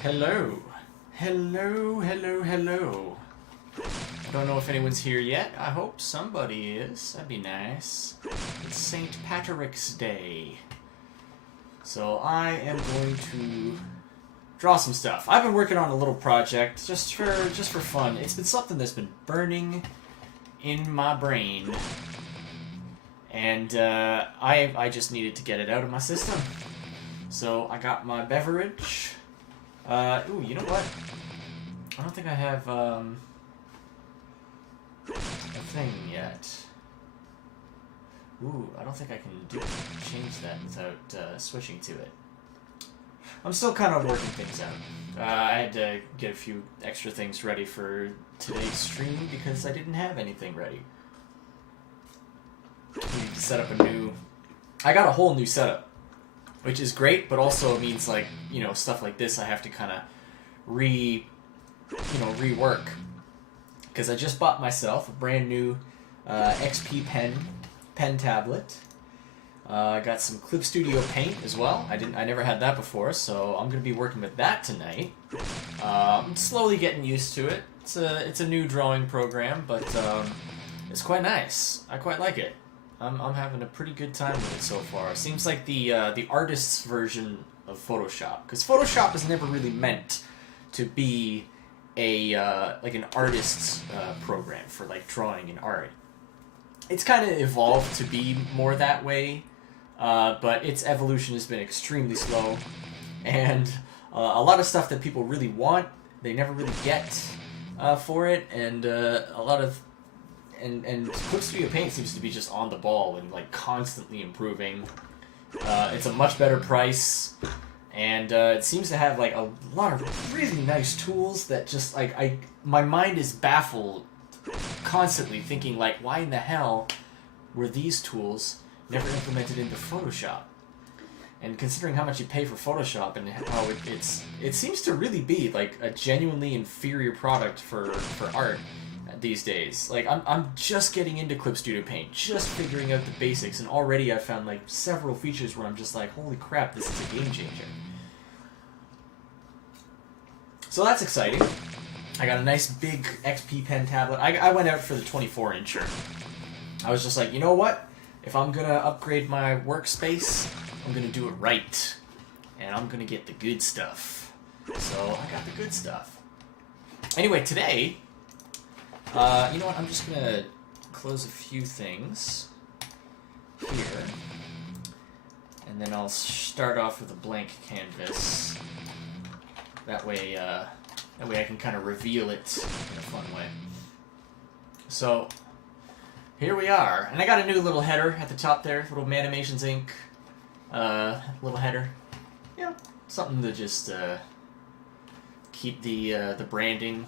Hello. Hello, hello, hello. I don't know if anyone's here yet. I hope somebody is. That'd be nice. It's St. Patrick's Day. So I am going to draw some stuff. I've been working on a little project just for fun. It's been something that's been burning in my brain. And I just needed to get it out of my system. So I got my beverage. Ooh, you know what? I don't think I have a thing yet. Ooh, I don't think I can change that without switching to it. I'm still kind of working things out. I had to get a few extra things ready for today's stream because I didn't have anything ready. I need to set up a new... I got a whole new setup, which is great, but also it means, like, you know, stuff like this I have to kind of rework. Because I just bought myself a brand new XP pen tablet. I got some Clip Studio Paint as well. I never had that before, so I'm going to be working with that tonight. I'm slowly getting used to it. It's a new drawing program, but it's quite nice. I quite like it. I'm having a pretty good time with it so far. It seems like the artist's version of Photoshop, because Photoshop is never really meant to be a like an artist's program for like drawing and art. It's kind of evolved to be more that way, but its evolution has been extremely slow, and a lot of stuff that people really want, they never really get for it, and a lot of and Clip Studio Paint seems to be just on the ball and like constantly improving. It's a much better price, and it seems to have like a lot of really nice tools that just like my mind is baffled constantly thinking like, why in the hell were these tools never implemented into Photoshop? And considering how much you pay for Photoshop and how it seems to really be like a genuinely inferior product for art these days. Like I'm just getting into Clip Studio Paint, just figuring out the basics, and already I've found like several features where I'm just like, holy crap, this is a game changer. So that's exciting. I got a nice big XP pen tablet. I went out for the 24-incher. I was just like, you know what? If I'm gonna upgrade my workspace, I'm gonna do it right. And I'm gonna get the good stuff. So I got the good stuff. Anyway, today, you know what? I'm just gonna close a few things here. And then I'll start off with a blank canvas. That way I can kind of reveal it in a fun way. So, here we are. And I got a new little header at the top there, little MANimations Inc. Little header. Yeah, something to just keep the branding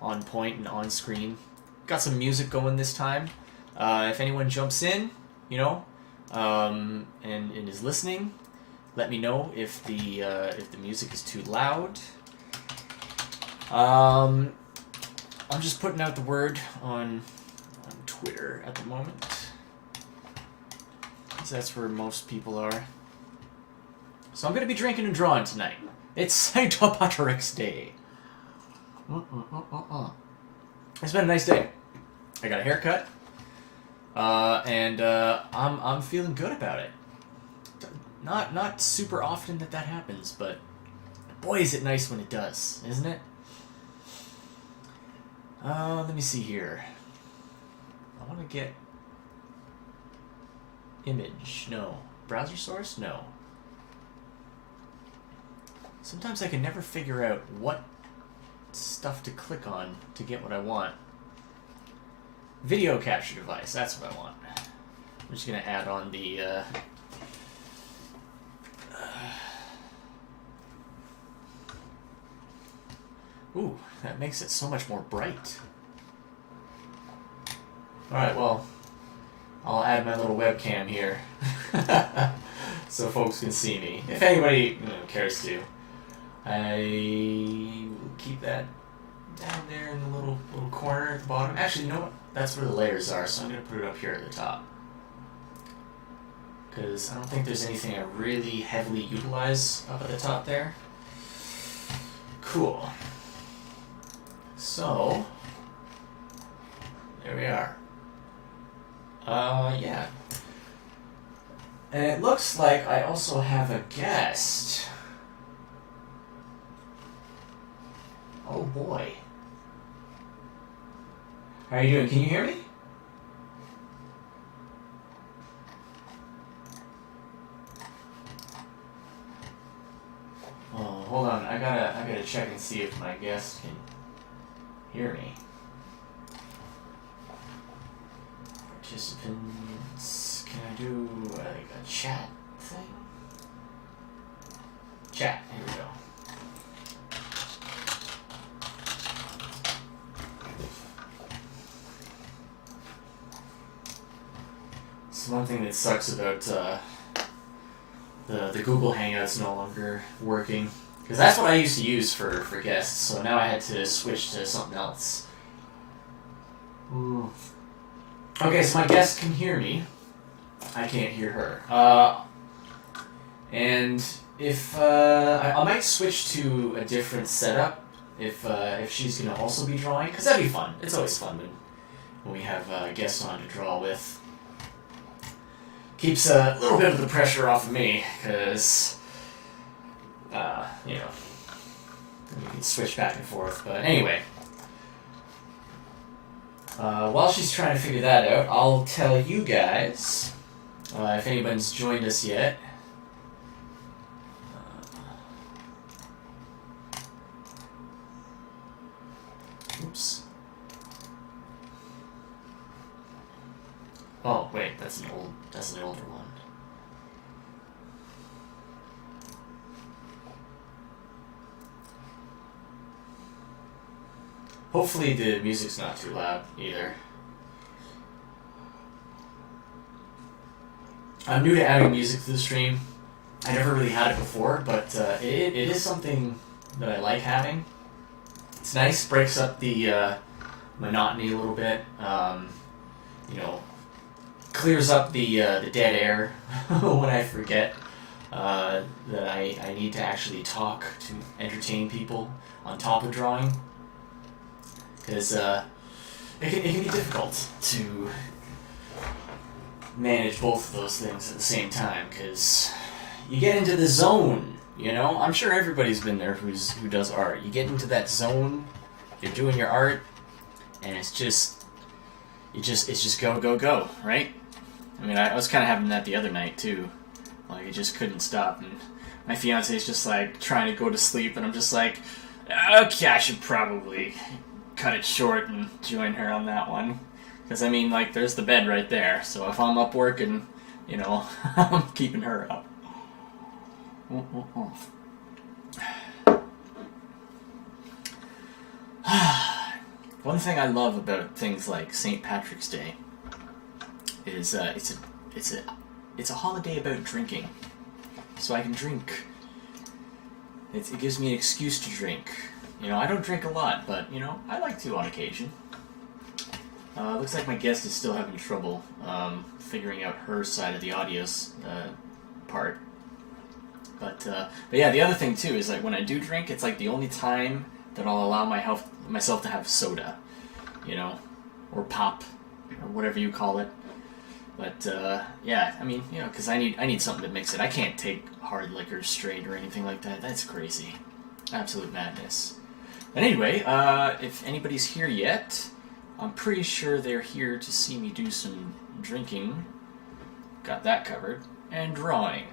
on point and on screen. Got some music going this time. If anyone jumps in, you know, and is listening, let me know if the music is too loud. I'm just putting out the word on Twitter at the moment, because that's where most people are. So I'm going to be drinking and drawing tonight. It's St. Patrick's Day. It's been a nice day. I got a haircut, and I'm feeling good about it. Not super often that happens, but boy is it nice when it does, isn't it? Let me see here. I want to get image. No. Browser source? No. Sometimes I can never figure out what stuff to click on to get what I want. Video capture device. That's what I want. I'm just going to add on the... Ooh, that makes it so much more bright. Alright, well, I'll add my little webcam here so folks can see me. If anybody cares to. I will keep that down there in the little corner at the bottom. Actually, you know what? That's where the layers are, so I'm going to put it up here at the top. Because I don't think there's anything I really heavily utilize up at the top there. Cool. So, there we are. Yeah. And it looks like I also have a guest. Oh boy. How are you doing? Can you hear me? Oh, hold on. I gotta check and see if my guest can hear me. Participants. Can I do like a chat thing? Chat. Here we go. It's one thing that sucks about the Google Hangouts no longer working, because that's what I used to use for guests. So now I had to switch to something else. Okay, so my guest can hear me. I can't hear her. And if I might switch to a different setup if she's gonna also be drawing, because that'd be fun. It's always fun when we have guests on to draw with. Keeps a little bit of the pressure off of me, because you know, we can switch back and forth. But anyway. While she's trying to figure that out, I'll tell you guys, if anybody's joined us yet. Oops. Oh, wait, that's an older one. Hopefully the music's not too loud either. I'm new to adding music to the stream. I never really had it before, but it is something that I like having. It's nice, breaks up the monotony a little bit. You know, clears up the dead air when I forget that I need to actually talk to entertain people on top of drawing. Because it can be difficult to manage both of those things at the same time, because you get into the zone, you know? I'm sure everybody's been there who does art. You get into that zone, you're doing your art, and it's just go, go, go, right? I mean, I was kind of having that the other night, too. Like, I just couldn't stop, and my fiance's just, like, trying to go to sleep, and I'm just like, okay, I should probably cut it short and join her on that one. Because, I mean, like, there's the bed right there. So if I'm up working, you know, I'm keeping her up. One thing I love about things like St. Patrick's Day is it's a holiday about drinking. So I can drink. It gives me an excuse to drink. You know, I don't drink a lot, but, you know, I like to on occasion. Looks like my guest is still having trouble figuring out her side of the audio's part. But yeah, the other thing, too, is like when I do drink, it's like the only time that I'll allow myself to have soda, you know, or pop, or whatever you call it. But, yeah, I mean, you know, because I need something to mix it. I can't take hard liquor straight or anything like that. That's crazy. Absolute madness. But anyway, if anybody's here yet, I'm pretty sure they're here to see me do some drinking. Got that covered. And drawing.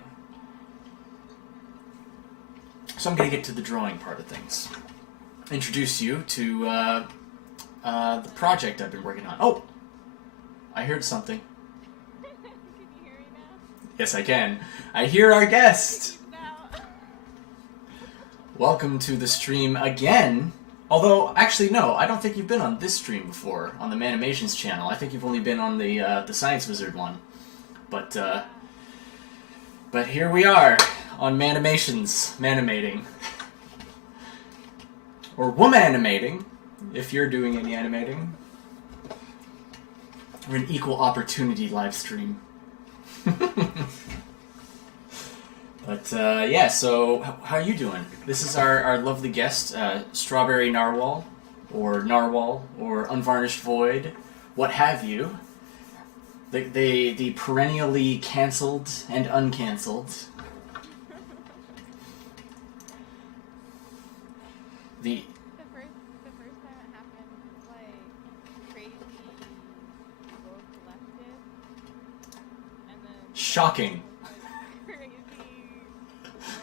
So I'm going to get to the drawing part of things. Introduce you to the project I've been working on. Oh! I heard something. Can you hear me now? Yes, I can. I hear our guest! No. Welcome to the stream again. Although, actually, no, I don't think you've been on this stream before, on the MANimations channel. I think you've only been on the Science Wizard one. But here we are, on MANimations, manimating. Or womanimating, if you're doing any animating. We're an equal opportunity live stream. But yeah, so how are you doing? This is our lovely guest, Strawberry Narwhal, or Unvarnished Void, what have you. The perennially cancelled and uncancelled. The The first time it happened, like crazy woke leftist, and then shocking. crazy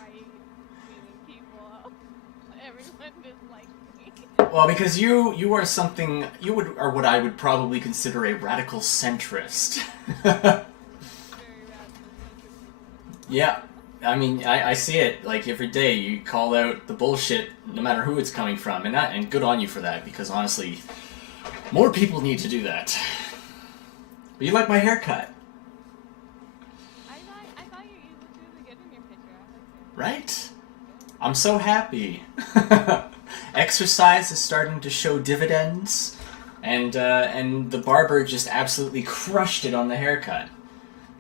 right-leaning people. Everyone dislikes me. Well, because you are something are what I would probably consider a radical centrist. Very radical. Yeah, I mean, I see it like every day. You call out the bullshit, no matter who it's coming from, and good on you for that. Because honestly, more people need to do that. But you like my haircut, I thought you looked really good in your picture. I liked it. right? I'm so happy. Exercise is starting to show dividends, and the barber just absolutely crushed it on the haircut.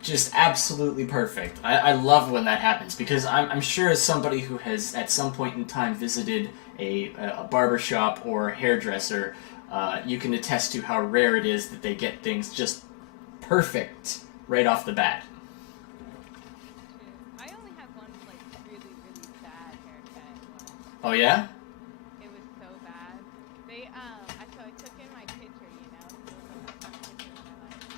Just absolutely perfect. I love when that happens because I'm sure as somebody who has at some point in time visited a barbershop or hairdresser, you can attest to how rare it is that they get things just perfect right off the bat. I only had one like really bad haircut once. Oh yeah? It was so bad. I took in my picture, you know, so it was like a fun picture of my life.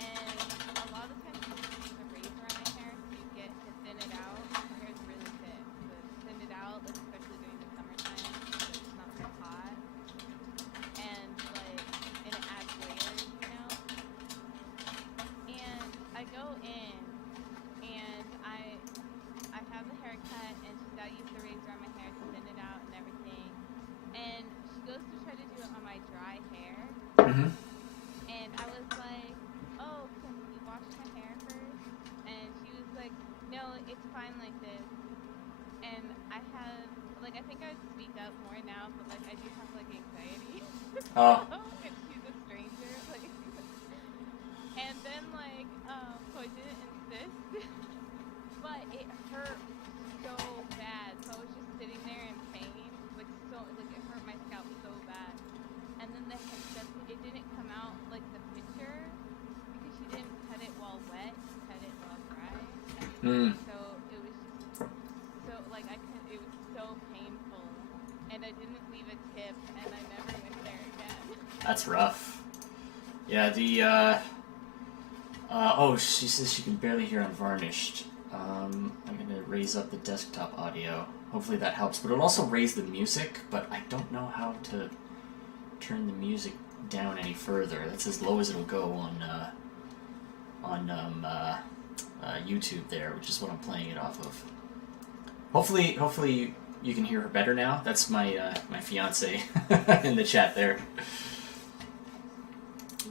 And a lot of times I use a razor on my hair to thin it out. My hair's really thick. So to thin it out, like especially during the summertime, so it's not so hot. And it adds layers, you know. And I go in and I have the haircut and she's got to use the razor on my hair to thin it out and everything. And she goes to try to do it on my dry hair. Mm-hmm. And I was like, oh, can you wash my hair first? And she was like, no, it's fine like this. And I think I would speak up more now, but I do have anxiety. Oh. And she's a stranger, and then so I didn't insist, but it hurt so bad. So I was just sitting there in pain, it hurt my scalp so bad. And then it didn't come out like the picture because she didn't cut it while wet, she cut it while dry. So it was just so it was so painful, and I didn't leave a tip, and I never went there again. That's rough. Yeah, oh, she says she can barely hear Unvarnished. I'm gonna raise up the desktop audio. Hopefully that helps. But it'll also raise the music, but I don't know how to turn the music down any further. That's as low as it'll go on YouTube there, which is what I'm playing it off of. Hopefully you can hear her better now. That's my my fiance in the chat there.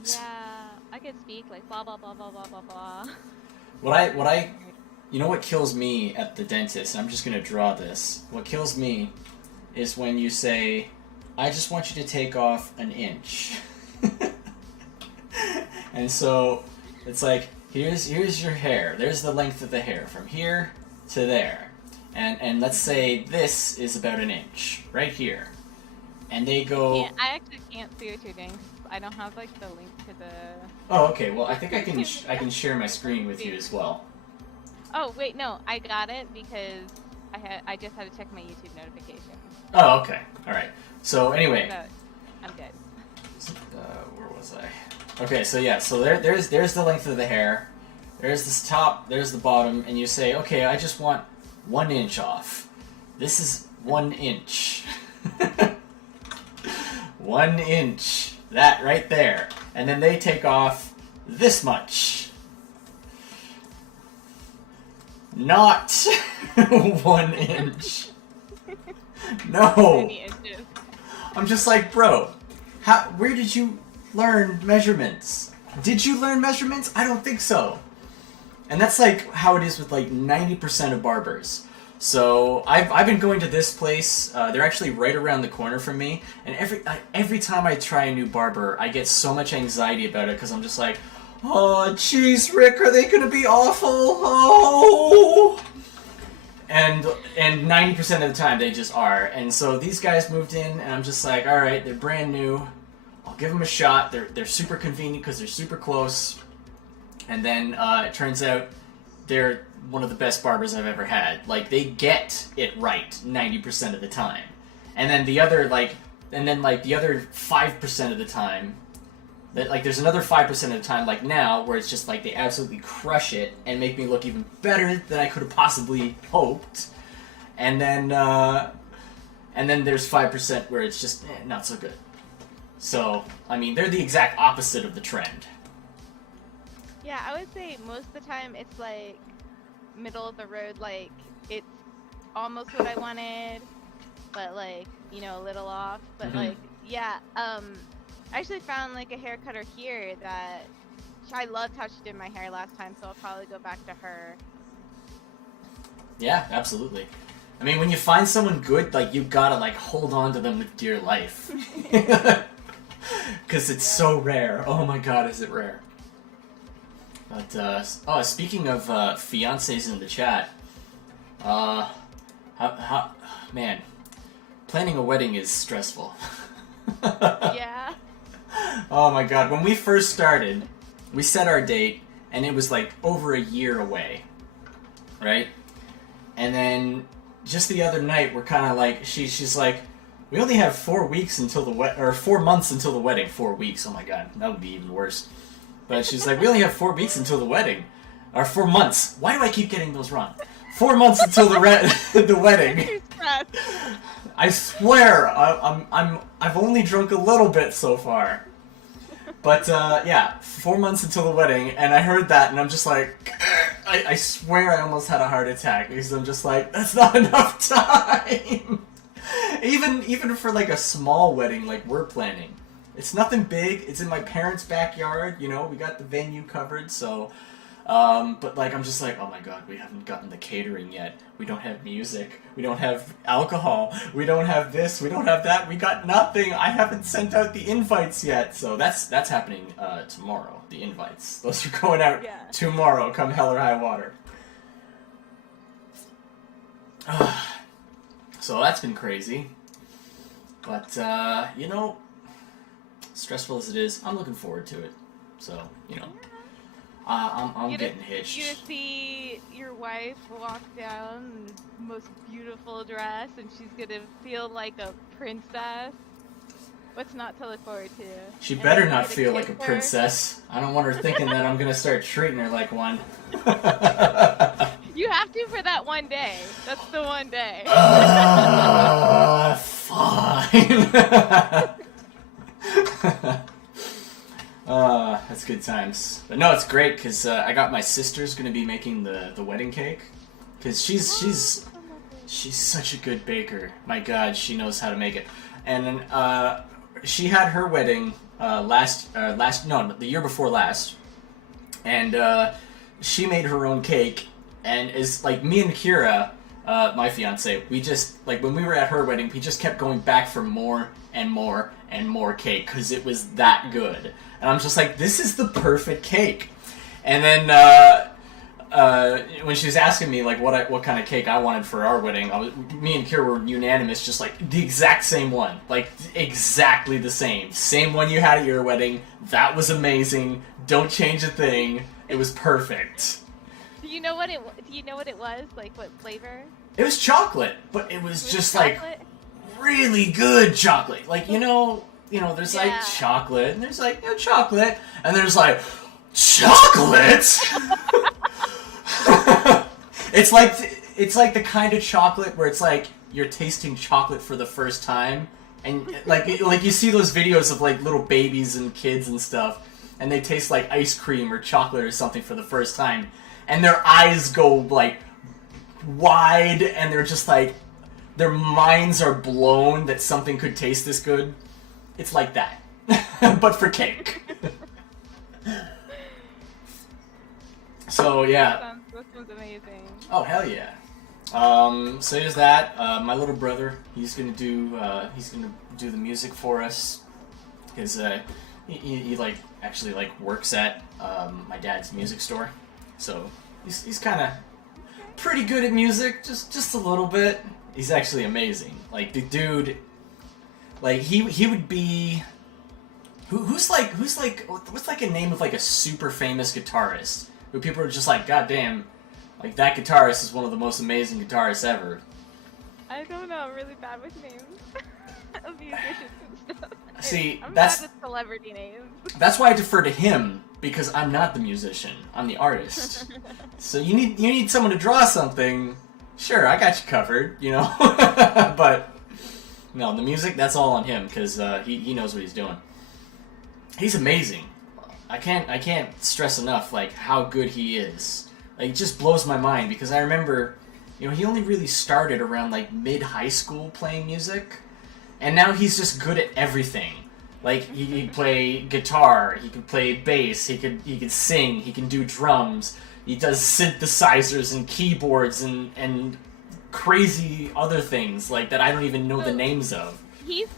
Yeah, I could speak blah blah blah blah blah blah blah. You know what kills me at the dentist? I'm just gonna draw this. What kills me is when you say, "I just want you to take off an inch," and so it's like, here's your hair. There's the length of the hair from here to there, and let's say this is about an inch right here, and they go. Yeah, I actually can't see what you're doing. I don't have the link to the. Oh, okay. Well, I think I can share my screen with you as well. Oh wait, no, I got it because I just had to check my YouTube notifications. Oh, okay. All right. So anyway. So, I'm good. Where was I? Okay, so yeah, so there's the length of the hair. There's this top. There's the bottom, and you say, okay, I just want 1 inch off. This is 1 inch. 1 inch. That right there. And then they take off this much. Not 1 inch. No. I'm just like, bro, where did you learn measurements? Did you learn measurements? I don't think so. And that's how it is with 90% of barbers. So I've been going to this place. They're actually right around the corner from me. And every time I try a new barber, I get so much anxiety about it because I'm just like, oh, jeez, Rick, are they gonna be awful? Oh. and 90% of the time they just are. And so these guys moved in, and I'm just like, all right, they're brand new. I'll give them a shot. They're super convenient because they're super close. And then it turns out they're one of the best barbers I've ever had. Like, they get it right 90% of the time. And then the other the other 5% of the time, that like there's another 5% of the time, like now, where it's just like they absolutely crush it and make me look even better than I could have possibly hoped. And then there's 5% where it's just not so good. So, I mean, they're the exact opposite of the trend. Yeah, I would say most of the time it's like middle of the road, like it's almost what I wanted, but like, you know, a little off. But like, yeah, I actually found like a hair cutter here that I loved how she did my hair last time, so I'll probably go back to her. Yeah, absolutely. I mean, when you find someone good, like, you gotta like hold on to them with dear life. Because it's so rare. Oh my god, is it rare. But, speaking of fiancés in the chat, man, planning a wedding is stressful. Yeah. Oh my god, when we first started, we set our date, and it was like over a year away, right? And then just the other night, we're kind of like, she's like, we only have 4 weeks until the 4 months until the wedding. 4 weeks, oh my god, that would be even worse. But she's like, we only have 4 weeks until the wedding. Or 4 months. Why do I keep getting those wrong? 4 months until the wedding. I swear, I've only drunk a little bit so far. But yeah, 4 months until the wedding, and I heard that, and I'm just like, I swear I almost had a heart attack because I'm just like, that's not enough time. Even for like a small wedding like we're planning. It's nothing big. It's in my parents' backyard. You know, we got the venue covered. So, but like, I'm just like, oh my god, we haven't gotten the catering yet. We don't have music. We don't have alcohol. We don't have this. We don't have that. We got nothing. I haven't sent out the invites yet. So that's happening tomorrow. The invites. Those are going out tomorrow. Come hell or high water. So that's been crazy. But you know, stressful as it is, I'm looking forward to it. So, you know, I'm getting hitched. You see your wife walk down in the most beautiful dress, and she's gonna feel like a princess. What's not to look forward to? She better not feel like a princess. I don't want her thinking that I'm gonna start treating her like one. You have to for that one day. That's the one day. Fine. That's good times. But no, it's great because I got my sister's gonna be making the wedding cake because she's such a good baker. My God, she knows how to make it. And then she had her wedding the year before last, and she made her own cake. And is like me and Kira, my fiance, we just like when we were at her wedding, we just kept going back for more and more and more cake because it was that good. And I'm just like, this is the perfect cake. And then when she was asking me like what kind of cake I wanted for our wedding, me and Kira were unanimous, just like the exact same one, like exactly the same one you had at your wedding. That was amazing. Don't change a thing. It was perfect. Do you know what it was? Like what flavor? It was chocolate, but it was just chocolate? Like really good chocolate. Like you know, there's like chocolate, and there's like chocolate, and there's like chocolate. It's like the kind of chocolate where it's like you're tasting chocolate for the first time, and like you see those videos of like little babies and kids and stuff, and they taste like ice cream or chocolate or something for the first time. And their eyes go, like, wide, and they're just, like, their minds are blown that something could taste this good. It's like that. But for cake. So, yeah. This one's amazing. Oh, hell yeah. So there's that. My little brother, he's gonna do the music for us. Because, he, like, actually, like, works at, my dad's music store. So he's kind of pretty good at music, just a little bit. He's actually amazing. Like the dude, like he would be. Who's like what's like a name of like a super famous guitarist who people are just like, God damn, like that guitarist is one of the most amazing guitarists ever. I don't know. I'm really bad with names of musicians and stuff. See, I'm that's bad with celebrity names. that's why I defer to him because I'm not the musician. I'm the artist. So you need someone to draw something. Sure, I got you covered, you know. But no, the music, that's all on him because he knows what he's doing. He's amazing. I can't stress enough like how good he is. Like it just blows my mind because I remember, you know, he only really started around like mid-high school playing music, and now he's just good at everything. Like he could play guitar, he could play bass, he could sing, he can do drums. He does synthesizers and keyboards and crazy other things like that I don't even know the names of. He's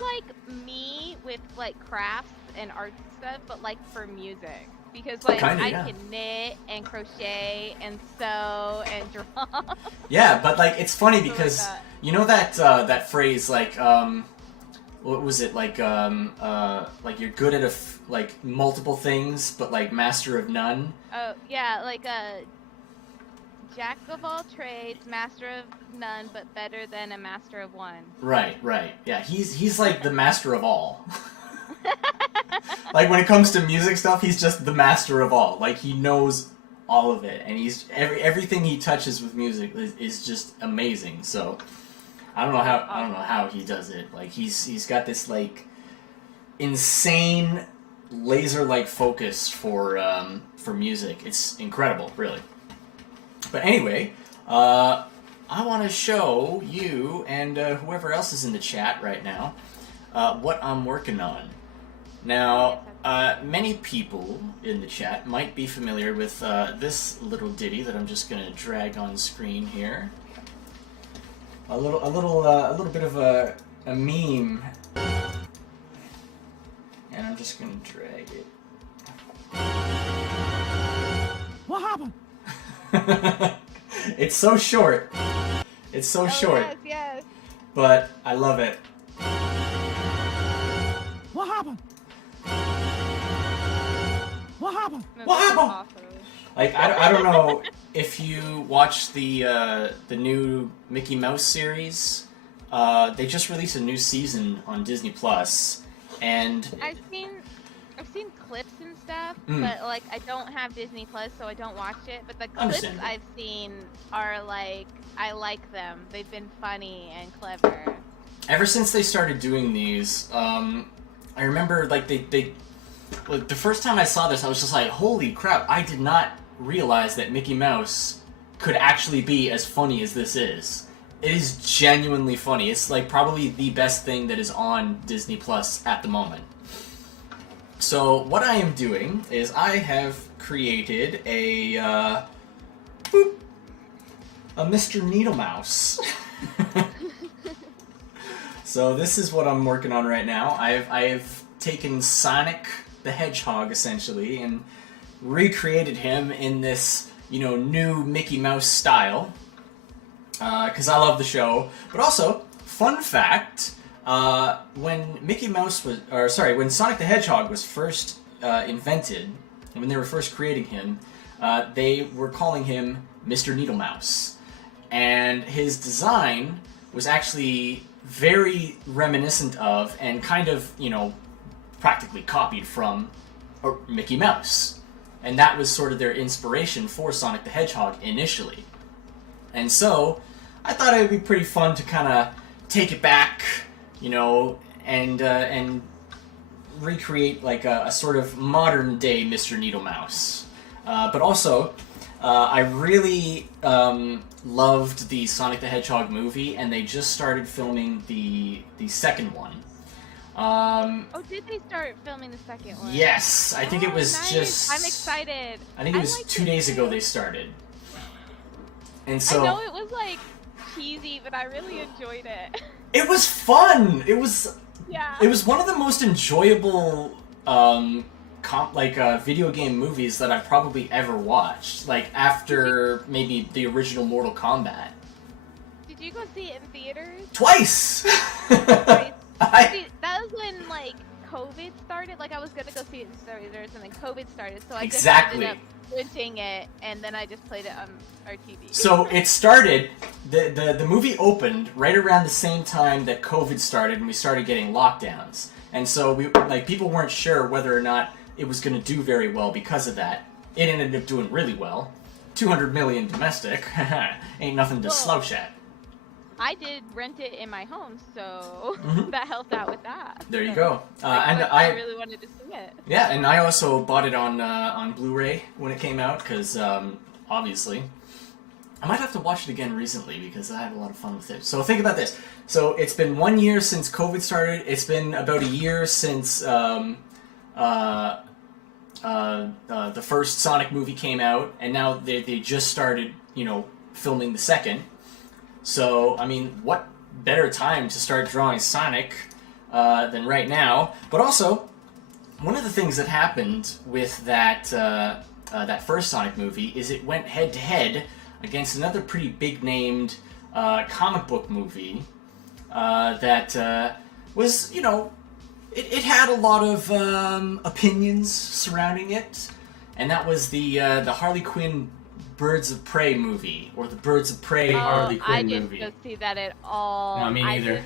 like me with like crafts and art stuff, but like for music. Because like Kinda, I yeah. can knit and crochet and sew and draw. Yeah, but like it's funny Something like because that. you know that phrase like what was it like you're good at like multiple things but like master of none. Oh yeah, like a jack of all trades, master of none, but better than a master of one. Right. Yeah, he's like the master of all. Like when it comes to music stuff, he's just the master of all. Like he knows all of it, and he's everything he touches with music is just amazing. So I don't know how he does it. Like he's got this like insane laser-like focus for music. It's incredible, really. But anyway, I want to show you and whoever else is in the chat right now what I'm working on. Now, many people in the chat might be familiar with this little ditty that I'm just going to drag on screen here. A little bit of a meme, and I'm just going to drag it. What happened? It's so short. It's so short, Yes. but I love it. What happened? What happened? No, What that's happened? awesome. Like I don't know if you watched the new Mickey Mouse series. They just released a new season on Disney Plus, and I've seen clips and stuff, Mm. but like I don't have Disney Plus, so I don't watch it. But the clips Understandable. I've seen are like I like them. They've been funny and clever. ever since they started doing these, I remember like they like, the first time I saw this, I was just like, holy crap! I did not realize that Mickey Mouse could actually be as funny as this is. It is genuinely funny. It's like probably the best thing that is on Disney Plus at the moment. So what I am doing is I have created a Mr. Needle Mouse. So this is what I'm working on right now. I've taken Sonic the Hedgehog essentially and recreated him in this, you know, new Mickey Mouse style. Because I love the show. But also, fun fact, when when Sonic the Hedgehog was first invented, and when they were first creating him, they were calling him Mr. Needle Mouse. And his design was actually very reminiscent of, and kind of, you know, practically copied from Mickey Mouse. And that was sort of their inspiration for Sonic the Hedgehog initially. And so, I thought it would be pretty fun to kind of take it back, you know, and recreate like a sort of modern day Mr. Needle Mouse. But also, I really loved the Sonic the Hedgehog movie, and they just started filming the second one. Oh, did they start filming the second one? Yes, I think it was nice. just. I'm excited. I think it was liked 2 it days ago too. they started. And so I know it was like cheesy, but I really enjoyed it. it was fun. It was Yeah. one of the most enjoyable video game movies that I've probably ever watched. Like after maybe the original Mortal Kombat. Did you go see it in theaters? Twice. Twice. See, that was when like COVID started. Like I was gonna go see it in theaters, and then COVID started, so I just ended up renting it, and then I just played it on our TV. So it started. The movie opened right around the same time that COVID started, and we started getting lockdowns. And so people weren't sure whether or not it was going to do very well because of that. It ended up doing really well. 200 million domestic. Ain't nothing to slouch at. I did rent it in my home, so that helped out with that. There you go. And I really wanted to see it. Yeah, and I also bought it on Blu-ray when it came out, because obviously. I might have to watch it again recently because I had a lot of fun with it. So think about this. So it's been 1 year since COVID started. It's been about a year since the first Sonic movie came out, and now they just started, filming the second. So, I mean, what better time to start drawing Sonic than right now? But also, one of the things that happened with that first Sonic movie is it went head-to-head against another pretty big-named comic book movie that was, it had a lot of opinions surrounding it, and that was the Harley Quinn Birds of Prey movie, or the Birds of Prey Harley Quinn movie. I didn't see that at all. No, me neither.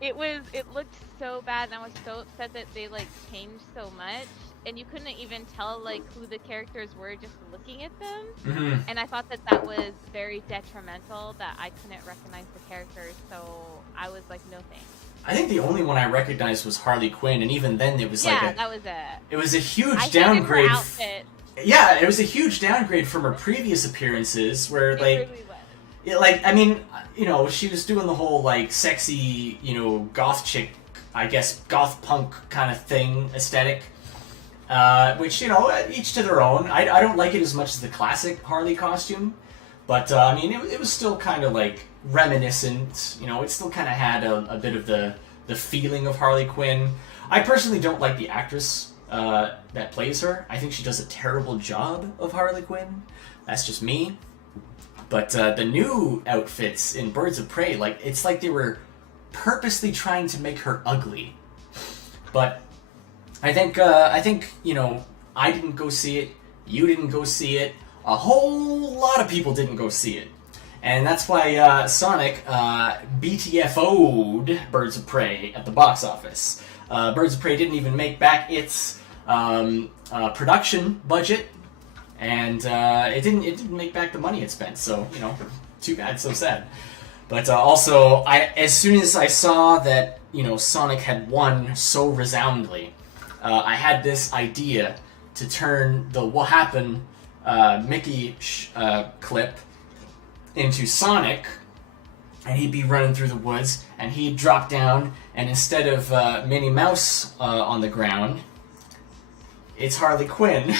It looked so bad, and I was so upset that they changed so much, and you couldn't even tell who the characters were just looking at them. Mm-hmm. And I thought that was very detrimental, that I couldn't recognize the characters, so I was like, no thanks. I think the only one I recognized was Harley Quinn, and even then it was that was it. It was a huge downgrade. Her outfit. Yeah, it was a huge downgrade from her previous appearances, where It really was. she was doing the whole sexy, goth chick, I guess goth punk kind of thing aesthetic. Which, each to their own. I don't like it as much as the classic Harley costume, but it was still kind of reminiscent. It still kind of had a bit of the feeling of Harley Quinn. I personally don't like the actress that plays her. I think she does a terrible job of Harley Quinn. That's just me. But the new outfits in Birds of Prey, it's like they were purposely trying to make her ugly. But I think I didn't go see it. You didn't go see it. A whole lot of people didn't go see it. And that's why Sonic BTFO'd Birds of Prey at the box office. Birds of Prey didn't even make back its production budget, and it didn't make back the money it spent. So too bad, so sad. But also, as soon as I saw that Sonic had won so resoundingly, I had this idea to turn the "What Happened" Mickey clip into Sonic, and he'd be running through the woods, and he'd drop down, and instead of Minnie Mouse on the ground, it's Harley Quinn.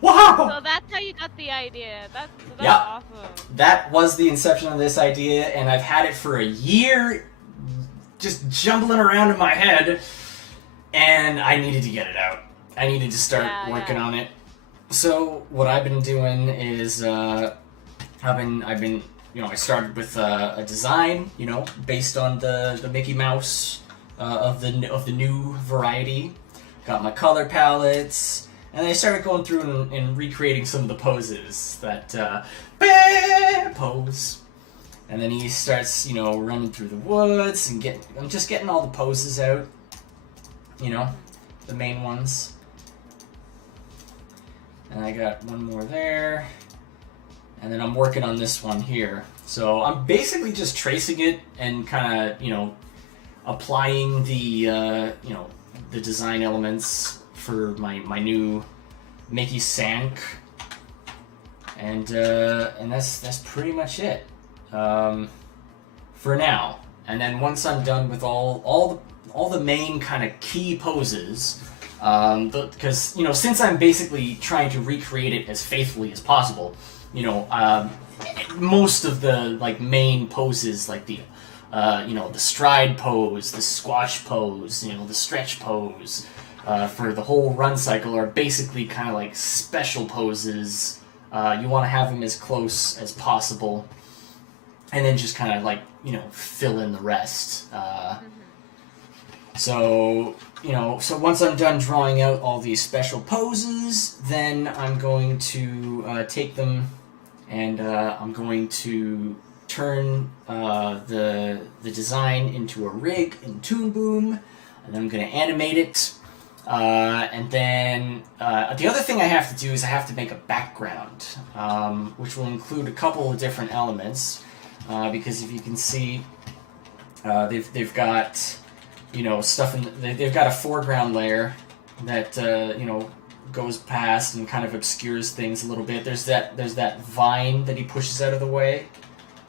Wow! So that's how you got the idea. That's awesome. That was the inception of this idea, and I've had it for a year, just jumbling around in my head, and I needed to get it out. I needed to start working on it. So what I've been doing is I've been I started with a design based on the Mickey Mouse of the new variety. Got my color palettes, and I started going through and recreating some of the poses that pose. And then he starts running through the woods and I'm just getting all the poses out, the main ones. And I got one more there. And then I'm working on this one here. So I'm basically just tracing it and kind of, applying the, the design elements for my new Mickey Sank. And that's pretty much it. For now. And then once I'm done with all the main kind of key poses, because since I'm basically trying to recreate it as faithfully as possible, most of the main poses, like the the stride pose, the squash pose, the stretch pose for the whole run cycle are basically kind of like special poses. You want to have them as close as possible, and then just kind of like, fill in the rest. So once I'm done drawing out all these special poses, then I'm going to take them and I'm going to turn the design into a rig in Toon Boom, and then I'm going to animate it. And then the other thing I have to do is I have to make a background, which will include a couple of different elements, because if you can see, they've got stuff they've got a foreground layer that goes past and kind of obscures things a little bit. There's that vine that he pushes out of the way.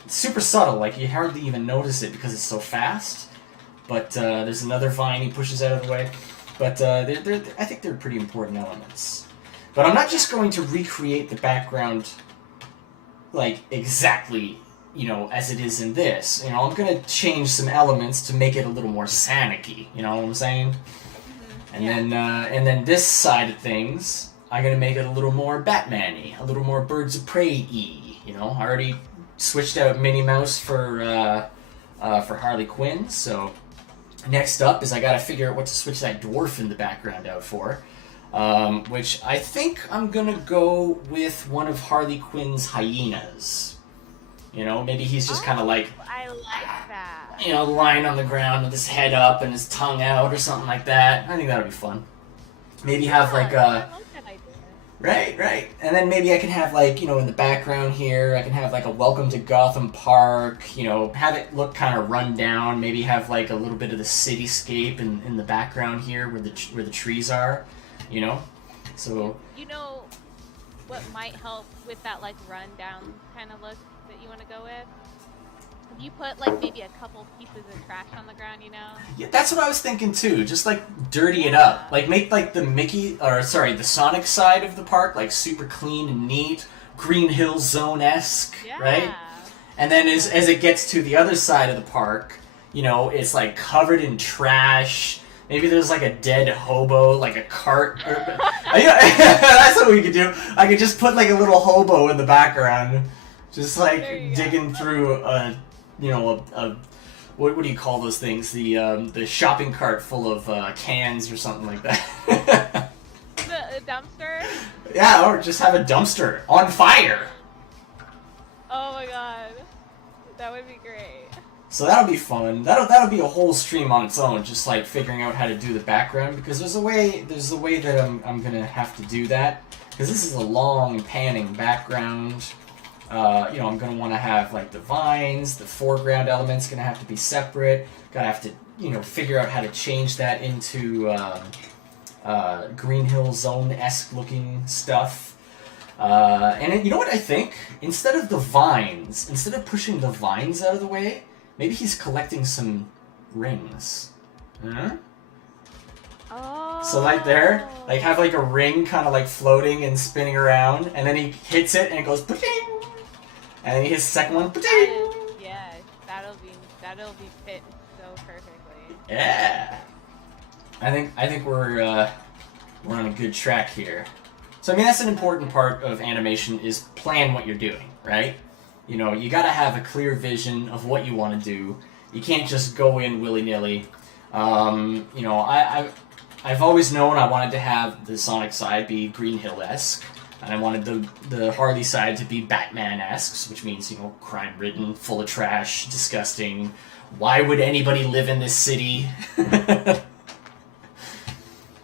It's super subtle, like you hardly even notice it because it's so fast. But there's another vine he pushes out of the way. But I think they're pretty important elements. But I'm not just going to recreate the background like exactly as it is in this. I'm going to change some elements to make it a little more Sonic-y, you know what I'm saying? And then this side of things, I'm going to make it a little more Batman-y, a little more Birds of Prey-y, I already switched out Minnie Mouse for Harley Quinn, so next up is I got to figure out what to switch that dwarf in the background out for, which I think I'm going to go with one of Harley Quinn's hyenas. Maybe he's just kind of like, I like that. Lying on the ground with his head up and his tongue out or something like that. I think that'll be fun. Maybe have like I like that idea. Right. And then maybe I can have like, in the background here, I can have like a Welcome to Gotham Park, have it look kind of run down. Maybe have like a little bit of the cityscape in the background here where the trees are, So. What might help with that like run down kind of look that you want to go with? If you put like maybe a couple pieces of trash on the ground, Yeah, that's what I was thinking too. Just like dirty it up. Like make like the Sonic side of the park like super clean and neat, Green Hill Zone-esque, right? And then as it gets to the other side of the park, it's like covered in trash. Maybe there's like a dead hobo, like a cart. That's what we could do. I could just put like a little hobo in the background, just like digging through what do you call those things? The shopping cart full of cans or something like that. The dumpster? Yeah, or just have a dumpster on fire. Oh my god, that would be great. So that'll be fun. That'll be a whole stream on its own, just like figuring out how to do the background, because there's a way that I'm gonna have to do that, because this is a long panning background. I'm gonna want to have like the vines, the foreground element's gonna have to be separate. Gotta have to figure out how to change that into Green Hill Zone-esque looking stuff. And you know what I think? Instead of pushing the vines out of the way, maybe he's collecting some rings. Huh? Oh. So like there, like have like a ring kind of like floating and spinning around, and then he hits it and it goes pa-ting! And then he hits the second one, pa-ting! Yeah, that'll be fit so perfectly. Yeah. I think we're on a good track here. So I mean that's an important part of animation is plan what you're doing, right? You gotta have a clear vision of what you want to do. You can't just go in willy-nilly. I've always known I wanted to have the Sonic side be Green Hill-esque, and I wanted the Harley side to be Batman-esque, which means, crime-ridden, full of trash, disgusting. Why would anybody live in this city?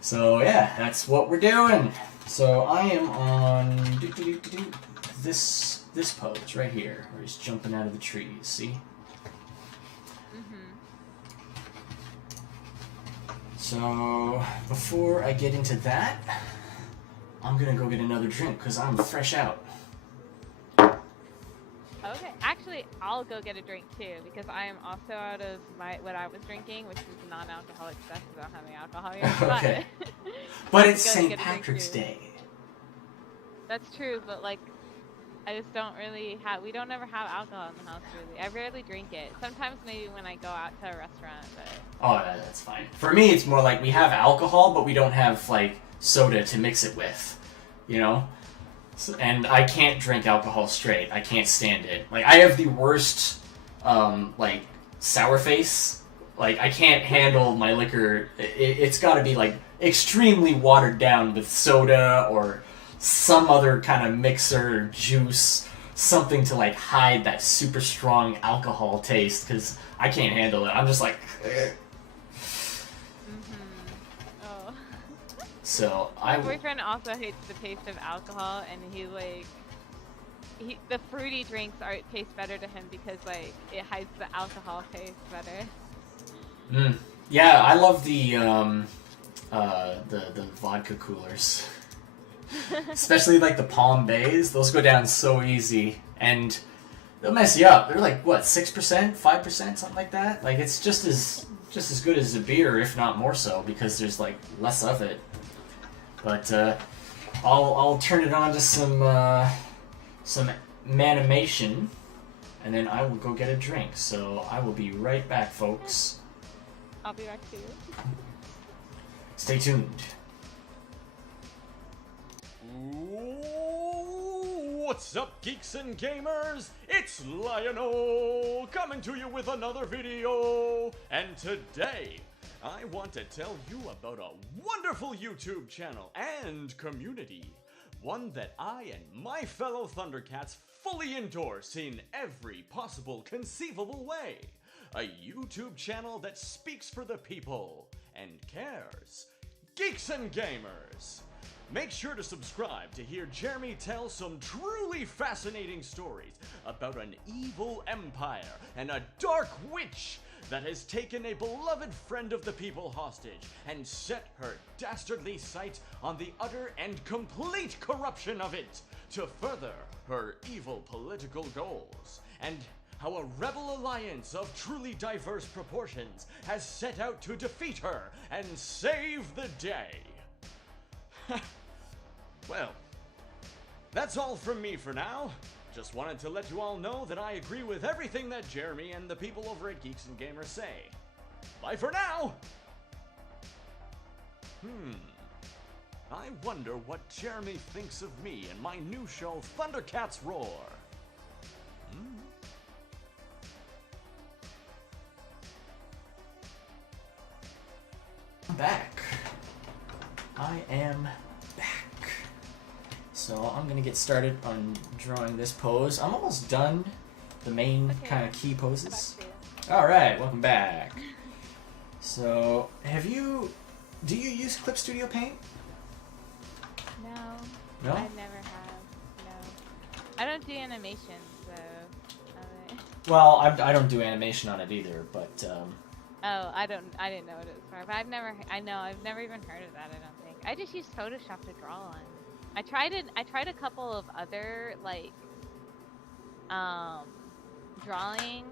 So yeah, that's what we're doing. So I am on this pose right here, where he's jumping out of the trees, see? So, before I get into that, I'm gonna go get another drink, because I'm fresh out. Okay, actually, I'll go get a drink too, because I am also out of what I was drinking, which is non-alcoholic stuff, because I don't have any alcohol here. Okay. But it's Go St. get a drink, Patrick's too. Day. That's true, but like, I just don't really have. We don't ever have alcohol in the house really. I rarely drink it. Sometimes maybe when I go out to a restaurant, but. Oh, that's fine. For me, it's more like we have alcohol, but we don't have like soda to mix it with, you know. So, and I can't drink alcohol straight. I can't stand it. Like I have the worst, like sour face. Like I can't handle my liquor. It's got to be like extremely watered down with soda or some other kind of mixer or juice, something to like hide that super strong alcohol taste because I can't handle it. I'm just like. Oh. So My boyfriend also hates the taste of alcohol, and the fruity drinks taste better to him because like it hides the alcohol taste better. Yeah, I love the vodka coolers. Especially like the Palm Bays, those go down so easy, and they'll mess you up. They're like what, 6%, 5%, something like that. Like it's just as good as a beer, if not more so, because there's like less of it. But I'll turn it on to some MANimation, and then I will go get a drink. So I will be right back, folks. I'll be back too. Stay tuned. What's up, geeks and gamers? It's Lionel coming to you with another video. And today, I want to tell you about a wonderful YouTube channel and community. One that I and my fellow Thundercats fully endorse in every possible conceivable way. A YouTube channel that speaks for the people and cares. Geeks and gamers. Make sure to subscribe to hear Jeremy tell some truly fascinating stories about an evil empire and a dark witch that has taken a beloved friend of the people hostage and set her dastardly sight on the utter and complete corruption of it to further her evil political goals, and how a rebel alliance of truly diverse proportions has set out to defeat her and save the day. Well, that's all from me for now. Just wanted to let you all know that I agree with everything that Jeremy and the people over at Geeks and Gamers say. Bye for now! I wonder what Jeremy thinks of me and my new show, Thundercats Roar. I'm back. I am back. So I'm gonna get started on drawing this pose. I'm almost done the main kind of key poses. Alright, welcome back. So, do you use Clip Studio Paint? No. No? I never have. No. I don't do animations, so. Well, I don't do animation on it either, but Oh, I didn't know what it was for, but I've never even heard of that, I don't think. I just use Photoshop to draw on. I tried a couple of other, like, drawing,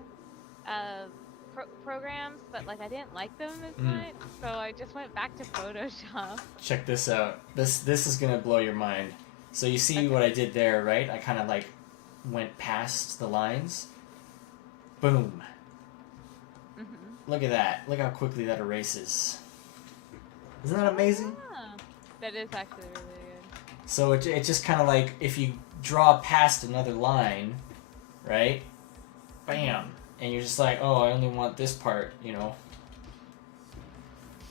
programs, but, like, I didn't like them as much, so I just went back to Photoshop. check this out. This is gonna blow your mind. So you see what I did there, right? I kind of, like, went past the lines. Boom. Look at that. Look how quickly that erases. Isn't that amazing? Yeah. That is actually really good. So it just kind of like, if you draw past another line, right? Bam. And you're just like, oh, I only want this part, you know,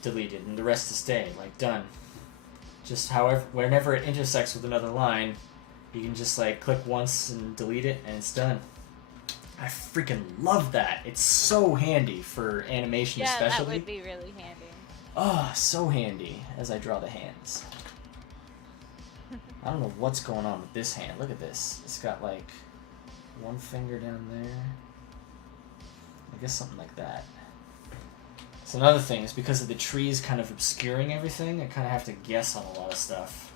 deleted, and the rest to stay. Like, done. Just whenever it intersects with another line, you can just like click once and delete it, and it's done. I freaking love that. It's so handy for animation, especially. Yeah, that would be really handy. Oh, so handy as I draw the hands. I don't know what's going on with this hand. Look at this. It's got like one finger down there. I guess something like that. So another thing is because of the trees kind of obscuring everything, I kind of have to guess on a lot of stuff.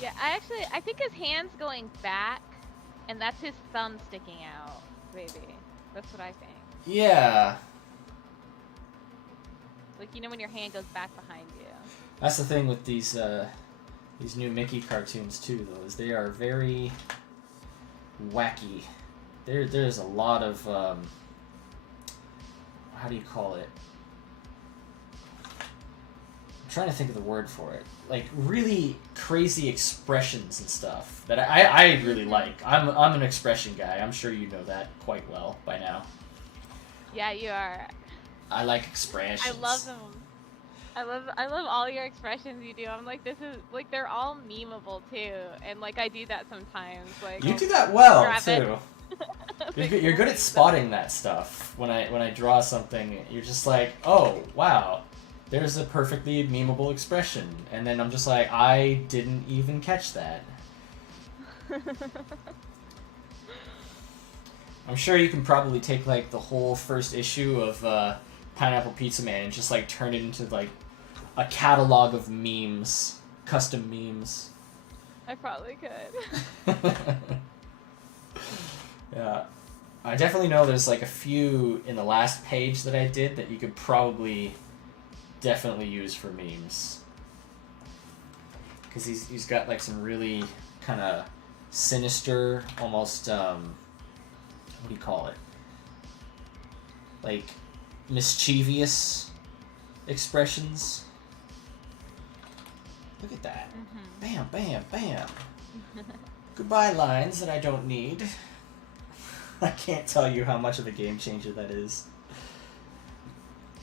Yeah, I think his hand's going back, and that's his thumb sticking out, maybe. That's what I think. Yeah. Like, you know when your hand goes back behind you. That's the thing with these These new Mickey cartoons too, though, is they are very wacky. There's a lot of how do you call it? I'm trying to think of the word for it. Like really crazy expressions and stuff that I really like. I'm an expression guy. I'm sure you know that quite well by now. Yeah, you are. I like expressions. I love them. I love all your expressions you do. I'm like, this is like they're all memeable too, and like I do that sometimes. Like You do that well grab it. too. You're good at spotting that stuff. When I draw something, you're just like, oh wow, there's a perfectly memeable expression, and then I'm just like, I didn't even catch that. I'm sure you can probably take like the whole first issue of Pineapple Pizza Man and just like turn it into like a catalog of memes, custom memes. I probably could. Yeah, I definitely know there's like a few in the last page that I did that you could probably definitely use for memes. Because he's got like some really kind of sinister, almost, what do you call it? Like mischievous expressions. Look at that. Bam, bam, bam. Goodbye lines that I don't need. I can't tell you how much of a game changer that is.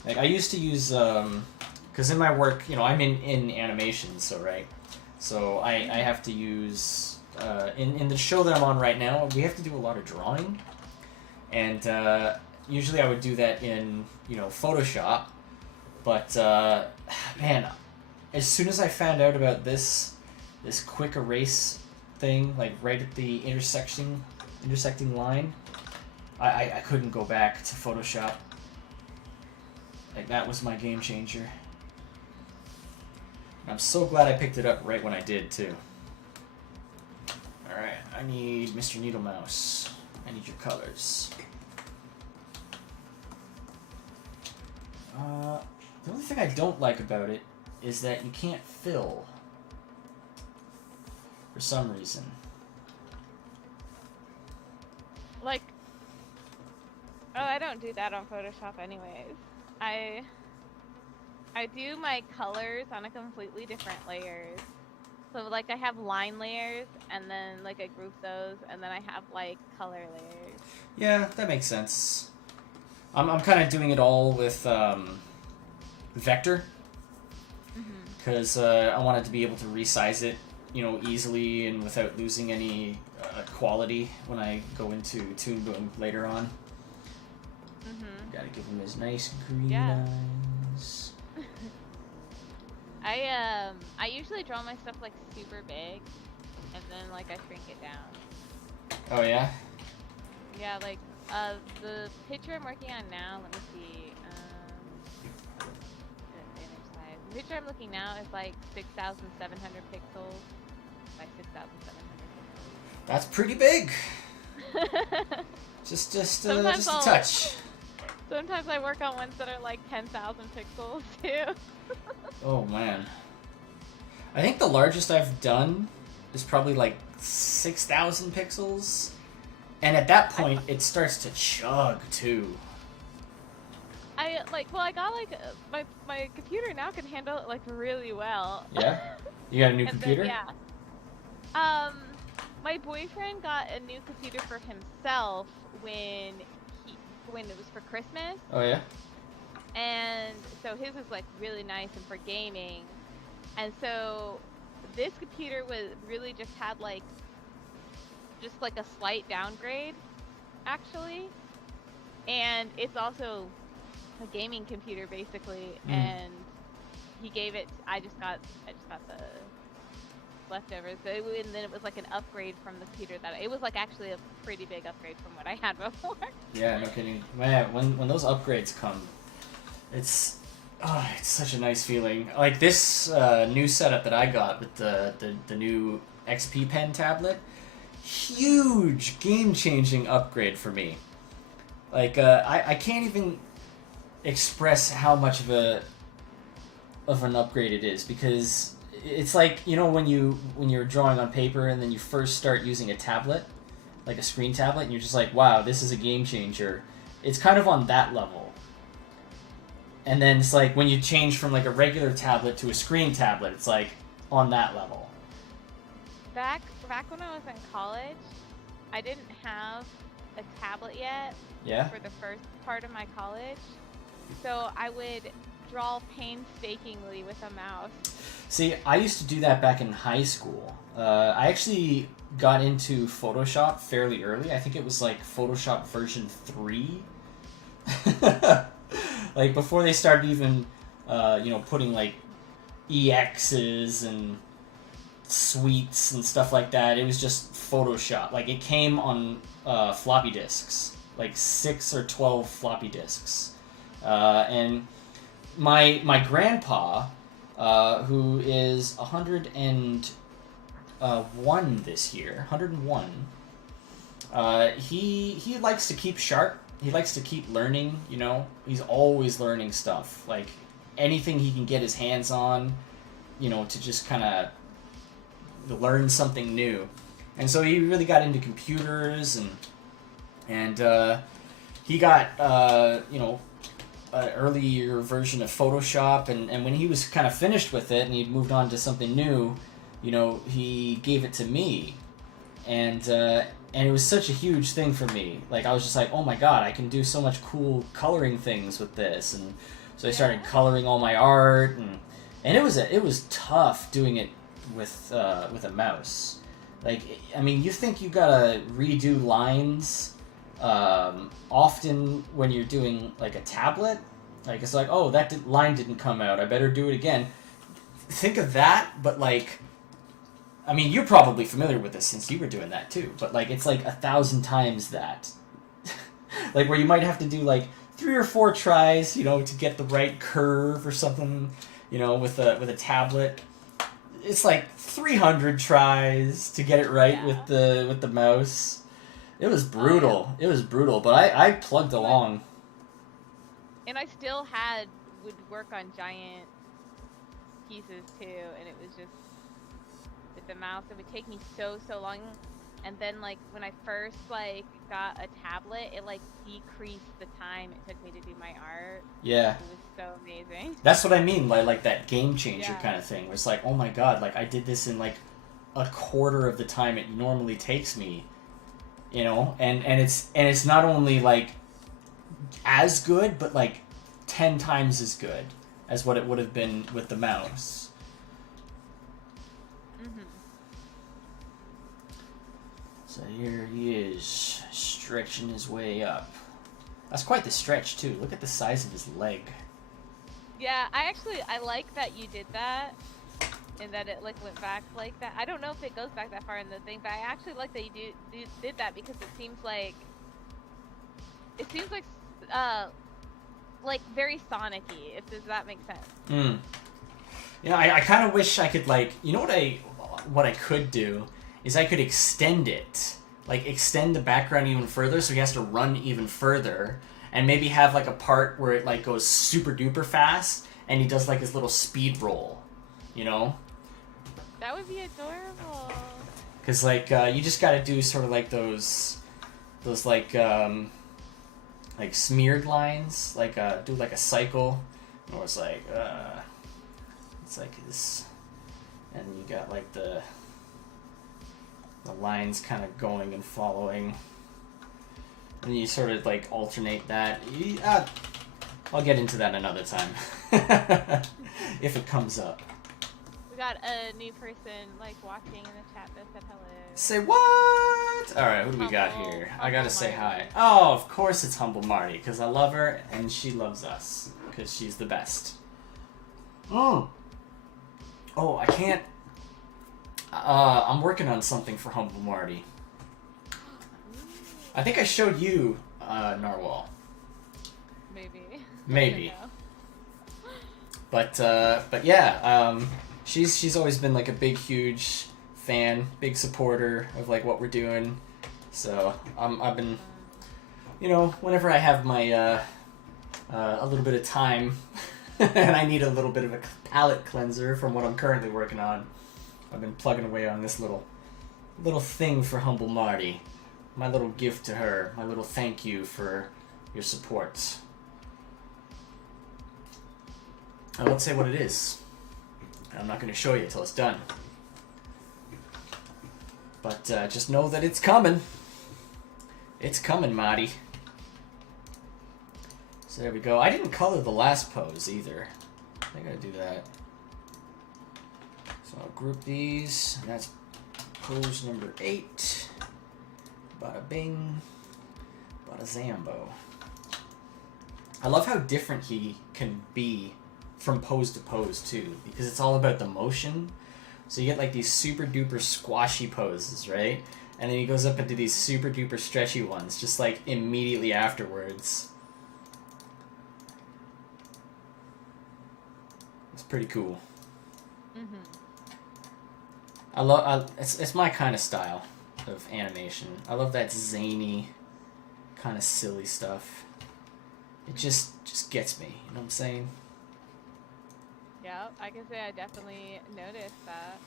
Like, I used to use, because in my work, you know, I'm in animation, so, right? So I have to use, in the show that I'm on right now, we have to do a lot of drawing. And usually I would do that in, you know, Photoshop. But, man, as soon as I found out about this quick erase thing, like right at the intersecting line, I couldn't go back to Photoshop. Like, that was my game changer. I'm so glad I picked it up right when I did, too. Alright, I need Mr. Needle Mouse. I need your colors. The only thing I don't like about it is that you can't fill. For some reason. Like, oh, I don't do that on Photoshop anyways. I do my colors on a completely different layers. So like I have line layers, and then like I group those, and then I have like color layers. Yeah, that makes sense. I'm kind of doing it all with vector, because I wanted to be able to resize it, you know, easily and without losing any quality when I go into Toon Boom later on. Gotta give him his nice green lines. I usually draw my stuff like super big, and then like I shrink it down. Oh yeah? Yeah, like the picture I'm working on now. Let me see. The picture I'm looking now is like 6,700 pixels by 6,700 pixels. That's pretty big. just a touch. Sometimes I work on ones that are like 10,000 pixels too. Oh man. I think the largest I've done is probably like 6,000 pixels. And at that point, it starts to chug too. I got like my computer now can handle it like really well. Yeah? You got a new computer? Then, yeah. My boyfriend got a new computer for himself when it was for Christmas. Oh yeah? And so his was like really nice and for gaming. And so this computer was really just had like a slight downgrade actually. And it's also a gaming computer basically, and he gave it I just got the leftovers. So and then it was like an upgrade from the computer that it was like actually a pretty big upgrade from what I had before. Yeah, no kidding. Man, when those upgrades come, it's such a nice feeling. Like this new setup that I got with the new XP Pen tablet, huge game-changing upgrade for me. Like I can't even express how much of an upgrade it is, because it's like, you know, when you're drawing on paper and then you first start using a tablet, like a screen tablet, and you're just like, wow, this is a game changer. It's kind of on that level. And then it's like when you change from like a regular tablet to a screen tablet, it's like on that level. Back when I was in college, I didn't have a tablet yet. Yeah? For the first part of my college, so I would draw painstakingly with a mouse. See, I used to do that back in high school. I actually got into Photoshop fairly early. I think it was like Photoshop version 3. Like before they started even, putting like EXs and suites and stuff like that. It was just Photoshop. Like it came on floppy disks, like 6 or 12 floppy disks, and my grandpa, who is 101 this year, 101. He likes to keep sharp. He likes to keep learning, you know. He's always learning stuff. Like, anything he can get his hands on, you know, to just kind of learn something new. And so he really got into computers, and he got, an earlier version of Photoshop, and when he was kind of finished with it and he'd moved on to something new, you know, he gave it to me. And it was such a huge thing for me. Like, I was just like, oh my god, I can do so much cool coloring things with this. And so I started coloring all my art, and it was tough doing it with a mouse. Like, I mean, you think you gotta redo lines often when you're doing like a tablet. Like, it's like, oh, that line didn't come out, I better do it again. Think of that, but like, I mean, you're probably familiar with this since you were doing that too, but like, it's like 1,000 times that. Like, where you might have to do like 3 or 4 tries, you know, to get the right curve or something, you know, with a tablet. It's like 300 tries to get it right with the mouse. It was brutal. Oh, yeah. It was brutal, but I plugged along. And I still would work on giant pieces too, and it was just, with the mouse, it would take me so long. And then, like, when I first, like, got a tablet, it, like, decreased the time it took me to do my art. Yeah. It was so amazing. That's what I mean by, like, that game changer kind of thing. Where it's like, oh my god, like, I did this in, like, a quarter of the time it normally takes me. You know? And it's not only, like, as good, but, like, 10 times as good as what it would have been with the mouse. So here he is, stretching his way up. That's quite the stretch, too. Look at the size of his leg. Yeah, I like that you did that, and that it, like, went back like that. I don't know if it goes back that far in the thing, but I actually like that you did that, because it seems like very Sonic-y, does that make sense? You know, I kind of wish I could, like, you know what I could do? Is I could extend it. Like, extend the background even further so he has to run even further. And maybe have, like, a part where it, like, goes super duper fast and he does, like, his little speed roll. You know? That would be adorable. Because, like, you just gotta do sort of, like, those like smeared lines. Like, do, like, a cycle. Or it's like this. And you got, like, the lines kind of going and following, and you sort of like alternate that. I'll get into that another time if it comes up. We got a new person like watching in the chat that said hello. Say what? All right, what do we got here? I gotta say hi. Oh, of course it's Humble Marty, because I love her and she loves us because she's the best. Oh, I can't. I'm working on something for Humble Marty. I think I showed you, Narwhal. Maybe. But yeah, she's always been like a big, huge fan, big supporter of like what we're doing. So I've been, you know, whenever I have my a little bit of time and I need a little bit of a palate cleanser from what I'm currently working on. I've been plugging away on this little thing for Humble Marty. My little gift to her. My little thank you for your support. I won't say what it is. I'm not going to show you till it's done. But just know that it's coming. It's coming, Marty. So there we go. I didn't color the last pose either. I gotta do that. So I'll group these. And that's pose number 8. Bada bing. Bada zambo. I love how different he can be from pose to pose too, because it's all about the motion. So you get like these super duper squashy poses, right? And then he goes up into these super duper stretchy ones just like immediately afterwards. It's pretty cool. I love it's my kind of style of animation. I love that zany kind of silly stuff. It just gets me, you know what I'm saying? Yeah, I can say I definitely noticed that.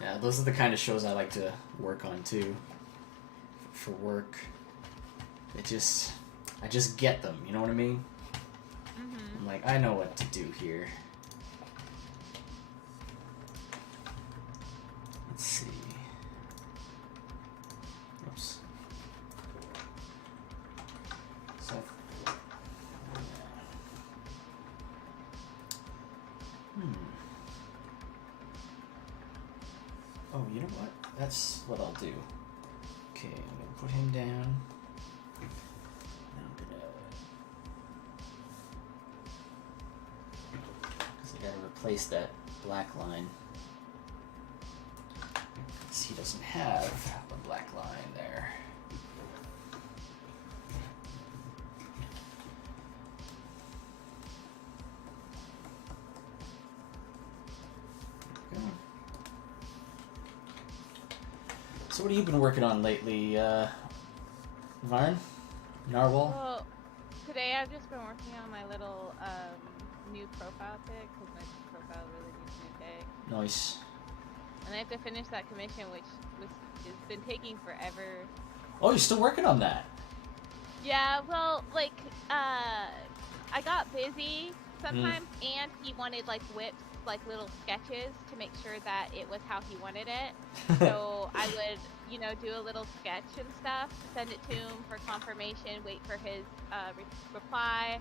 Yeah, those are the kind of shows I like to work on too. For work. I just get them, you know what I mean? I'm like, I know what to do here. Let's see. Oops. So, oh, you know what? That's what I'll do. Okay, I'm gonna put him down. Because I gotta replace that black line. Because he doesn't have a black line there. There we go. So what have you been working on lately, Varn? Narwhal? Well, today I've just been working on my little new profile pic because my profile really needs a new pic. Nice. And I have to finish that commission, which has been taking forever. Oh, you're still working on that? Yeah, well, like, I got busy sometimes, and he wanted, like, whips, like, little sketches to make sure that it was how he wanted it. So I would, you know, do a little sketch and stuff, send it to him for confirmation, wait for his reply,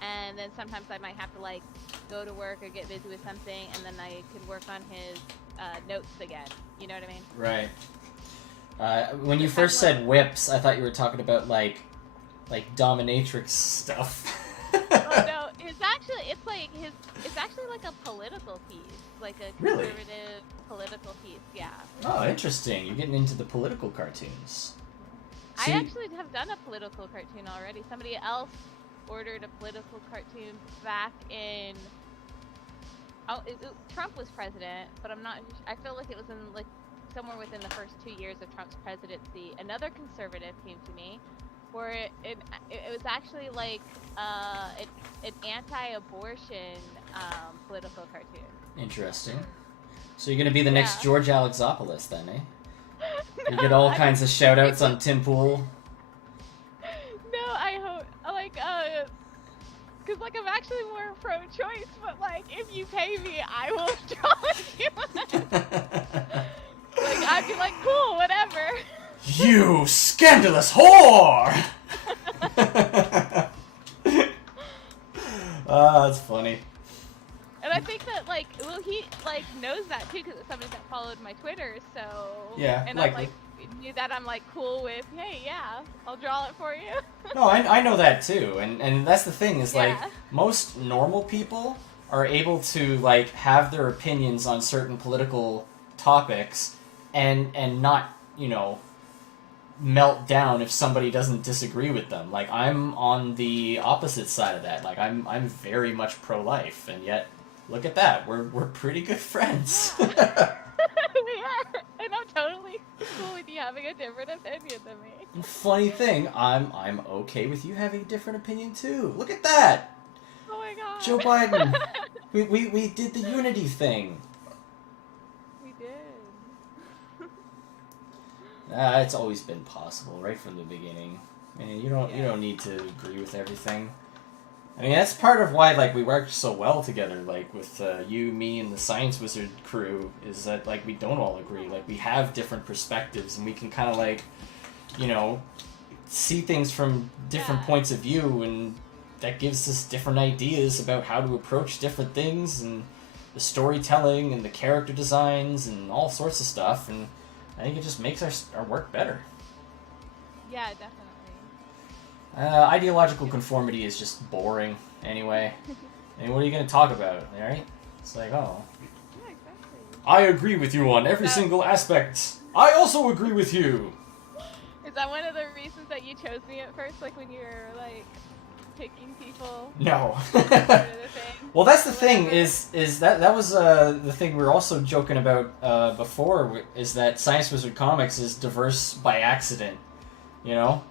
and then sometimes I might have to, like, go to work or get busy with something, and then I could work on his notes again. You know what I mean? Right. When you first said whips, I thought you were talking about like dominatrix stuff. Oh no, it's actually like a political piece, like a conservative political piece. Yeah. Oh, interesting. You're getting into the political cartoons. I actually have done a political cartoon already. Somebody else ordered a political cartoon back in. Trump was president, but I'm not. I feel like it was in like somewhere within the first 2 years of Trump's presidency. Another conservative came to me, where it was actually like an anti-abortion political cartoon. Interesting. So you're gonna be the next George Alexopoulos then, eh? You get all kinds of shout-outs on Tim Pool. No, I hope because like I'm actually more pro-choice, but like if you pay me, I will draw it. Like I'd be like, cool, whatever. You scandalous whore! That's funny. And I think that like, well, he like knows that too because it's somebody that followed my Twitter. So yeah, and likely. I'm like knew that I'm like cool with. Hey, yeah, I'll draw it for you. No, I know that too, and that's the thing is like most normal people are able to like have their opinions on certain political topics, and not melt down if somebody doesn't disagree with them. Like I'm on the opposite side of that. Like I'm very much pro-life, and yet look at that, we're pretty good friends. We are, and I'm totally cool with you having a different opinion than me. funny thing. I'm okay with you having a different opinion too. Look at that, Oh my god. Joe Biden. we did the unity thing. We did. It's always been possible, right from the beginning. I mean, you don't need to agree with everything. I mean, that's part of why like we work so well together. Like with you, me, and the Science Wizard crew, is that like we don't all agree. Like we have different perspectives, and we can kind of like, you know, see things from different points of view, and that gives us different ideas about how to approach different things, and the storytelling, and the character designs, and all sorts of stuff. And I think it just makes our work better. Yeah, definitely. Ideological conformity is just boring, anyway. And what are you going to talk about, right? It's like, oh. Yeah, exactly. I agree with you on every single aspect. I also agree with you. Is that one of the reasons that you chose me at first, like when you were like picking people? No. Sort of the thing? Well, that's the Or thing, whatever? is that was the thing we were also joking about before, is that Science Wizard Comics is diverse by accident, you know?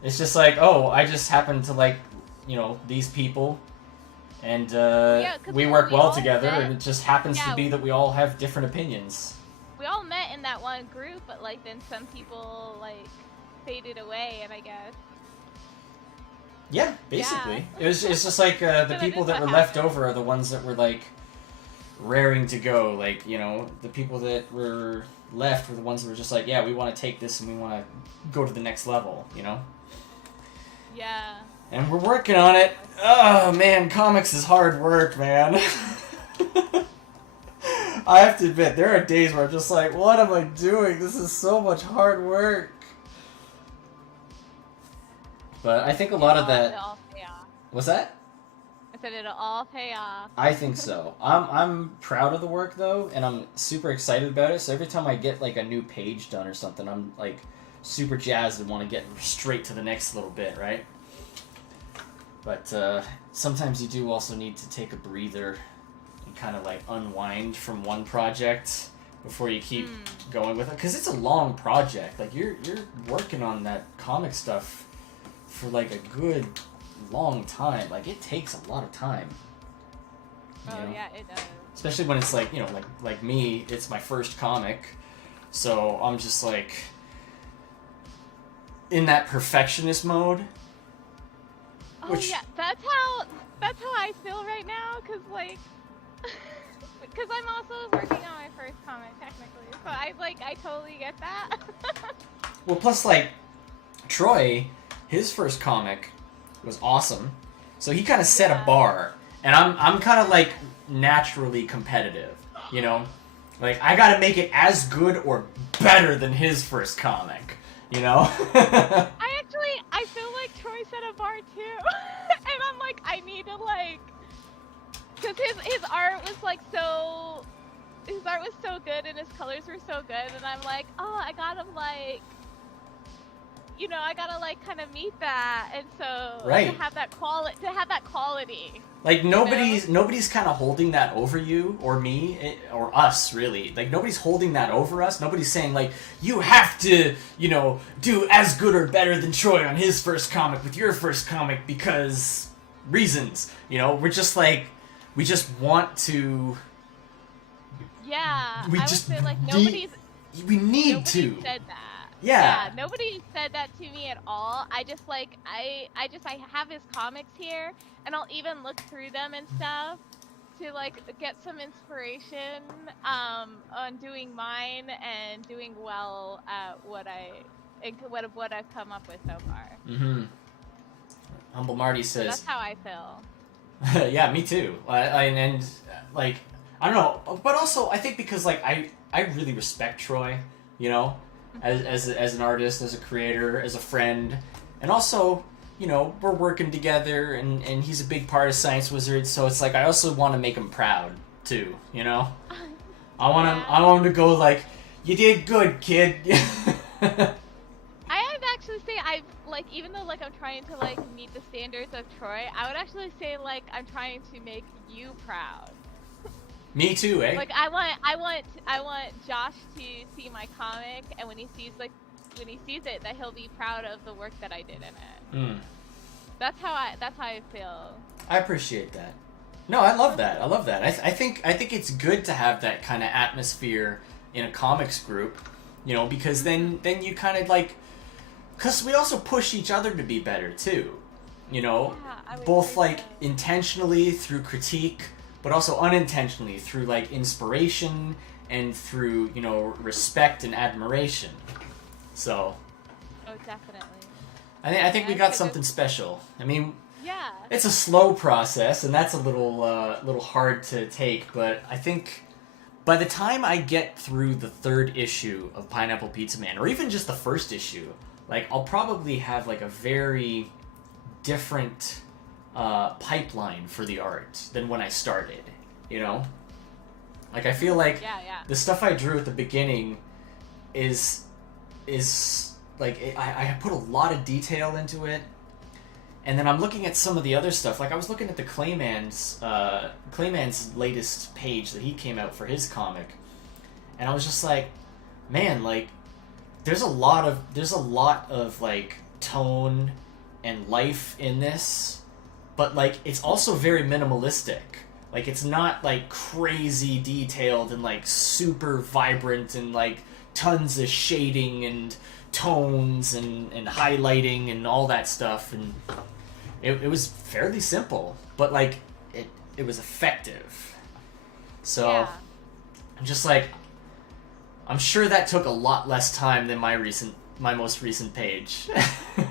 It's just like, oh, I just happen to like, you know, these people, and 'cause we when work we well all together, met- and it just happens to Yeah. be that we all have different opinions. We all met in that one group, but like then some people like faded away, and I guess. Yeah, basically. Yeah. It's just like the that people is that what were left happened. over are the ones that were like raring to go. Like, you know, the people that were left were the ones that were just like, yeah, we want to take this and we want to go to the next level, you know? Yeah. And we're working on it. Oh, man, comics is hard work, man. I have to admit, there are days where I'm just like, what am I doing? This is so much hard work. But I think a lot of that... It'll all pay off. What's that? I said it'll all pay off. I think so. I'm proud of the work though, and I'm super excited about it. So every time I get like a new page done or something, I'm like super jazzed and want to get straight to the next little bit, right? But sometimes you do also need to take a breather and kind of like unwind from one project before you keep going with it, because it's a long project. Like you're working on that comic stuff for like a good long time. Like it takes a lot of time. Oh You know? yeah, it does. Especially when it's like, you know, like me, it's my first comic, so I'm just like in that perfectionist mode. Oh Which- yeah, that's how I feel right now, cause like, cause I'm also working on my first comic technically, so I totally get that. Well, plus like Troy, his first comic was awesome, so he kind of set a Yeah. bar, and I'm kind of like naturally competitive, you know, like I gotta make it as good or better than his first comic, you know. I feel like Troy set a bar too, and I'm like, I need to like, cause his art was like so, his art was so good and his colors were so good, and I'm like, oh, I gotta like, you know, I gotta like kind of meet that, and so Right. to have that quality. Like nobody's kind of holding that over you or me or us, really. Like nobody's holding that over us. Nobody's saying like you have to, you know, do as good or better than Troy on his first comic with your first comic because reasons. You know, we're just like we just want to. Yeah, We I would just say like need- we need nobody to. said that. Yeah. Nobody said that to me at all. I just like I have his comics here, and I'll even look through them and stuff to like get some inspiration on doing mine and doing well at what I've come up with so far. Mm-hmm. Humble Marty So says. that's how I feel. Yeah, me too. And like I don't know, but also I think because like I really respect Troy, you know, as an artist, as a creator, as a friend, and also, you know, we're working together, and he's a big part of Science Wizard, so it's like I also want to make him proud too, you know. I want him to go like, you did good, kid. I would actually say I've like, even though like I'm trying to like meet the standards of Troy, I would actually say like I'm trying to make you proud. Me too, eh? Like I want Josh to see my comic, and when he sees like when he sees it, that he'll be proud of the work that I did in it. Mm. That's how I feel. I appreciate that. No, I love that. I love that. I think it's good to have that kind of atmosphere in a comics group, you know, because then you kind of like, because we also push each other to be better too, you know, Yeah, I would both say like so. intentionally through critique, but also unintentionally through like inspiration and through, you know, respect and admiration. So Oh, definitely. I think we Yeah, got 'cause something special. I mean, Yeah. it's a slow process, and that's a little hard to take. But I think by the time I get through the 3rd issue of Pineapple Pizza Man, or even just the 1st issue, like I'll probably have like a very different pipeline for the art than when I started. You know, like I feel like Yeah. the stuff I drew at the beginning is like I put a lot of detail into it. And then I'm looking at some of the other stuff. Like I was looking at the Clayman's latest page that he came out for his comic, and I was just like, man, like there's a lot of like tone and life in this, but like it's also very minimalistic. Like it's not like crazy detailed and like super vibrant and like tons of shading and tones and highlighting and all that stuff, and it was fairly simple, but like it was effective. So Yeah. I'm just like, I'm sure that took a lot less time than my most recent page.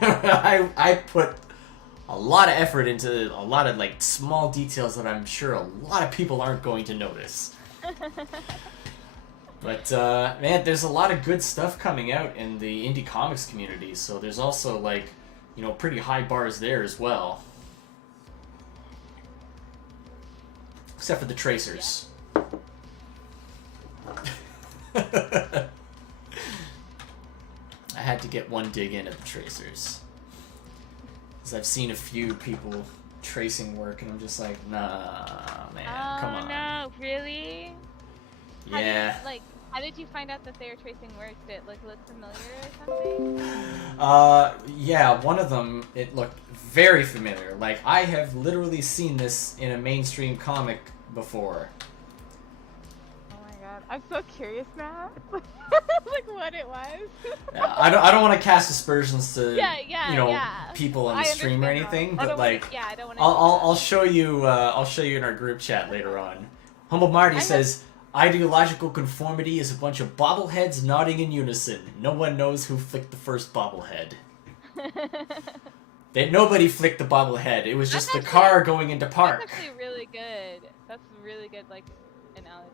I put a lot of effort into a lot of like small details that I'm sure a lot of people aren't going to notice. But man, there's a lot of good stuff coming out in the indie comics community, so there's also like, you know, pretty high bars there as well. Except for the tracers. I had to get one dig in at the tracers. Because I've seen a few people tracing work, and I'm just like, nah, man, come on. No, really? Yeah. How did you find out that they were tracing work? Did it look familiar or something? Yeah, one of them, it looked very familiar. Like, I have literally seen this in a mainstream comic before. Oh my god, I'm so curious now. Like what it was. Yeah, I don't want to cast aspersions to Yeah, you know, yeah. people on the I stream or understand that. anything, I but don't like wanna, I don't want I'll show you in our group chat later on. Humble Marty says ideological conformity is a bunch of bobbleheads nodding in unison. No one knows who flicked the first bobblehead. Nobody flicked the bobblehead. It was just the car going into park. That's actually really good. That's really good, like, analogy.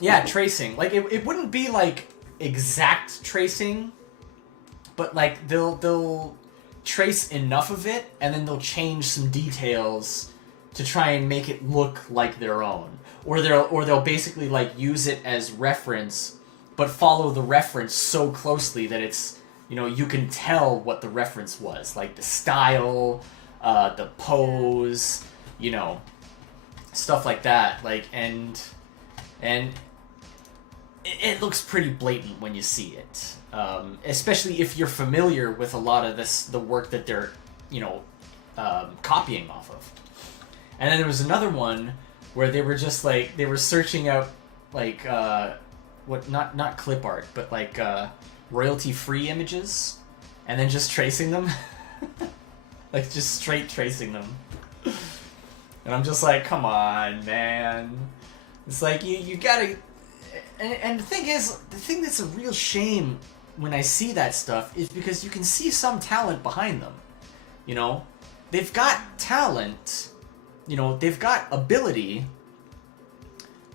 Yeah, tracing. Like it wouldn't be like exact tracing, but like they'll trace enough of it, and then they'll change some details to try and make it look like their own. Or they'll basically like use it as reference, but follow the reference so closely that it's, you know, you can tell what the reference was, like the style, the pose, you know, stuff like that. Like and it looks pretty blatant when you see it, especially if you're familiar with a lot of the work that they're, you know, copying off of. And then there was another one where they were just like, they were searching out like not clip art, but like royalty-free images, and then just tracing them, like just straight tracing them. And I'm just like, come on, man. It's like you gotta. And the thing is, the thing that's a real shame when I see that stuff is because you can see some talent behind them. You know, they've got talent. You know, they've got ability.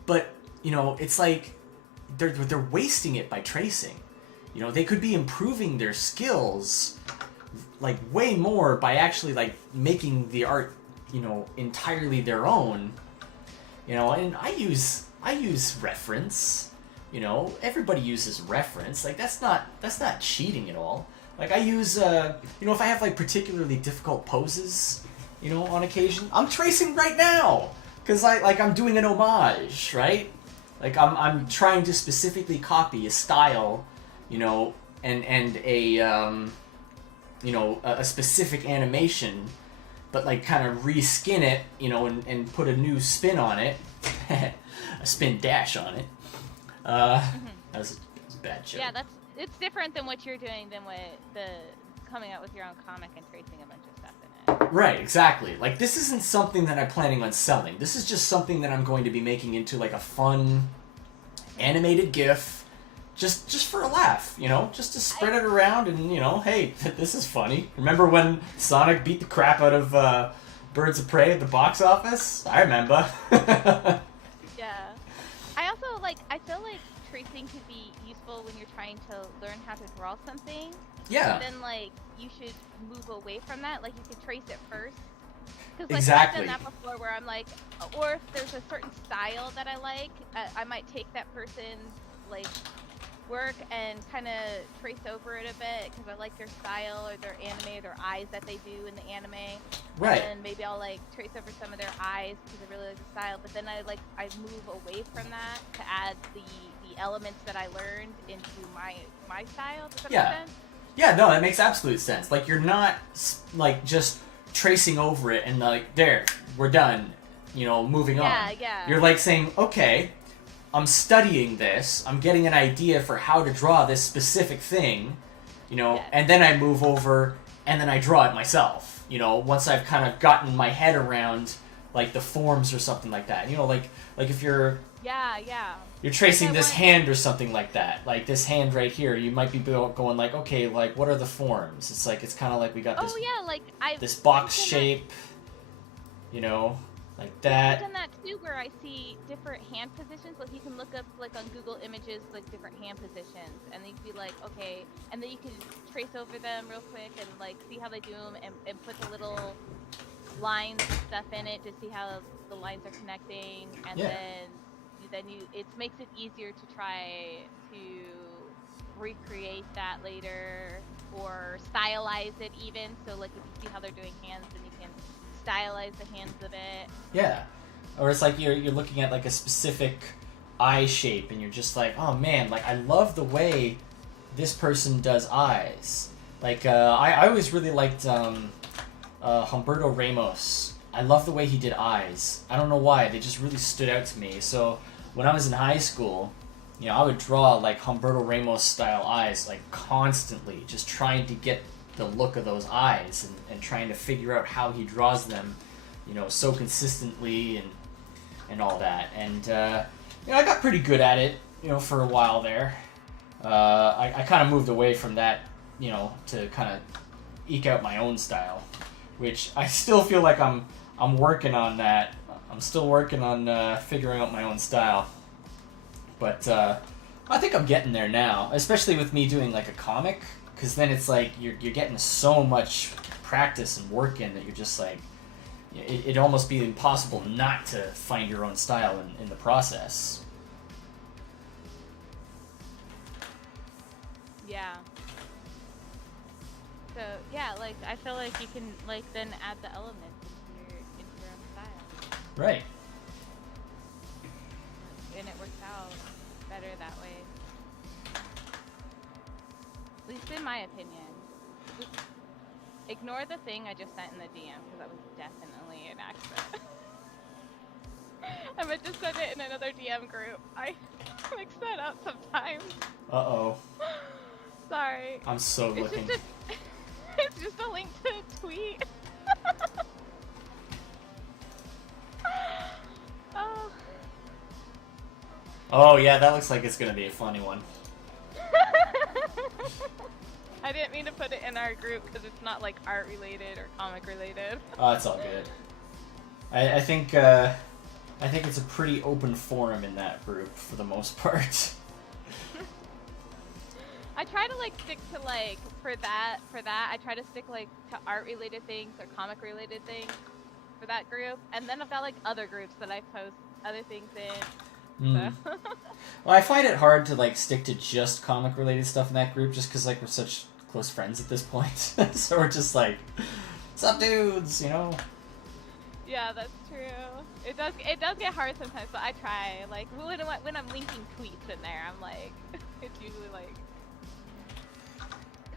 But you know, it's like they're wasting it by tracing. You know, they could be improving their skills like way more by actually like making the art, you know, entirely their own. You know, and I use reference. You know, everybody uses reference. Like that's not cheating at all. Like I use you know, if I have like particularly difficult poses, you know, on occasion, I'm tracing right now because I'm doing an homage, right? Like I'm trying to specifically copy a style, you know, and a you know, a specific animation, but like kind of reskin it, you know, and put a new spin on it, a spin dash on it. That was a bad joke. Yeah, it's different than what you're doing than what the coming out with your own comic and tracing a bunch of stuff in it. Right, exactly. Like, this isn't something that I'm planning on selling. This is just something that I'm going to be making into like a fun animated GIF, just for a laugh, you know, just to spread it around and, you know, hey, this is funny. Remember when Sonic beat the crap out of Birds of Prey at the box office? I remember. Yeah. I also I feel like tracing could be useful when you're trying to learn how to draw something. Yeah. But then you should move away from that. Like, you could trace it first. Because Exactly. I've done that before where I'm like, or if there's a certain style that I like, I might take that person's work and kind of trace over it a bit because I like their style or their anime, their eyes that they do in the anime. Right. And maybe I'll trace over some of their eyes because I really like the style. But then I move away from that to add the elements that I learned into my style. Does that Yeah. make sense? Yeah, no, that makes absolute sense. Like, you're not like just tracing over it and like, there, we're done, you know, moving on. Yeah. You're like saying, okay, I'm studying this, I'm getting an idea for how to draw this specific thing, you know, Yes. and then I move over and then I draw it myself, you know, once I've kind of gotten my head around like the forms or something like that. You know, like if you're tracing this hand or something like that, like this hand right here, you might be going like, okay, like what are the forms? It's like, it's kind of like we got this, this box shape, you know, like that. I've done that too, where I see different hand positions. Like, you can look up on Google Images different hand positions, and then you can be like, okay, and then you can trace over them real quick and see how they do them, and put the little lines and stuff in it to see how the lines are connecting, and Yeah. then it makes it easier to try to recreate that later or stylize it even. So if you see how they're doing hands, then you can stylize the hands a bit. Yeah. Or it's like you're looking at like a specific eye shape and you're just like, oh man, like I love the way this person does eyes. Like I always really liked Humberto Ramos. I love the way he did eyes. I don't know why, they just really stood out to me. So when I was in high school, you know, I would draw like Humberto Ramos style eyes like constantly, just trying to get the look of those eyes and trying to figure out how he draws them, you know, so consistently and all that. And you know, I got pretty good at it, you know, for a while there. I kind of moved away from that, you know, to kind of eke out my own style, which I still feel like I'm working on that. I'm still working on figuring out my own style. But I think I'm getting there now, especially with me doing like a comic, because then it's like you're getting so much practice and work in that you're just like, it'd almost be impossible not to find your own style in the process. Yeah. So yeah, I feel like you can then add the elements into your own style, Right. and it works out better that way. At least in my opinion. Just ignore the thing I just sent in the DM because that was definitely an accident. I meant to send it in another DM group. I mix that up sometimes. Uh-oh. Sorry. I'm so looking. It's just a link to a tweet. Oh. Oh yeah, that looks like it's gonna be a funny one. I didn't mean to put it in our group because it's not art related or comic related. Oh, it's all good. I think it's a pretty open forum in that group for the most part. I try to stick to for that I try to stick to art related things or comic related things for that group, and then I've got other groups that I post other things in. Mm. So. Well, I find it hard to stick to just comic related stuff in that group, just because we're such close friends at this point. So we're just like, "What's up, dudes?" You know. Yeah, that's true. It does get hard sometimes, but I try. When I'm linking tweets in there, I'm it's usually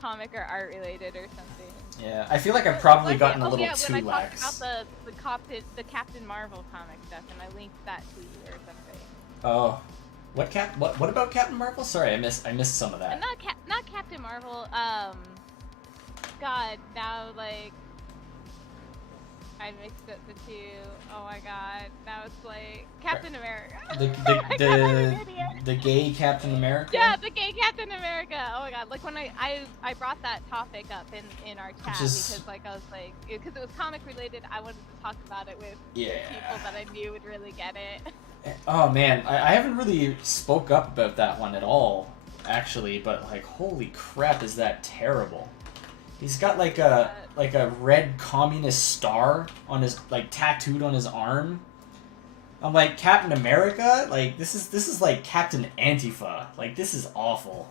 comic or art related or something. Yeah, I feel like I've probably gotten a Oh little yeah, too when I lax. talked about the Captain Marvel comic stuff, and I linked that to you or something. Oh, what about Captain Marvel? Sorry, I missed some of that. And not Captain Marvel. God, now like I mixed up the two. Oh my God, now it's like Captain America. The gay Captain America. Yeah, the gay Captain America. Oh my God, like when I brought that topic up in our chat because like I was like, because it was comic related, I wanted to talk about it with people that I knew would really get it. Oh man, I haven't really spoke up about that one at all, actually. But like, holy crap, is that terrible? He's got like a red communist star on his tattooed on his arm. I'm like, Captain America? Like this is like Captain Antifa. Like this is awful.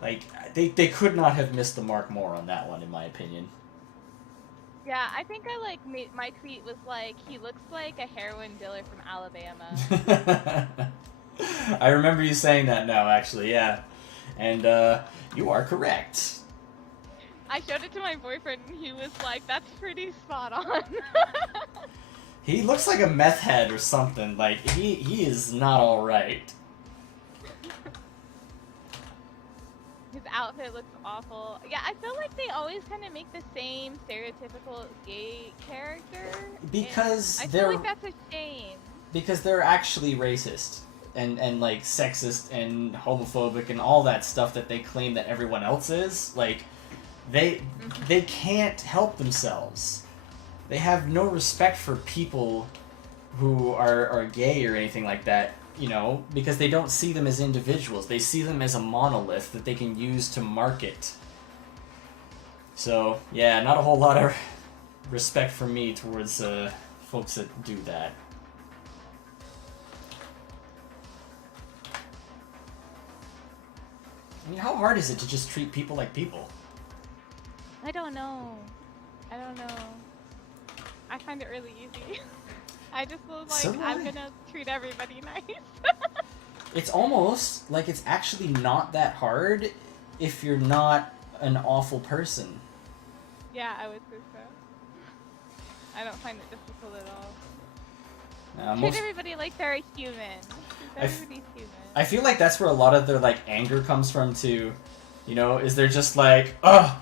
Like they could not have missed the mark more on that one in my opinion. Yeah, I think I like my tweet was like, he looks like a heroin dealer from Alabama. I remember you saying that now, actually, yeah. And you are correct. I showed it to my boyfriend and he was like, that's pretty spot on. He looks like a meth head or something. Like, he is not alright. His outfit looks awful. Yeah, I feel like they always kind of make the same stereotypical gay character. Because I feel like that's a shame. Because they're actually racist. And like, sexist and homophobic and all that stuff that they claim that everyone else is. Like, they can't help themselves. They have no respect for people who are gay or anything like that, you know, because they don't see them as individuals. They see them as a monolith that they can use to market. So, yeah, not a whole lot of respect from me towards folks that do that. I mean, how hard is it to just treat people like people? I don't know. I find it really easy. I just was like, I'm gonna treat everybody nice. It's almost like it's actually not that hard if you're not an awful person. Yeah, I would say so. I don't find it difficult at all. Treat everybody like they're a human. Everybody's human. I feel like that's where a lot of their like anger comes from too. You know, is they're just like, ugh,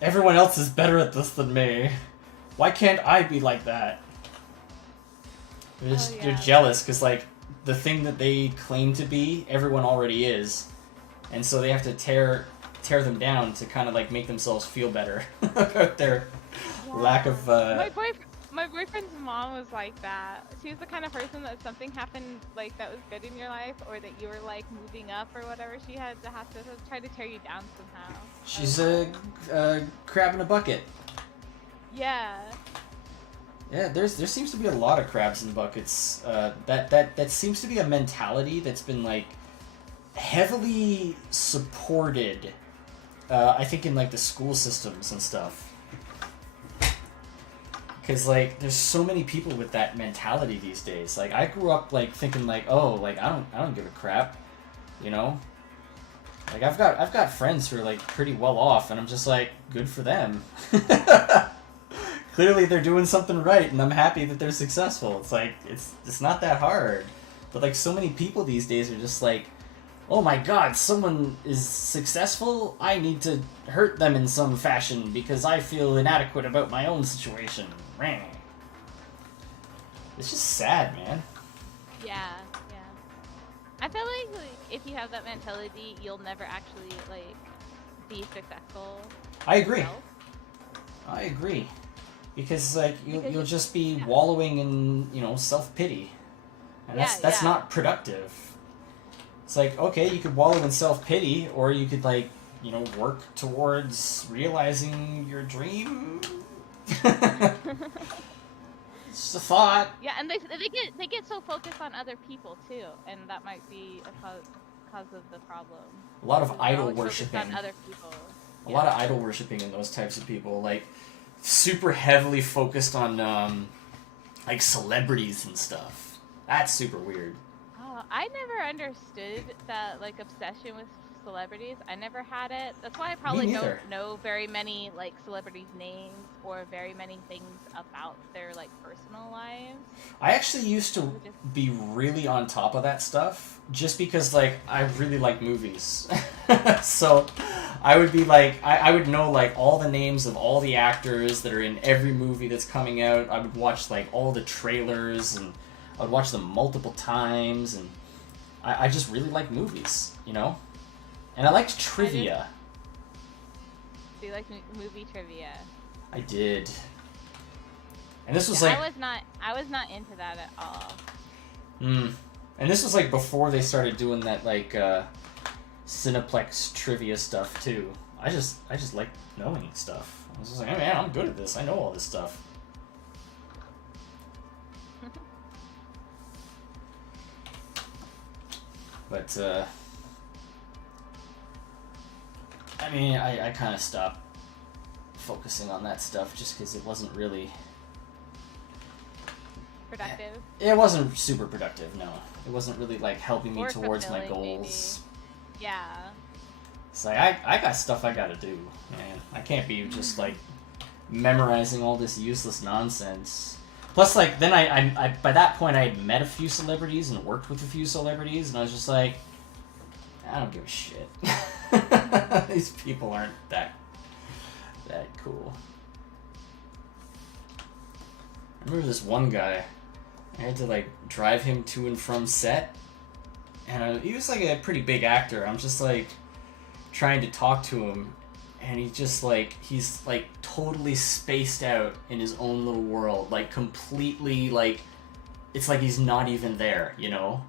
everyone else is better at this than me. Why can't I be like that? They're jealous because like the thing that they claim to be, everyone already is, and so they have to tear them down to kind of like make themselves feel better about their lack of. My boyfriend's mom was like that. She was the kind of person that if something happened like that was good in your life, or that you were like moving up or whatever, she had to have to try to tear you down somehow. She's a crab in a bucket. Yeah. Yeah, there seems to be a lot of crabs in buckets. That seems to be a mentality that's been like heavily supported. I think in like the school systems and stuff. Because like there's so many people with that mentality these days. Like I grew up like thinking like, oh, like I don't give a crap, you know. Like I've got friends who are like pretty well off, and I'm just like, good for them. Clearly they're doing something right, and I'm happy that they're successful. It's like, it's not that hard. But like so many people these days are just like, oh my god, someone is successful, I need to hurt them in some fashion because I feel inadequate about my own situation. It's just sad, man. Yeah. I feel like if you have that mentality, you'll never actually like be successful. I agree. Yourself. I agree. Because like you'll just be wallowing in, you know, self-pity. And that's not productive. It's like, okay, you could wallow in self-pity, or you could like, you know, work towards realizing your dream. It's just a thought. Yeah, and they get so focused on other people too, and that might be a cause of the problem. A lot of idol worshipping. On other people. A lot of idol worshipping in those types of people, like super heavily focused on like celebrities and stuff. That's super weird. I never understood that like obsession with celebrities. I never had it. That's why I probably neither. don't know very many like celebrities' names or very many things about their like personal lives. I actually used to be really on top of that stuff just because, like, I really like movies. So I would be like, I would know, like, all the names of all the actors that are in every movie that's coming out. I would watch, like, all the trailers, and I would watch them multiple times, and I just really like movies, you know? And I liked trivia. Do you like movie trivia? I did. And this was Yeah, like... I was not into that at all. And this was like before they started doing that, like, Cineplex trivia stuff too. I just like knowing stuff. I was just like, oh man, I'm good at this. I know all this stuff. But I mean, I kind of stopped focusing on that stuff just because it wasn't really productive. It wasn't super productive. No, it wasn't really like helping me Or towards my fulfilling, goals. maybe. Yeah. It's like I got stuff I gotta do, man. I can't be just like memorizing all this useless nonsense. Plus, like, then I by that point I had met a few celebrities and worked with a few celebrities, and I was just like, I don't give a shit. These people aren't that cool. I remember this one guy. I had to like drive him to and from set, and he was like a pretty big actor. I'm just like trying to talk to him, and he's like totally spaced out in his own little world, like completely, like it's like he's not even there, you know?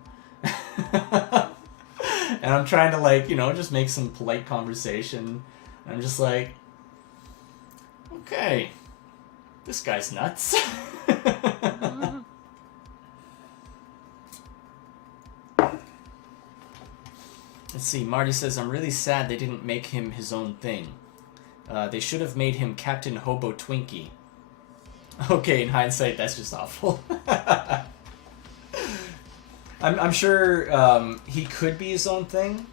And I'm trying to, like, you know, just make some polite conversation. And I'm just like, okay, this guy's nuts. Let's see, Marty says, I'm really sad they didn't make him his own thing. They should have made him Captain Hobo Twinkie. Okay, in hindsight, that's just awful. I'm sure he could be his own thing.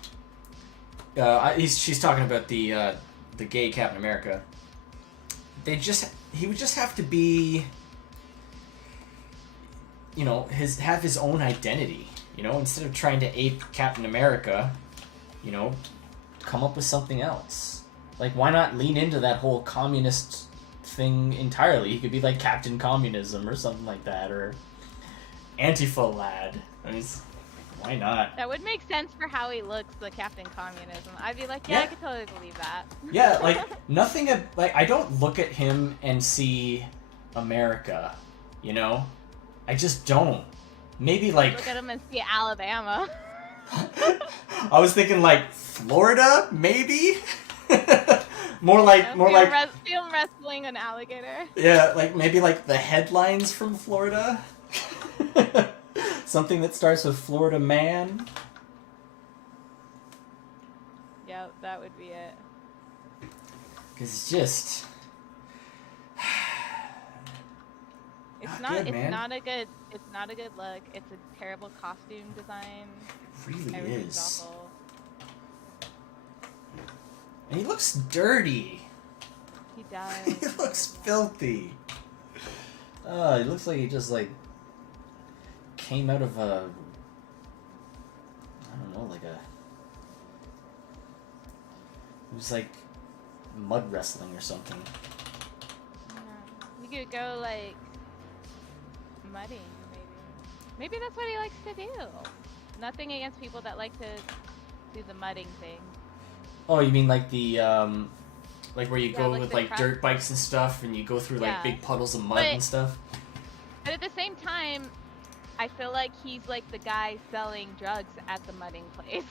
She's talking about the gay Captain America. He would just have to be, you know, have his own identity. You know, instead of trying to ape Captain America, you know, come up with something else. Like, why not lean into that whole communist thing entirely? He could be like Captain Communism or something like that, or Antifa lad. I mean, why not? That would make sense for how he looks, the Captain Communism. I'd be like, yeah, I could totally believe that. Yeah, like, nothing, like, I don't look at him and see America, you know? I just don't. Maybe, like... Look at him and see Alabama. I was thinking, like, Florida, maybe? more like... See him wrestling an alligator. Yeah, like, maybe, like, the headlines from Florida? Something that starts with Florida Man? Yep, that would be it. Because it's just... It's not good, man. not a good look. It's a terrible costume design. It really Everything's is. awful. And he looks dirty. He does. He looks filthy. He looks like he just, like, came out of a... I don't know, like a... It was like mud wrestling or something. You could go, like, mudding, maybe. Maybe that's what he likes to do. Nothing against people that like to do the mudding thing. Oh, you mean like the, like where you go like with, the like, dirt bikes and stuff, and you go through, like, big puddles of mud and stuff? But at the same time, I feel like he's, like, the guy selling drugs at the mudding place.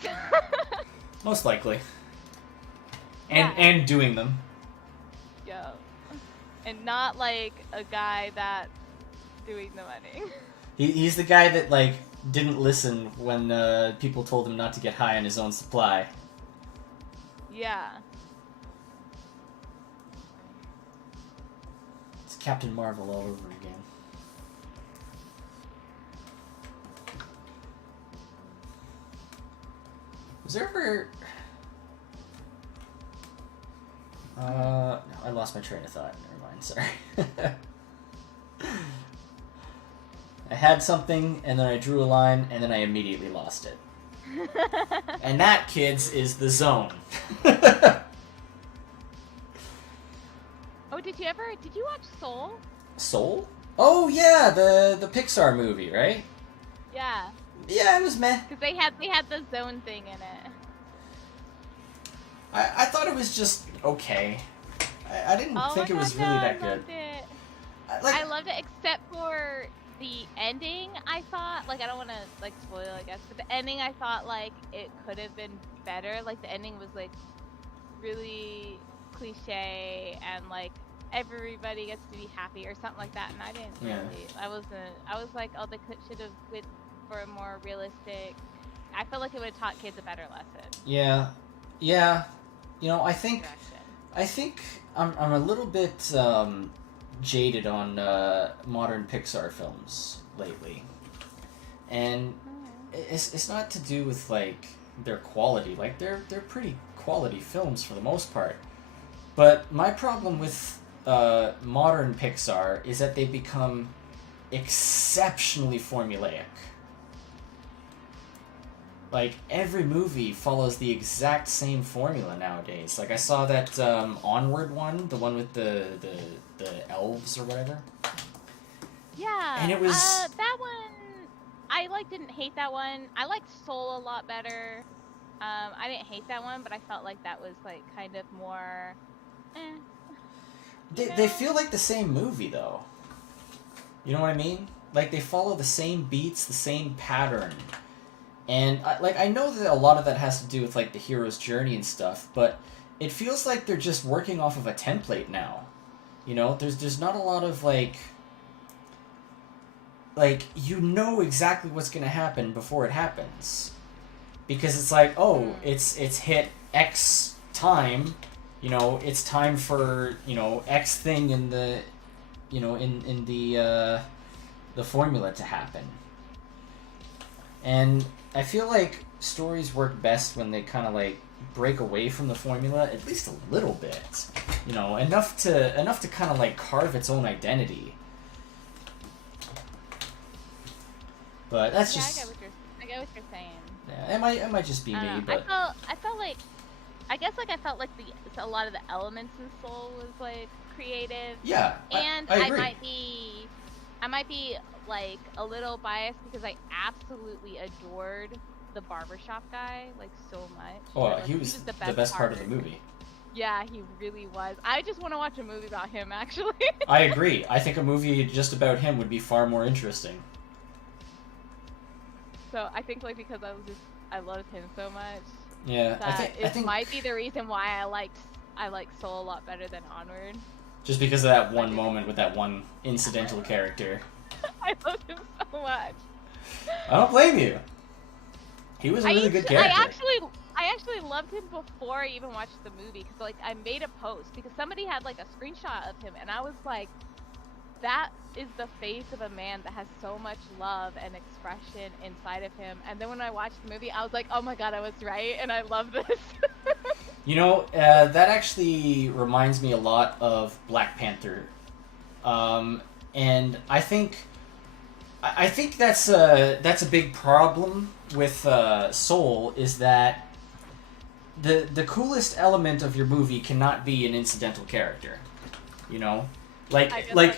Most likely. And doing them. Yeah. And not, like, a guy that's doing the mudding. He's the guy that, like, didn't listen when people told him not to get high on his own supply. Yeah. It's Captain Marvel all over again. Was there ever... No, I lost my train of thought. Never mind. Sorry. I had something, and then I drew a line, and then I immediately lost it. And that, kids, is the zone. Oh, did you watch Soul? Soul? Oh yeah, the Pixar movie, right? Yeah. Yeah, it was meh. Because they had the zone thing in it. I thought it was just okay. I didn't think it was really that good. I loved it, except for the ending. I thought, like, I don't want to like spoil, I guess, but the ending, I thought like it could have been better. Like the ending was like really cliche and like everybody gets to be happy or something like that, and I didn't really. I was like, oh, they should have went for a more realistic. I feel like it would have taught kids a better lesson. Yeah. You know, I think I'm a little bit jaded on modern Pixar films lately, and it's not to do with like their quality. Like they're pretty quality films for the most part, but my problem with modern Pixar is that they become exceptionally formulaic. Like, every movie follows the exact same formula nowadays. Like, I saw that Onward one, the one with the elves or whatever. Yeah. And it was... that one, I, like, didn't hate that one. I liked Soul a lot better. I didn't hate that one, but I felt like that was, like, kind of more... They feel like the same movie, though. You know what I mean? Like, they follow the same beats, the same pattern. And, I know that a lot of that has to do with, like, the hero's journey and stuff, but it feels like they're just working off of a template now. You know? There's not a lot of, like, you know exactly what's gonna happen before it happens. Because it's like, oh, it's hit X time, you know, it's time for, you know, X thing in the, you know, in the formula to happen. And I feel like stories work best when they kind of like break away from the formula at least a little bit, you know, enough to kind of like carve its own identity. But that's just. I get what you're saying. Yeah, it might just be me, but I felt like a lot of the elements in Soul was like creative. Yeah, and I agree. I might be like a little biased because I absolutely adored the barbershop guy like so much. Oh, like, he was the best part of the movie. Yeah, he really was. I just want to watch a movie about him, actually. I agree. I think a movie just about him would be far more interesting. So I think like because I loved him so much. Yeah, I think might be the reason why I liked Soul a lot better than Onward. Just because of that one moment with that one incidental character. I loved him so much. I don't blame you. He was a really good character. I actually loved him before I even watched the movie because like I made a post because somebody had like a screenshot of him and I was like, that is the face of a man that has so much love and expression inside of him. And then when I watched the movie, I was like, oh my god, I was right, and I love this. You know, that actually reminds me a lot of Black Panther, and I think that's a big problem with Soul is that the coolest element of your movie cannot be an incidental character, you know, that's totally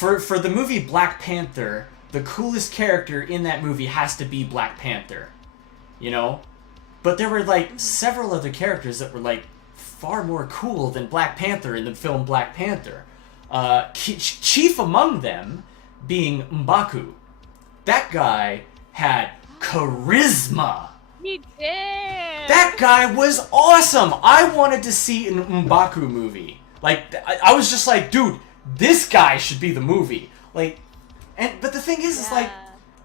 true. For the movie Black Panther, the coolest character in that movie has to be Black Panther, you know. But there were, like, several other characters that were, like, far more cool than Black Panther in the film Black Panther. Chief among them being M'Baku. That guy had charisma. He did! That guy was awesome! I wanted to see an M'Baku movie. Like, I was just like, dude, this guy should be the movie. Like, but the thing is like,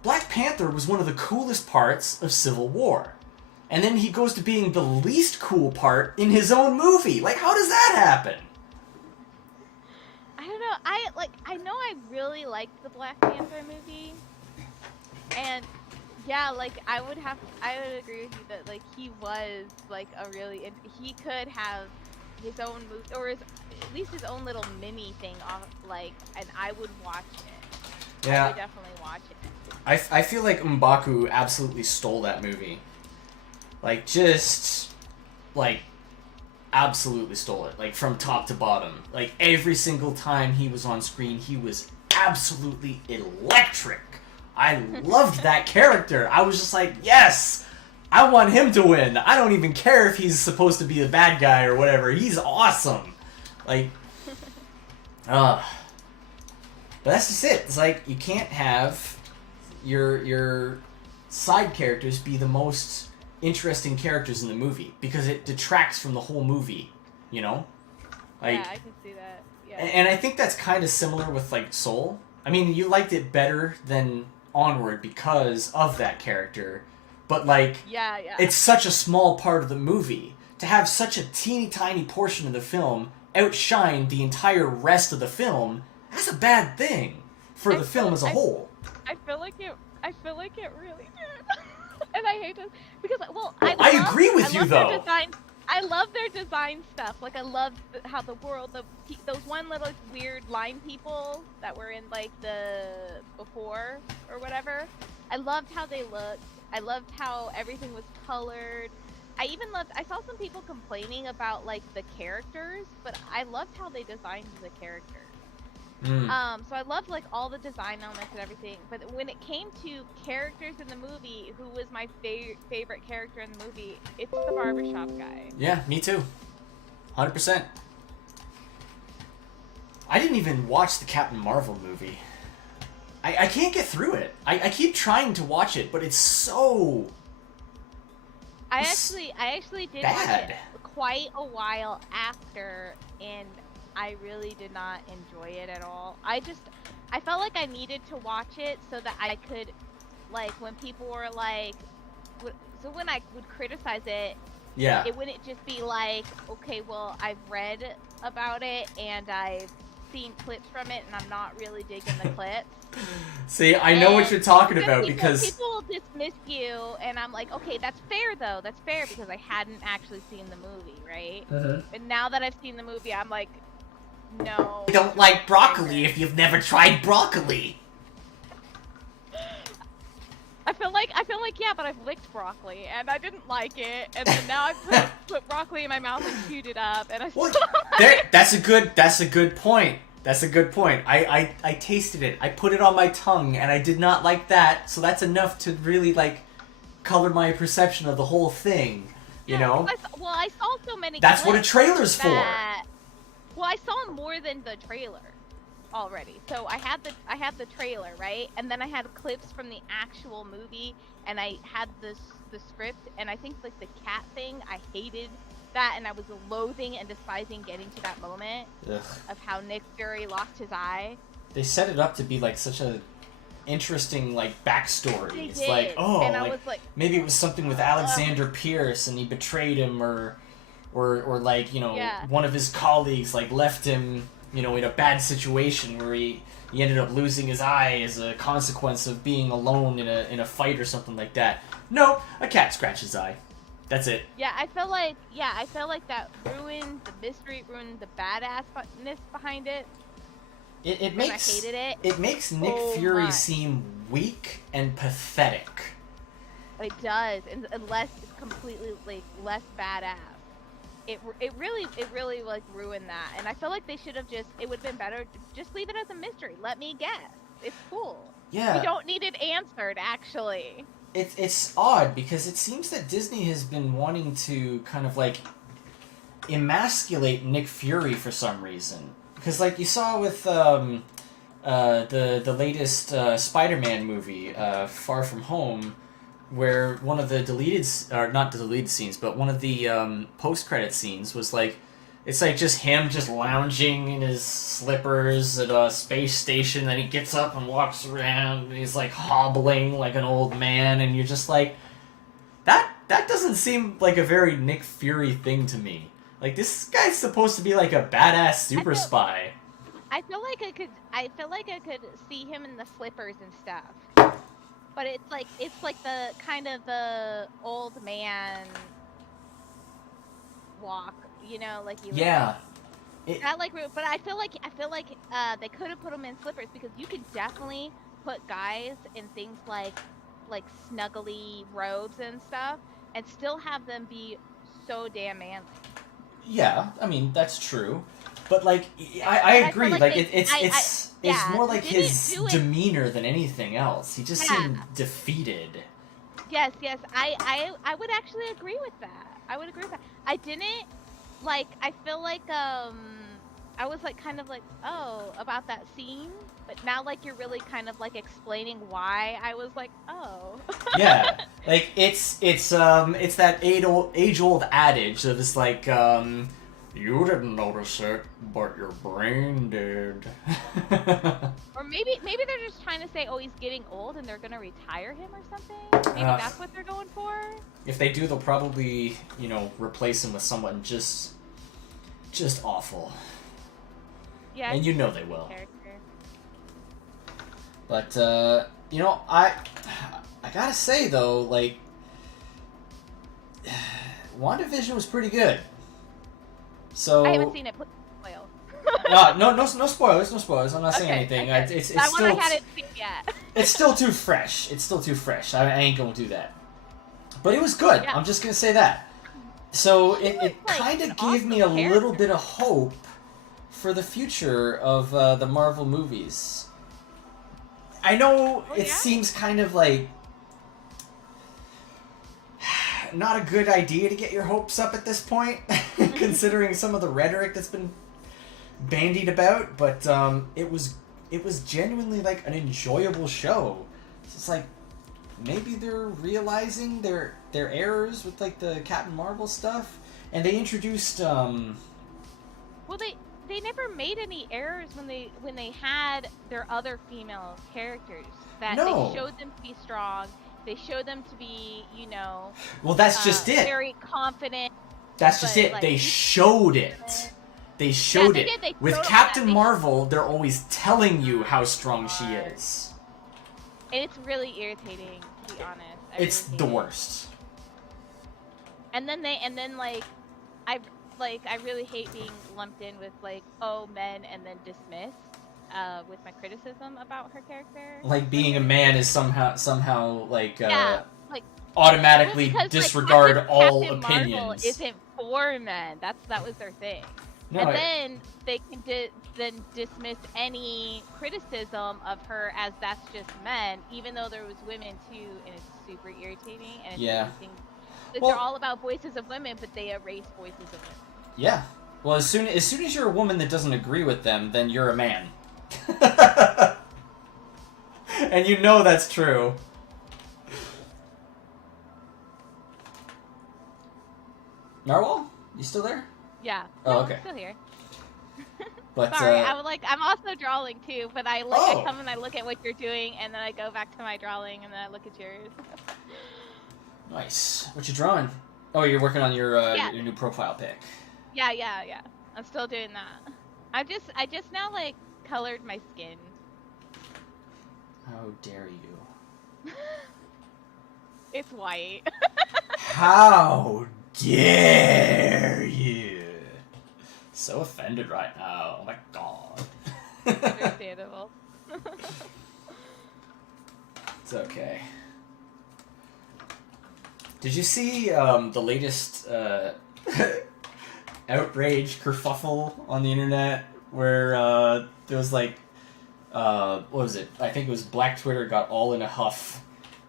Black Panther was one of the coolest parts of Civil War. And then he goes to being the least cool part in his own movie. Like, how does that happen? I don't know. I know I really liked the Black Panther movie. And yeah, like I would agree with you that like he was like he could have his own movie, or at least his own little mini thing off, like, and I would watch it. I Yeah, would definitely watch it. I feel like M'Baku absolutely stole that movie. Like, just, like, absolutely stole it. Like, from top to bottom. Like, every single time he was on screen, he was absolutely electric. I loved that character. I was just like, yes! I want him to win. I don't even care if he's supposed to be a bad guy or whatever. He's awesome. Like, but that's just it. It's like, you can't have your side characters be the most interesting characters in the movie, because it detracts from the whole movie, you know? Like, Yeah, I can see that. Yeah. and I think that's kind of similar with, like, Soul. I mean, you liked it better than Onward because of that character, but, like, Yeah. it's such a small part of the movie. To have such a teeny tiny portion of the film outshine the entire rest of the film, that's a bad thing for the film as a whole. I feel like it really did. And I hate this because, well, I agree with you, though. Their design. I love their design stuff. Like, I love how the world, those one little weird line people that were in, like, the before or whatever. I loved how they looked. I loved how everything was colored. I saw some people complaining about, like, the characters, but I loved how they designed the characters. So I loved, like, all the design elements and everything, but when it came to characters in the movie, who was my favorite character in the movie, it's the barbershop guy. Yeah, me too. 100%. I didn't even watch the Captain Marvel movie. I can't get through it. I keep trying to watch it, but it's so... I actually did bad. watch it quite a while after, and I really did not enjoy it at all. I felt like I needed to watch it so that I could, like, when people were like, so when I would criticize it, Yeah. it wouldn't just be like, okay, well, I've read about it and I've seen clips from it and I'm not really digging the clips. See, I know what you're talking about because... People will dismiss you, and I'm like, okay, that's fair, though. That's fair, because I hadn't actually seen the movie, right? And now that I've seen the movie, I'm like, no. You don't like broccoli if you've never tried broccoli. I feel like, yeah, but I've licked broccoli, and I didn't like it, and then now I've put broccoli in my mouth and chewed it up, and I still That's a good point. That's a good point. I tasted it. I put it on my tongue, and I did not like that, so that's enough to really, like, color my perception of the whole thing, you know? I saw so many That's what a clips trailer's for. Well, I saw more than the trailer already. So I had the trailer, right? And then I had clips from the actual movie, and I had the script, and I think, like, the cat thing, I hated that, and I was loathing and despising getting to that moment of how Nick Fury lost his eye. They set it up to be, like, such a interesting, like, backstory. They it's did. like, oh, And I like, was like, maybe it was something with Alexander Pierce and he betrayed him, or like, you know, Yeah. one of his colleagues, like, left him, you know, in a bad situation where he ended up losing his eye as a consequence of being alone in a fight or something like that. No, a cat scratched his eye. That's it. Yeah, I felt like that ruined the mystery, ruined the badassness behind it. It makes I hated it. It makes Nick so Fury much. seem weak and pathetic. It does, and less completely, like, less badass. It really like ruined that, and I feel like they should have it would have been better just leave it as a mystery. Let me guess. It's cool. Yeah. We don't need it answered, actually. It's odd because it seems that Disney has been wanting to kind of, like, emasculate Nick Fury for some reason. Because, like, you saw with the latest Spider-Man movie, Far From Home, where one of the not the deleted scenes, but one of the post-credit scenes was, like, it's like just him just lounging in his slippers at a space station, then he gets up and walks around, and he's, like, hobbling like an old man, and you're just like, that doesn't seem like a very Nick Fury thing to me. Like, this guy's supposed to be like a badass super spy. I feel like I could see him in the slippers and stuff. But it's like the kind of the old man walk. You know, like you. Yeah. Not like, but I feel like they could have put them in slippers because you could definitely put guys in things like snuggly robes and stuff, and still have them be so damn manly. Yeah, I mean that's true, but like I agree. Like it's more like his demeanor than anything else. He just seemed defeated. Yes, I would actually agree with that. I would agree with that. I didn't like. I feel like I was like kind of like about that scene, but now like you're really kind of like explaining why I was like Yeah, like it's that age old adage of it's like you didn't notice it, but your brain did. Or maybe they're just trying to say, oh, he's getting old and they're gonna retire him or something. Maybe that's what they're going for. If they do, they'll probably replace him with someone just awful. Yeah, and you know they will. Character. But I gotta say though, like WandaVision was pretty good. So I haven't seen it. Please spoil. No spoilers. No spoilers. I'm not saying anything. Okay. It's I still. hadn't seen yet. It's still too fresh. I ain't gonna do that. But it was good. Yeah. I'm just gonna say that. So He was, it kind of an gave me awesome a little bit of hope for the future of the Marvel movies. I know it seems kind of like not a good idea to get your hopes up at this point, considering some of the rhetoric that's been bandied about. But it was genuinely like an enjoyable show. It's like maybe they're realizing their errors with like the Captain Marvel stuff, and they introduced. Well, they never made any errors when they had their other female characters. They showed them to be strong. They showed them to be, Well, that's just it. Very confident. That's just it. Like, they showed it. They showed it. With Captain Marvel, they're always telling you how strong she is. And it's really irritating, to be honest. It's the worst. And then I really hate being lumped in with men and then dismissed with my criticism about her character. Like being a man is somehow automatically disregard all Captain opinions. Marvel isn't for men. That was their thing. No, and then they can then dismiss any criticism of her as that's just men, even though there was women too, and it's super irritating. And they're all about voices of women, but they erase voices of women. Yeah. Well, as soon as you're a woman that doesn't agree with them, then you're a man. And you know that's true. Narwhal? You still there? Yeah. Oh, okay. I'm still here. But, sorry, I'm also drawing too, but I come and I look at what you're doing, and then I go back to my drawing, and then I look at yours. Nice. What you drawing? Oh, you're working on your new profile pic. Yeah. I'm still doing that. I just now colored my skin. How dare you? It's white. How dare you? So offended right now. Oh my god. Understandable. It's okay. Did you see the latest outrage kerfuffle on the internet where there was what was it? I think it was Black Twitter got all in a huff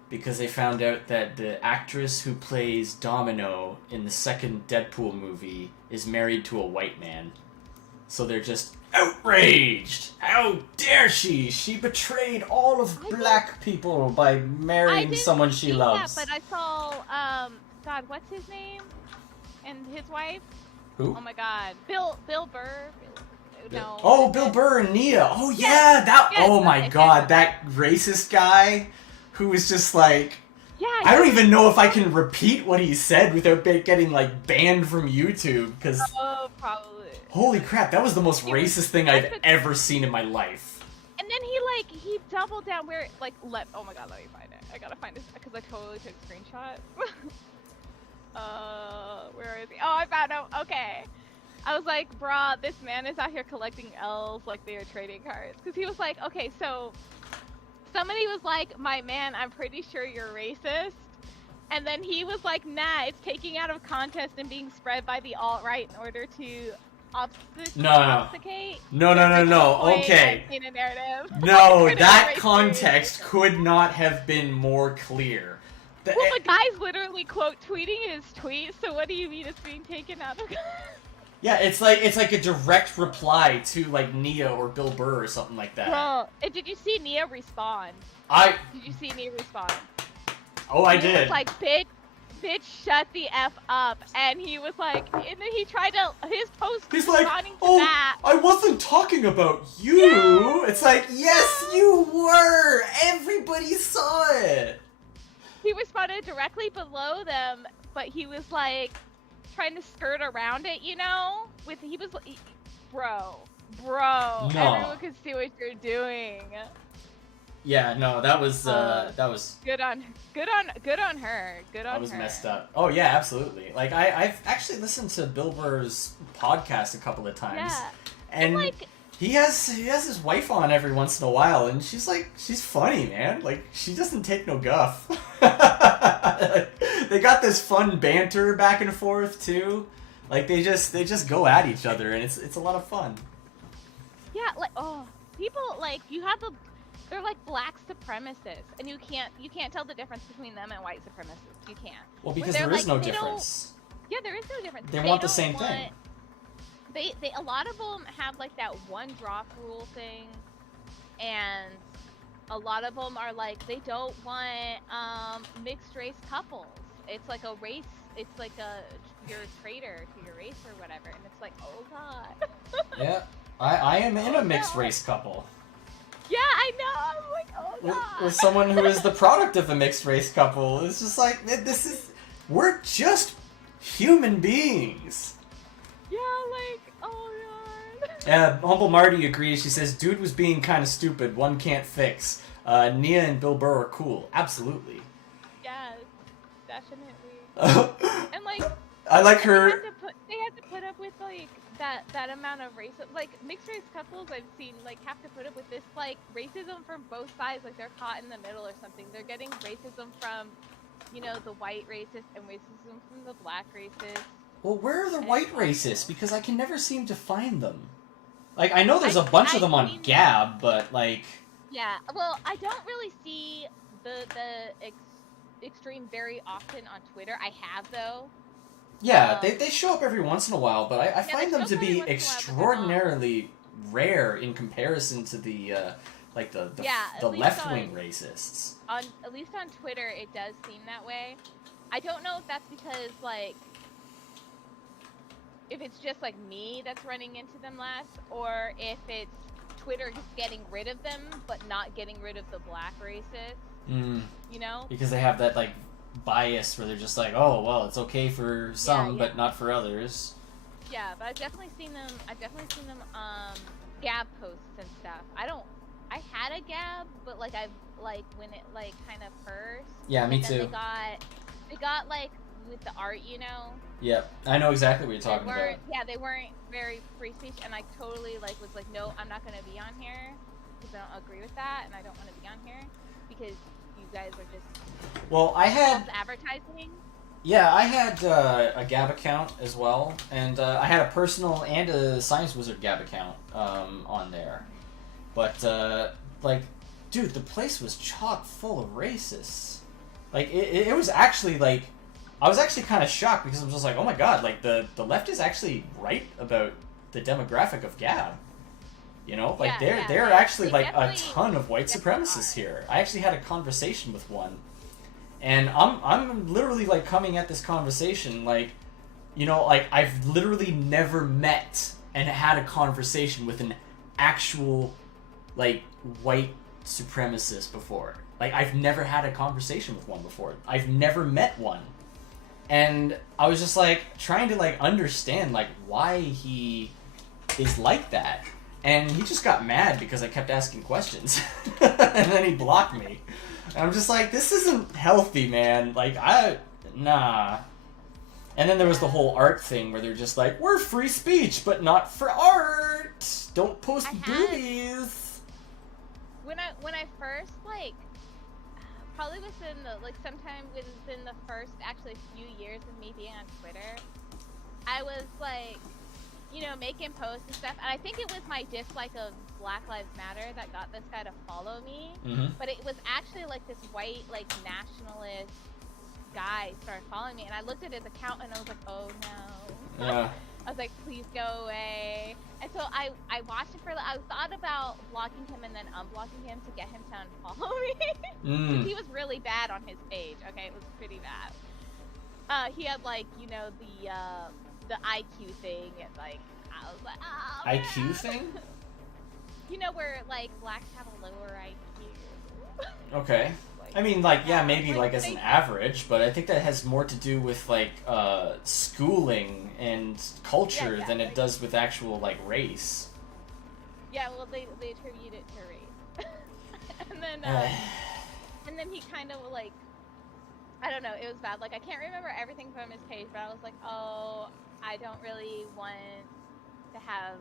because they found out that the actress who plays Domino in the second Deadpool movie is married to a white man. So they're just outraged! How dare she? She betrayed all of black people by marrying someone she loves. Yeah, but I saw, God, what's his name? And his wife? Who? Oh my God. Bill Burr. No. Oh, Bill Burr and Nia. Oh yeah, oh my God, that racist guy who was just like, I don't even know if I can repeat what he said without getting banned from YouTube because. Oh, probably. Holy crap, that was the most racist thing I've ever seen in my life. And then he doubled down where oh my God, let me find it. I gotta find it because I totally took screenshots. Where are where is he? Oh, I found him. Okay. I was like, bruh, this man is out here collecting L's like they are trading cards. Because he was like, okay, so somebody was like, my man, I'm pretty sure you're racist. And then he was like, nah, it's taking out of context and being spread by the alt-right in order to obfuscate. No. Okay. In a narrative. No, that context could not have been more clear. Well, the guy's literally quote tweeting his tweet, so what do you mean it's being taken out of? Yeah, it's like a direct reply to like Nia or Bill Burr or something like that. Bro, and did you see Nia respond? Did you see Nia respond? Oh, I Nia did. was like, bitch, shut the F up. And he was like, and then he tried to, his post He's like, responding to oh, that. I wasn't talking about you. Yeah. It's like, yes, you were. Everybody saw it. He responded directly below them, but he was like, trying to skirt around it, you know? Bro, No. everyone could see what you're doing. Yeah, no, that was good on her. that was messed up. Oh yeah, absolutely. Like I've actually listened to Bill Burr's podcast a couple of times. Yeah. And like, he has his wife on every once in a while, and she's funny, man. Like, she doesn't take no guff. They got this fun banter back and forth too. Like they just go at each other, and it's a lot of fun. yeah, like, oh, people like they're like black supremacists, and you can't tell the difference between them and white supremacists. You can't. Well, because there is no difference. Yeah, there is no difference. They want the same thing. They a lot of them have like that one drop rule thing, and a lot of them are like they don't want mixed race couples. It's like a race. It's like you're a traitor to your race or whatever, and it's like, oh god. Yeah, I am in a mixed race couple. Yeah, I know. I'm like, oh god. With someone who is the product of a mixed race couple. It's just like we're just human beings. Yeah, like, oh god. Humble Marty agrees. She says, dude was being kind of stupid. One can't fix. Nia and Bill Burr are cool. Absolutely. Yes, definitely. And like, I like her. They had to put up with like that amount of racism. Like mixed race couples, I've seen like have to put up with this like racism from both sides. Like they're caught in the middle or something. They're getting racism from, you know, the white racist and racism from the black racist. Well, where are the white racists? Because I can never seem to find them. Like, I know there's a bunch of them on Gab, but, like... Yeah, well, I don't really see the extreme very often on Twitter. I have, though. Yeah, they show up every once in a while, but I find them to be extraordinarily rare in comparison to the, like, the left-wing racists. At least on Twitter, it does seem that way. I don't know if that's because, like... if it's just like me that's running into them less, or if it's Twitter just getting rid of them, but not getting rid of the black racists. You know? Because they have that like bias where they're just like, oh well, it's okay for some, but not for others. Yeah, but I've definitely seen them. Gab posts and stuff. I had a Gab, but like when it like kind of first. Yeah, me too. They got like with the art, you know. Yep, I know exactly what you're talking about. Yeah, they weren't very free speech, and I totally like was like, no, I'm not gonna be on here because I don't agree with that, and I don't want to be on here because you guys are just. Well, I had advertising. Yeah, I had a Gab account as well, and I had a personal and a Science Wizard Gab account on there, but like, dude, the place was chock full of racists. Like, it was actually like. I was actually kind of shocked because I was just like, oh my god, like the left is actually right about the demographic of Gab. You know, like there are actually like a ton of white supremacists here. I actually had a conversation with one, and I'm literally like coming at this conversation like, you know, like I've literally never met and had a conversation with an actual like white supremacist before. Like I've never had a conversation with one before. I've never met one. And I was just like trying to like understand like why he is like that, and he just got mad because I kept asking questions, and then he blocked me. And I'm just like, this isn't healthy, man. Like nah. And then there was the whole art thing where they're just like, we're free speech, but not for art. Don't post boobies. When I first like, probably within the sometime within the first actually few years of me being on Twitter, I was like, making posts and stuff, and I think it was my dislike of Black Lives Matter that got this guy to follow me. But it was actually like this white nationalist guy started following me, and I looked at his account and I was like, oh no. Yeah. I was like, please go away. And so I watched it I thought about blocking him and then unblocking him to get him to unfollow me. Because he was really bad on his page. Okay, it was pretty bad. He had the IQ thing, and I was like, oh, IQ man. thing? Where blacks have a lower IQ. Okay. I mean, maybe as an average, but I think that has more to do with schooling and culture than it does with actual race. Yeah, well, they attribute it to race. and then he kind of I don't know, it was bad. I can't remember everything from his page, but I was like, oh, I don't really want to have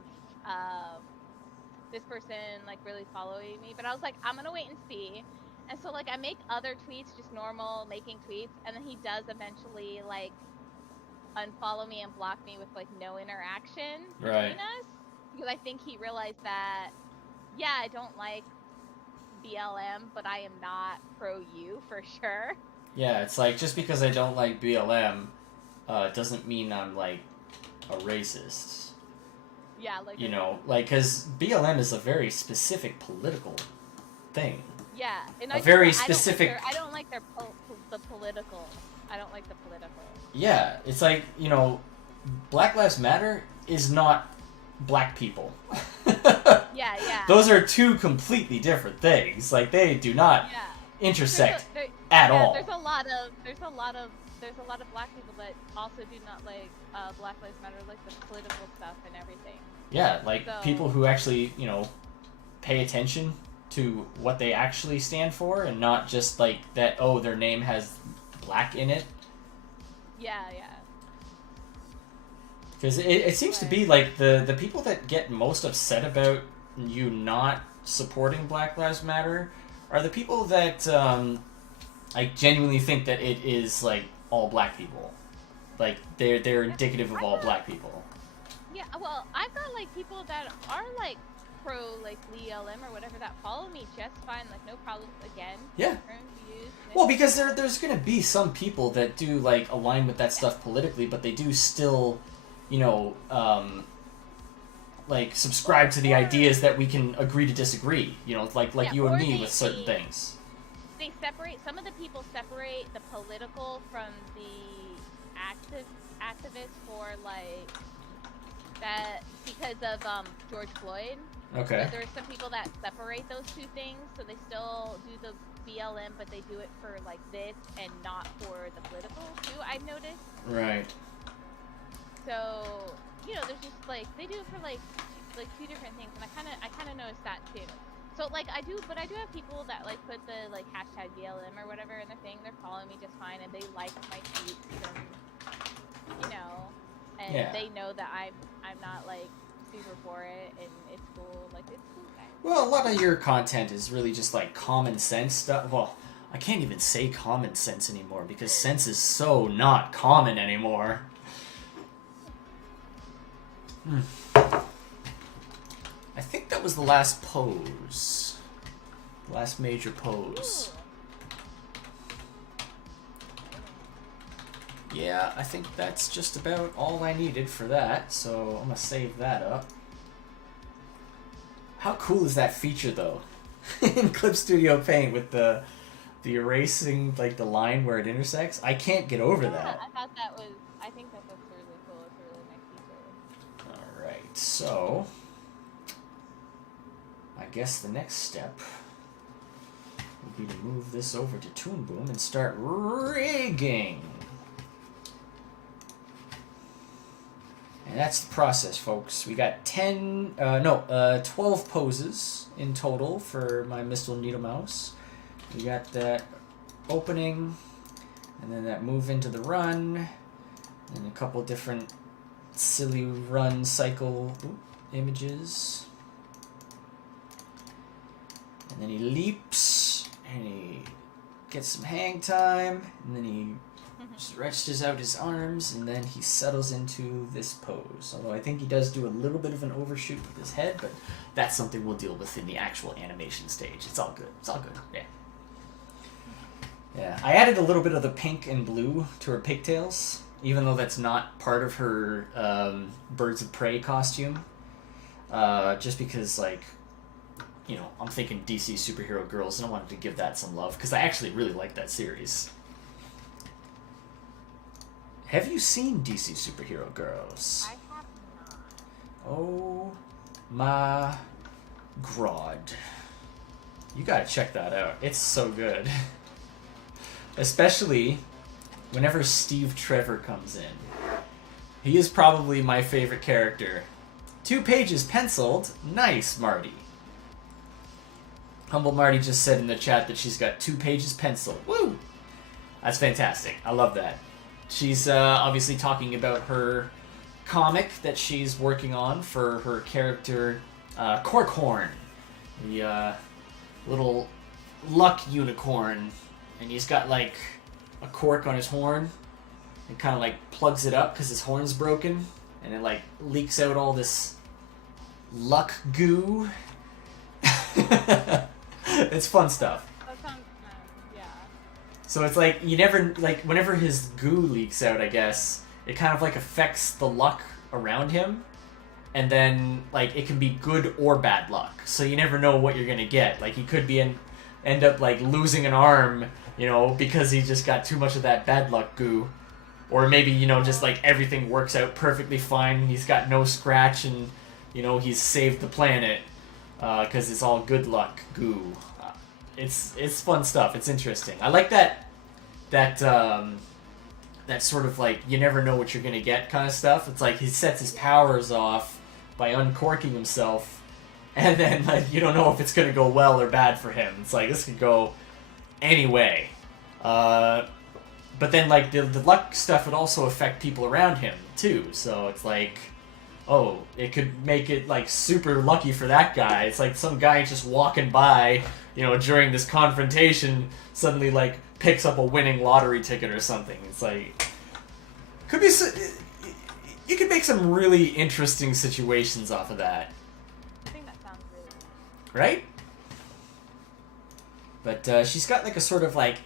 this person really following me. But I was like, I'm gonna wait and see. And so I make other tweets, just normal making tweets, and then he does eventually unfollow me and block me with no interaction between us, because I think he realized that I don't like BLM, but I am not pro you for sure. Yeah, it's just because I don't like BLM doesn't mean I'm a racist. Yeah, because BLM is a very specific political thing. Yeah, and I don't like the political. I don't like the political. Yeah, it's Black Lives Matter is not black people. Yeah. Those are two completely different things. They do not intersect at all. There's a lot of black people that also do not like Black Lives Matter, the political stuff and everything. Yeah, people who actually, pay attention to what they actually stand for, and not just that, oh, their name has black in it. Yeah. Because it seems to be the people that get most upset about you not supporting Black Lives Matter are the people that genuinely think that it is all black people. They're indicative of all black people. Yeah, well, I've got people that are pro BLM or whatever that follow me just fine, no problem. Again, yeah. Views, well, because there's gonna be some people that do align with that stuff politically, but they do still, subscribe to the ideas that we can agree to disagree. You and me with certain things. They separate. Some of the people separate the political from the activists for that because of George Floyd. Okay. So there's some people that separate those two things, so they still do the BLM, but they do it for this and not for the political too. I've noticed. Right. So there's just they do it for two different things, and I kind of noticed that too. So I do have people that put the hashtag BLM or whatever in the thing. They're following me just fine, and they like my tweets, and they know that I'm not super for it, and it's cool. It's cool, guys. Well, a lot of your content is really just common sense stuff. Well, I can't even say common sense anymore because sense is so not common anymore. I think that was the last pose. Last major pose. Ooh. Yeah, I think that's just about all I needed for that, so I'm gonna save that up. How cool is that feature, though? In Clip Studio Paint with the erasing, the line where it intersects? I can't get over that. I think that's really cool. It's a really nice feature. Alright, so I guess the next step would be to move this over to Toon Boom and start rigging. And that's the process, folks. We got 12 poses in total for my Mr. Needle Mouse. We got that opening, and then that move into the run, And a couple different silly run cycle images. And then he leaps, and he gets some hang time, and then he stretches out his arms, and then he settles into this pose. Although I think he does do a little bit of an overshoot with his head, but that's something we'll deal with in the actual animation stage. It's all good. It's all good. Yeah. Yeah. I added a little bit of the pink and blue to her pigtails, even though that's not part of her Birds of Prey costume. Just because, like, you know, I'm thinking DC superhero girls, and I wanted to give that some love, because I actually really like that series. Have you seen DC superhero girls? I have not. Oh my god. You gotta check that out. It's so good. Especially whenever Steve Trevor comes in. He is probably my favorite character. 2 pages penciled. Nice, Marty. Humble Marty just said in the chat that she's got 2 pages penciled. Woo! That's fantastic. I love that. She's obviously talking about her comic that she's working on for her character Corkhorn, the little luck unicorn, and he's got like a cork on his horn and kind of like plugs it up because his horn's broken, and it like leaks out all this luck goo. It's fun stuff. That sounds nice, yeah. So it's like, you never, like, whenever his goo leaks out, I guess, it kind of, like, affects the luck around him. And then, like, it can be good or bad luck. So you never know what you're gonna get. Like, he could be end up, like, losing an arm, you know, because he just got too much of that bad luck goo. Or maybe, you know, just, like, everything works out perfectly fine. He's got no scratch and, you know, he's saved the planet. Because it's all good luck goo. It's fun stuff. It's interesting. I like that sort of like you never know what you're gonna get kind of stuff. It's like he sets his powers off by uncorking himself, and then like you don't know if it's gonna go well or bad for him. It's like this could go any way. But then like the luck stuff would also affect people around him too. So it's like, oh, it could make it, like, super lucky for that guy. It's like some guy just walking by, you know, during this confrontation suddenly, like, picks up a winning lottery ticket or something. It's like, could be, you could make some really interesting situations off of that. I think that sounds really nice. Right? But she's got, like, a sort of, like,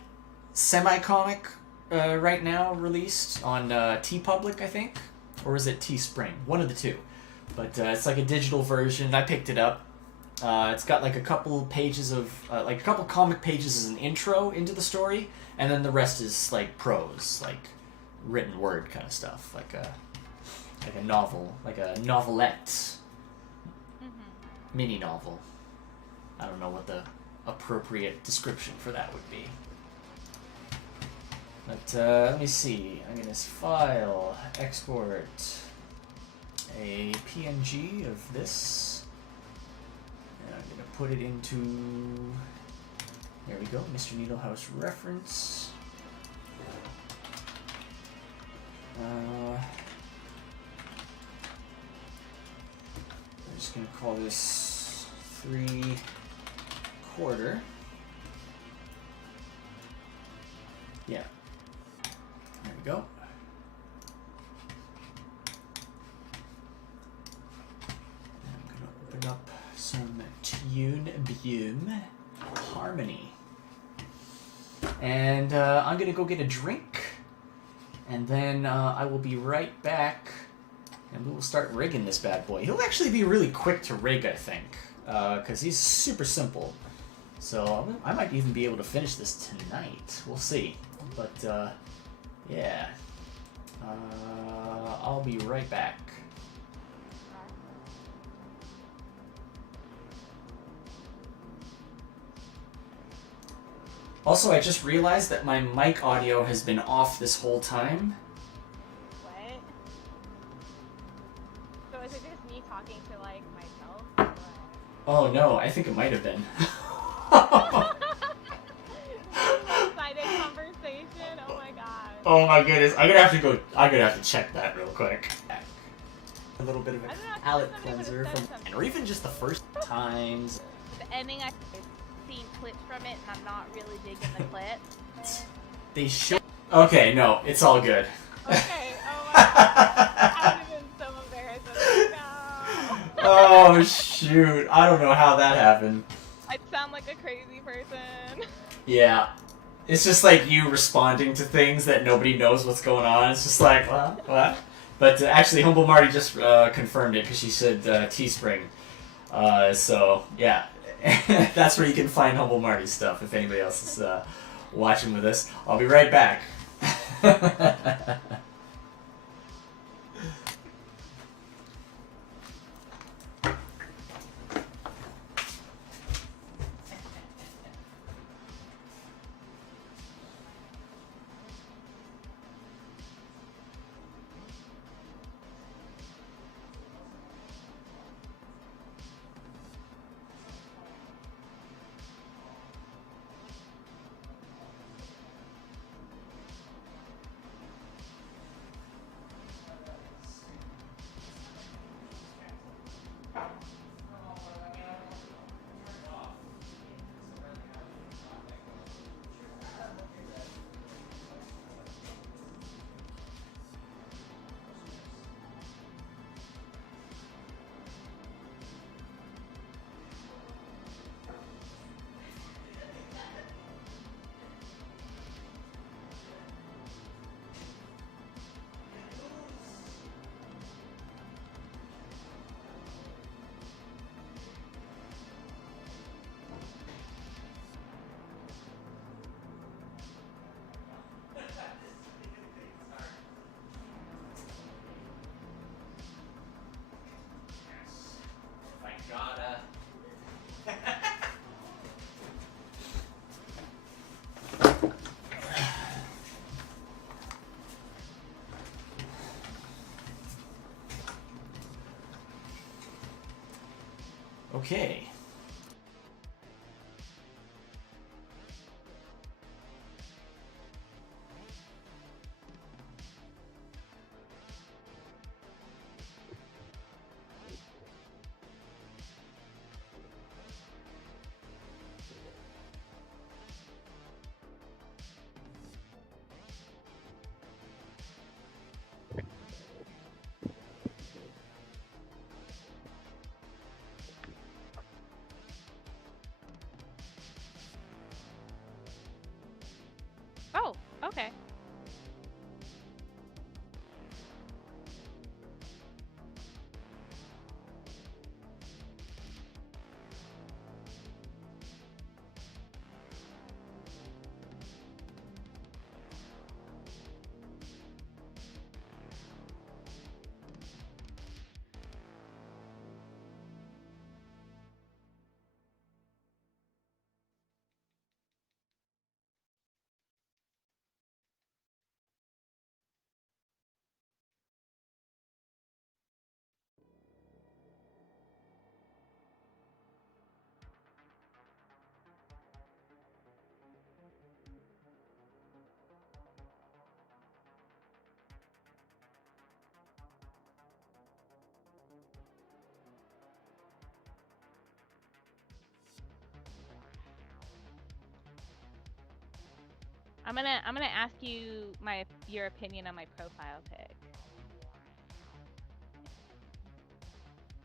semi-comic right now released on TeePublic, I think. Or is it Teespring? One of the two. But it's like a digital version. I picked it up. It's got like a couple pages of, like a couple comic pages as an intro into the story, and then the rest is like prose, like written word kind of stuff, like a novel, like a novelette, mini novel. I don't know what the appropriate description for that would be. But let me see. I'm gonna file, export a PNG of this, and I'm gonna put it into. There we go, Mr. Needlehouse reference. I'm just gonna call this 3/4. Yeah. There we go. I'm going to open up some Tune Bume Harmony. And I'm going to go get a drink. And then I will be right back. And we will start rigging this bad boy. He'll actually be really quick to rig, I think. Because he's super simple. So I might even be able to finish this tonight. We'll see. But, yeah. I'll be right back. Also, I just realized that my mic audio has been off this whole time. What? So is it just me talking to, like, myself? Or what? Oh no, I think it might have been. Excited conversation? Oh my god. Oh my goodness, I'm gonna have to check that real quick. A little bit of a I don't know, palate somebody would've cleanser said from, something. or even just the first times. The ending, I've seen clips from it, and I'm not really digging the clips. They show. Okay, no, it's all good. Okay, oh my god. I would have been so embarrassed. No. Oh shoot, I don't know how that happened. I'd sound like a crazy person. Yeah. It's just like you responding to things that nobody knows what's going on. It's just like, what? But actually, Humble Marty just confirmed it because she said Teespring. So, yeah. That's where you can find Humble Marty's stuff if anybody else is watching with us. I'll be right back. Okay. Oh, okay. I'm gonna ask you your opinion on my profile pic.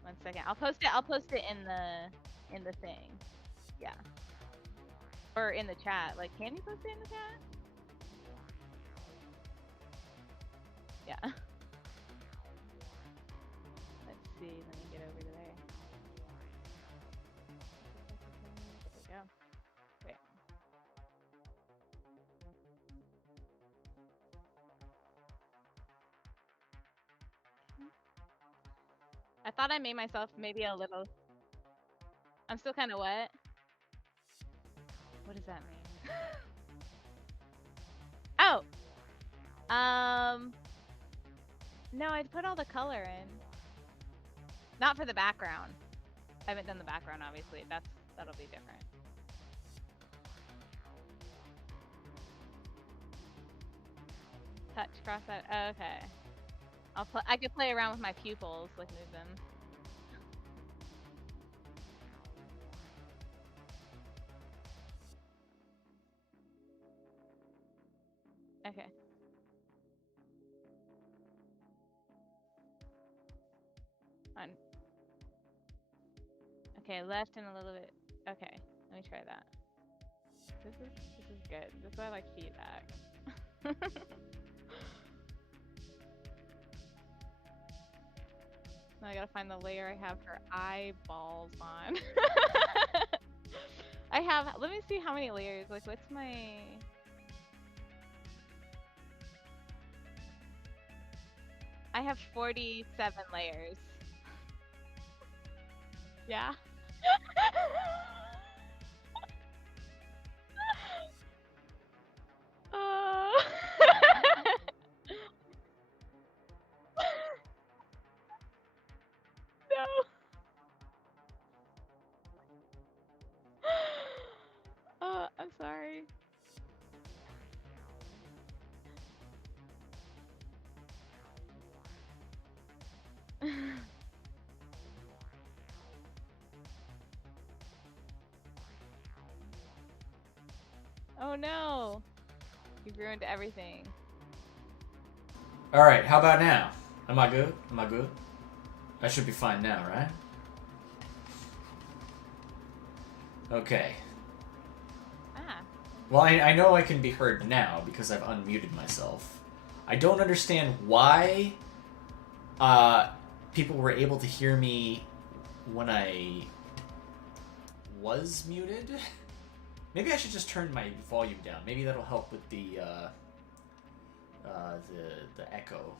1 second. I'll post it in the thing. Yeah. Or in the chat. Like, can you post it in the chat? Yeah. Let's see. Let me get over to there. There we go. Wait. I thought I made myself maybe a little. I'm still kind of wet. What does that mean? Oh. No, I'd put all the color in. Not for the background. I haven't done the background, obviously. That'll be different. Touch, cross that. Okay. I could play around with my pupils, like move them. Okay. On. Okay, left and a little bit. Okay, let me try that. This is good. This is why I like feedback. Now I gotta find the layer I have her eyeballs on. I have. Let me see how many layers. Like, what's my? I have 47 layers. Yeah. uh... no. I'm sorry. Oh no! You've ruined everything. Alright, how about now? Am I good? Am I good? I should be fine now, right? Okay. Ah. Well, I know I can be heard now because I've unmuted myself. I don't understand why people were able to hear me when I was muted. Maybe I should just turn my volume down. Maybe that'll help with the echo.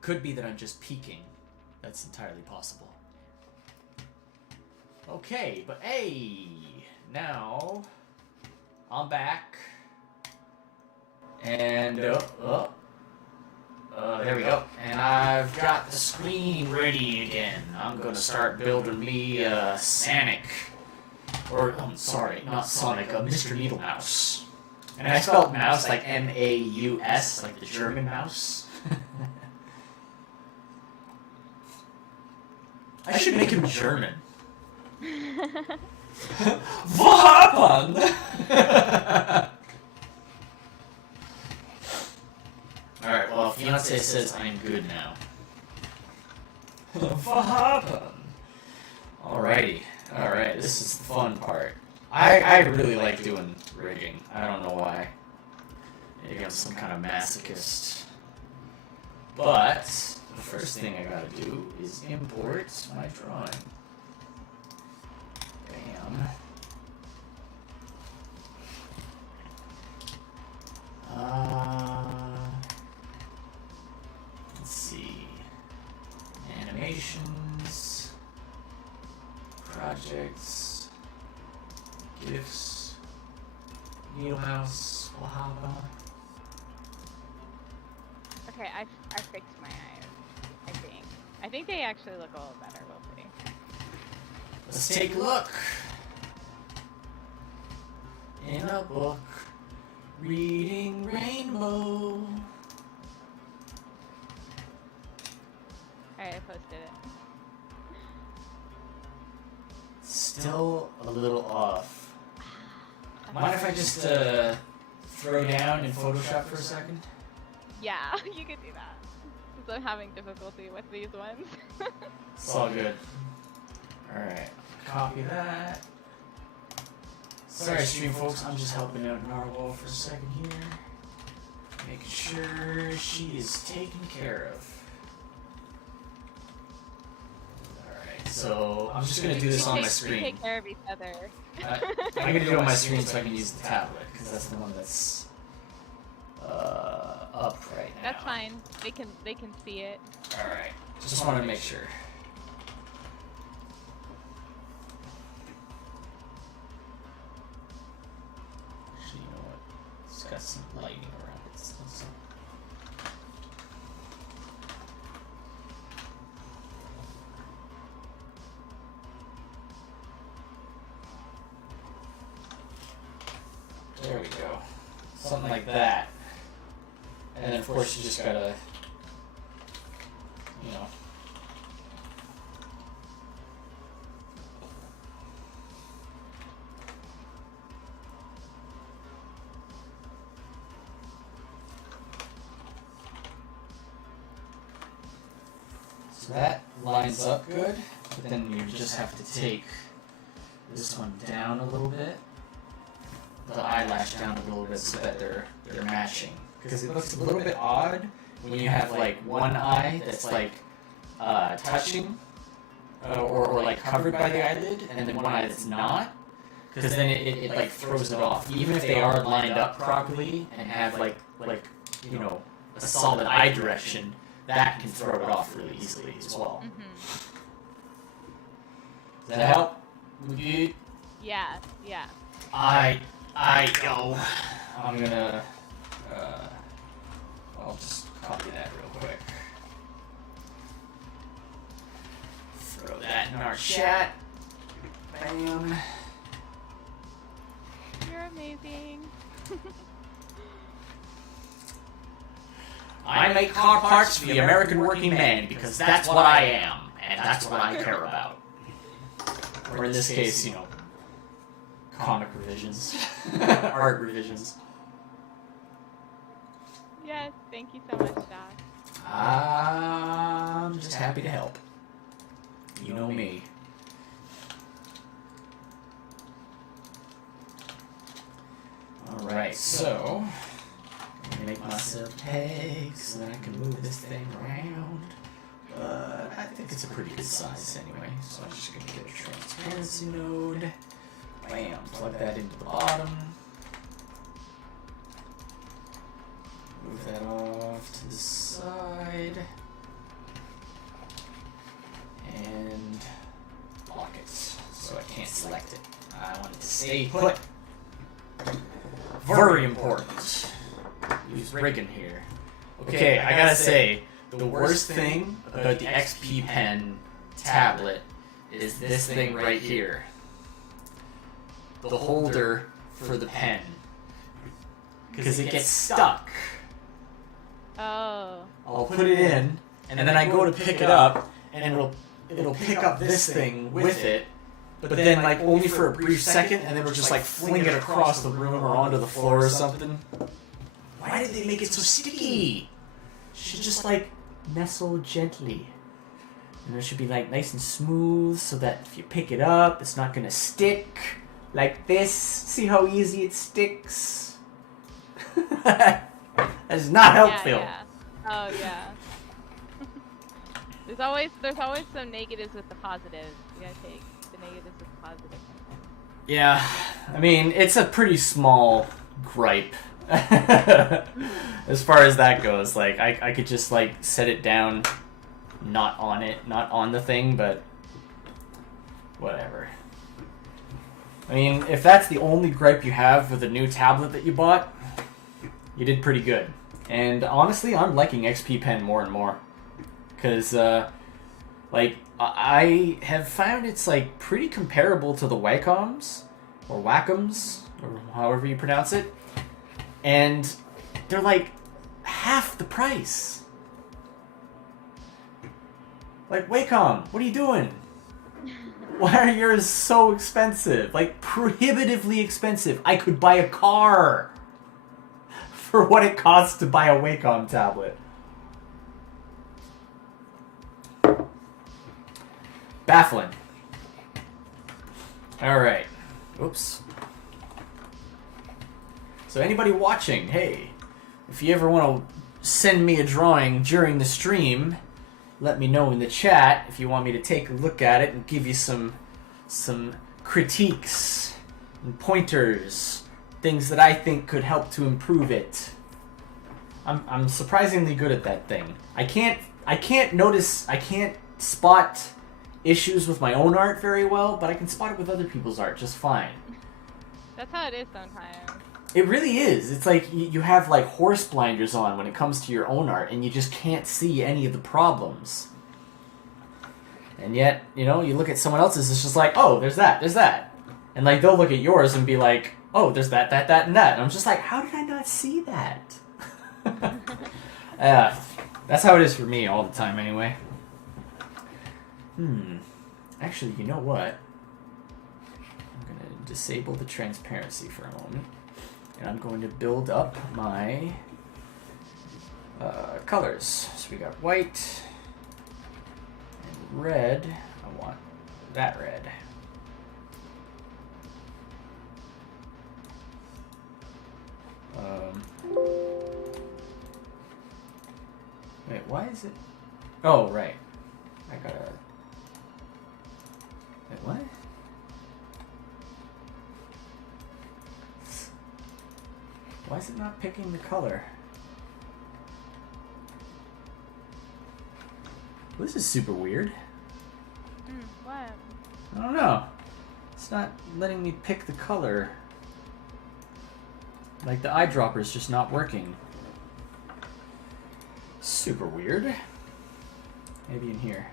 Could be that I'm just peaking. That's entirely possible. Okay, but hey, now I'm back, and there we go. And I've got the screen ready again. I'm gonna start building me a Sonic. Or, I'm sorry, not Sonic, Mr. Needle Mouse. And I spelled mouse like M-A-U-S, like the German mouse. I should make him German. What happened? Alright, well, fiance says I'm good now. What happened? Alrighty. Alright, this is the fun part. I really like doing rigging. I don't know why. Maybe I'm some kind of masochist. But the first thing I gotta do is import my drawing. Bam. Let's see. Animations. Projects. GIFs. Needle Mouse. Wahaba. Okay, I fixed my eyes. I think they actually look a little better. We'll see. Let's take a look. In a book, reading Rainbow. Alright, I posted it. Still a little off. Mind if I just throw down in Photoshop for a second? Yeah, you could do that. Since I'm having difficulty with these ones. It's all good. Alright, copy that. Sorry, stream folks, I'm just helping out Narwhal for a second here. Making sure she is taken care of. Alright, so I'm just gonna do this on my We screen. take care of each other. I'm gonna do it on my screen so I can use the tablet, because that's the one that's up right now. That's fine. They can see it. Alright, just wanted to make sure. Actually, you know what? It's got some lighting around it. So. There we go. Something like that. And then of course you just gotta, you know. So that lines up good, but then you just have to take this one down a little bit, the eyelash down a little bit so that they're matching. Because it looks a little bit odd when you have like one eye that's like touching or like covered by the eyelid, and then one eye that's not. Because then it like throws it off. Even if they are lined up properly and have like you know, a solid eye direction, that can throw it off really easily as well. Does that help? We good? Yeah. I go. I'm gonna. I'll just copy that real quick. Throw that in our chat. Bam. You're amazing. I make car parts for the American working man because that's what I am, and that's what I care about. Or in this case, you know, comic revisions, art revisions. Yes, thank you so much, Josh. I'm just happy to help. You know me. Alright, so I'm gonna make myself pegs so that I can move this thing around. But I think it's a pretty good size anyway, so I'm just gonna get a transparency node. Bam, plug that into the bottom. Move that off to the side. And block it so I can't select it. I want it to stay put. Very important. Use rigging here. Okay, I gotta say, the worst thing about the XP Pen tablet is this thing right here. The holder for the pen. Because it gets stuck. Oh. I'll put it in, and then I go to pick it up, and it'll pick up this thing with it, but then like only for a brief second, and then we'll just like fling it across the room or onto the floor or something. Why did they make it so sticky? It should just like nestle gently. And it should be like nice and smooth so that if you pick it up, it's not gonna stick like this. See how easy it sticks? That is not helpful. Yeah. Oh yeah. there's always some negatives with the positives. You gotta take the negatives with the positives. Yeah, I mean, it's a pretty small gripe. As far as that goes, like, I could just, like, set it down, not on the thing, but whatever. I mean, if that's the only gripe you have with the new tablet that you bought, you did pretty good. And honestly, I'm liking XP Pen more and more. Because, like, I have found it's, like, pretty comparable to the Wacoms, or Wacoms, or however you pronounce it. And they're, like, half the price. Like, Wacom, what are you doing? Why are yours so expensive? Like, prohibitively expensive. I could buy a car for what it costs to buy a Wacom tablet. Baffling. Alright. Oops. So anybody watching, hey, if you ever want to send me a drawing during the stream, let me know in the chat if you want me to take a look at it and give you some critiques and pointers, things that I think could help to improve it. I'm surprisingly good at that thing. I can't spot issues with my own art very well, but I can spot it with other people's art just fine. That's how it is sometimes. It really is. It's like you have like horse blinders on when it comes to your own art, and you just can't see any of the problems. And yet, you know, you look at someone else's, it's just like, oh, there's that. And like they'll look at yours and be like, oh, there's that, and that. And I'm just like, how did I not see that? That's how it is for me all the time, anyway. Actually, you know what? I'm going to disable the transparency for a moment. And I'm going to build up my colors. So we got white and red. I want that red. Wait, why is it? Oh, right. I gotta... Wait, what? Why is it not picking the color? This is super weird. What? I don't know. It's not letting me pick the color. Like the eyedropper's just not working. Super weird. Maybe in here.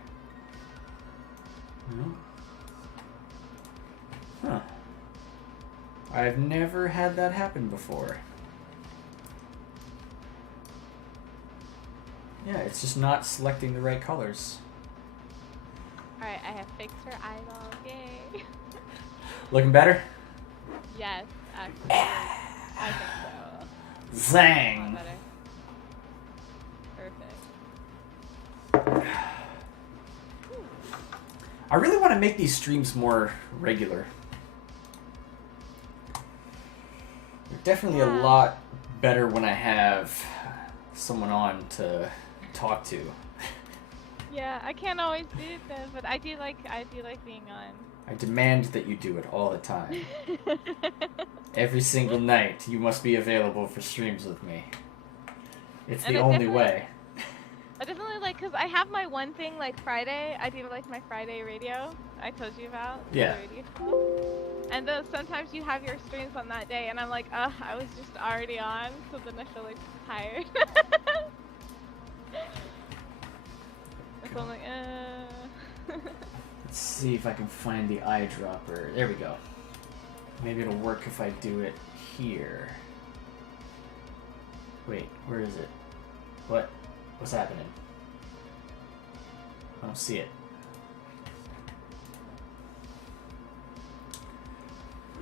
No. Huh. I've never had that happen before. Yeah, it's just not selecting the right colors. Alright, I have fixed her eyeball. Yay. Looking better? Yes, actually. I think so. A lot Zang! better. Perfect. I really want to make these streams more regular. They're definitely a lot better when I have someone on to talk to. Yeah, I can't always do that, but I do like being on. I demand that you do it all the time. Every single night, you must be available for streams with me. It's And the I only definitely- way. I definitely like, because I have my one thing, like Friday, I do like my Friday radio, I told you about. Yeah. The radio show. And then sometimes you have your streams on that day, and I'm like, I was just already on, so then I feel like tired. So I'm like, Let's see if I can find the eyedropper. There we go. Maybe it'll work if I do it here. Wait, where is it? What? What's happening? I don't see it.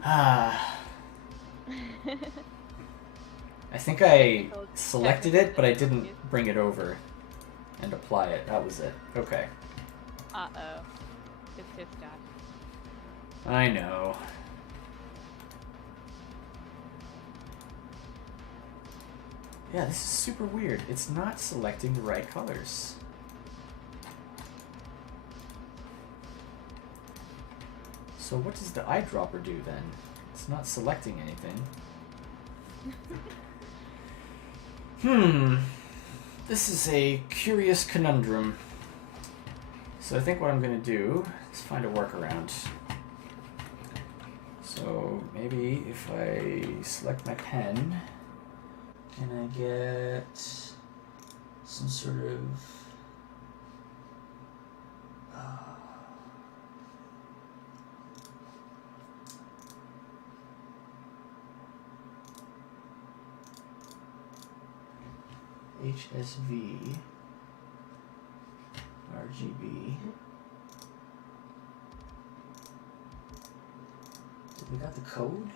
Ah. I think I selected it, but I didn't bring it over and apply it. That was it. Okay. uh-oh. It's his job. I know. Yeah, this is super weird. It's not selecting the right colors. So what does the eyedropper do then? It's not selecting anything. This is a curious conundrum. So I think what I'm going to do is find a workaround. So maybe if I select my pen, can I get some sort of HSV RGB. Did we got the code?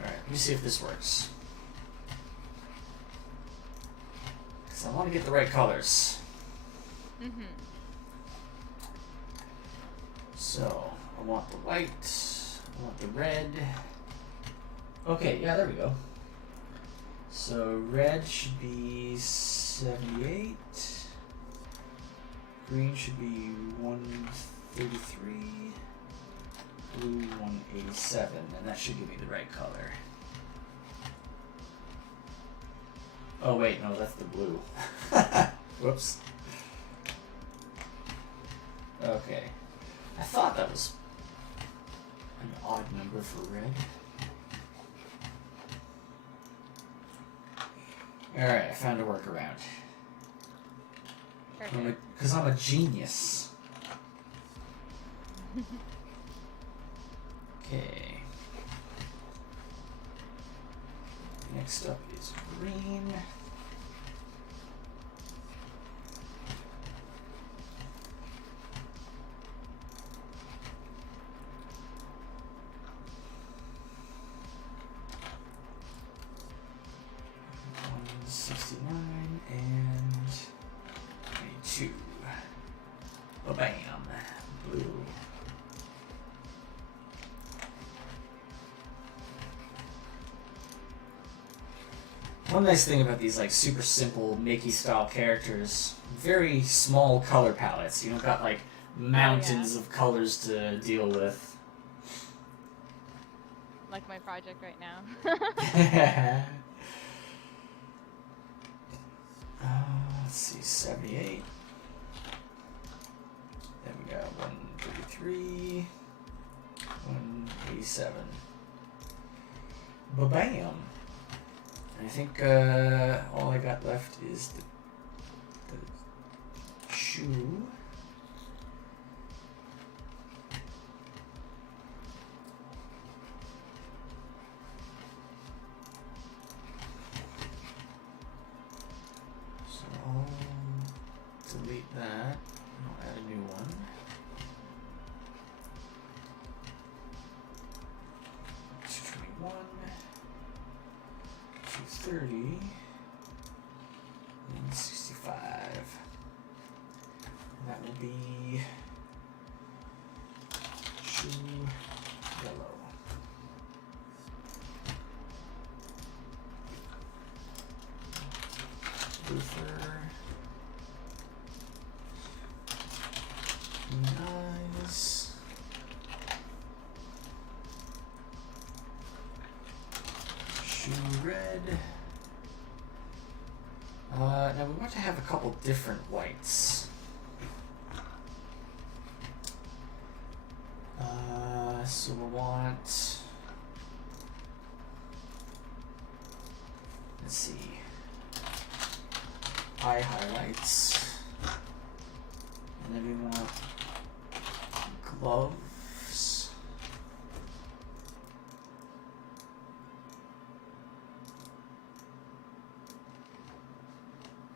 Alright, let me see if this works. Because I want to get the right colors. So, I want the white, I want the red. Okay, yeah, there we go. So, red should be 78. Green should be 133. Blue 187, and that should give me the right color. Oh wait, no, that's the blue. Whoops. Okay. I thought that was an odd number for red. Alright, I found a workaround. Because I'm a genius. Okay. Next up is green. $169 and 22. Ba-bam. Blue. One nice thing about these like super simple Mickey style characters, very small color palettes. You don't got like mountains of colors to deal with. Like my project right now. Let's see, 78. Then we got 133, 187. Ba-bam! I think all I got left is the shoe. So I'll delete that. I'll add a new one. It's 21. 230 and 65. And that will be shoe yellow. Luther. Eyes. Shoe red. Now we want to have a couple different whites. So we want, let's see, eye highlights, and then we want gloves.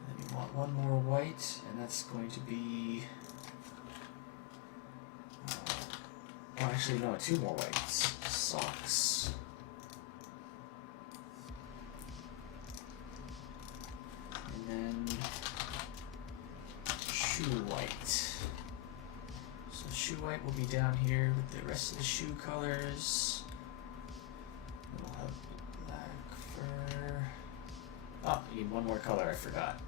And then we want one more white, and that's going to be, oh, actually no, two more whites. Socks. And then shoe white. So shoe white will be down here with the rest of the shoe colors. And we'll have black fur. Oh, you need one more color, I forgot.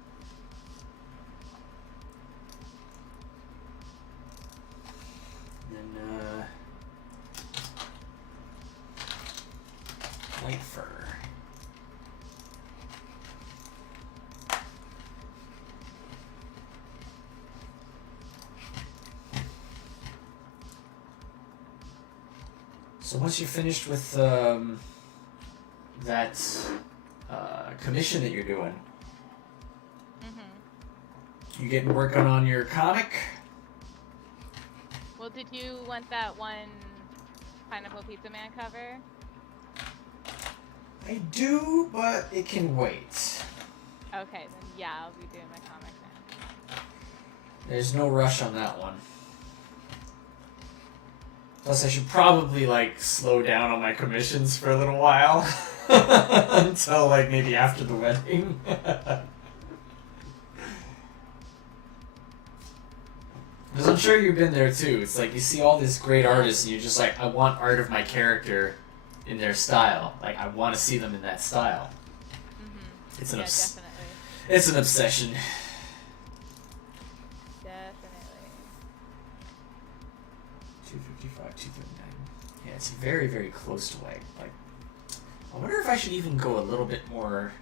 And then white fur. So once you're finished with that commission that you're doing, you getting working on your comic? Well, did you want that one Pineapple Pizza Man cover? I do, but it can wait. Okay, then yeah, I'll be doing my comic then. There's no rush on that one. Plus, I should probably, like, slow down on my commissions for a little while. Until, like, maybe after the wedding. Because I'm sure you've been there, too. It's like, you see all these great artists, and you're just like, I want art of my character in their style. Like, I want to see them in that style. It's an definitely. It's an obsession. Definitely. 255, 239. Yeah, it's very, very close to white. Like, I wonder if I should even go a little bit more.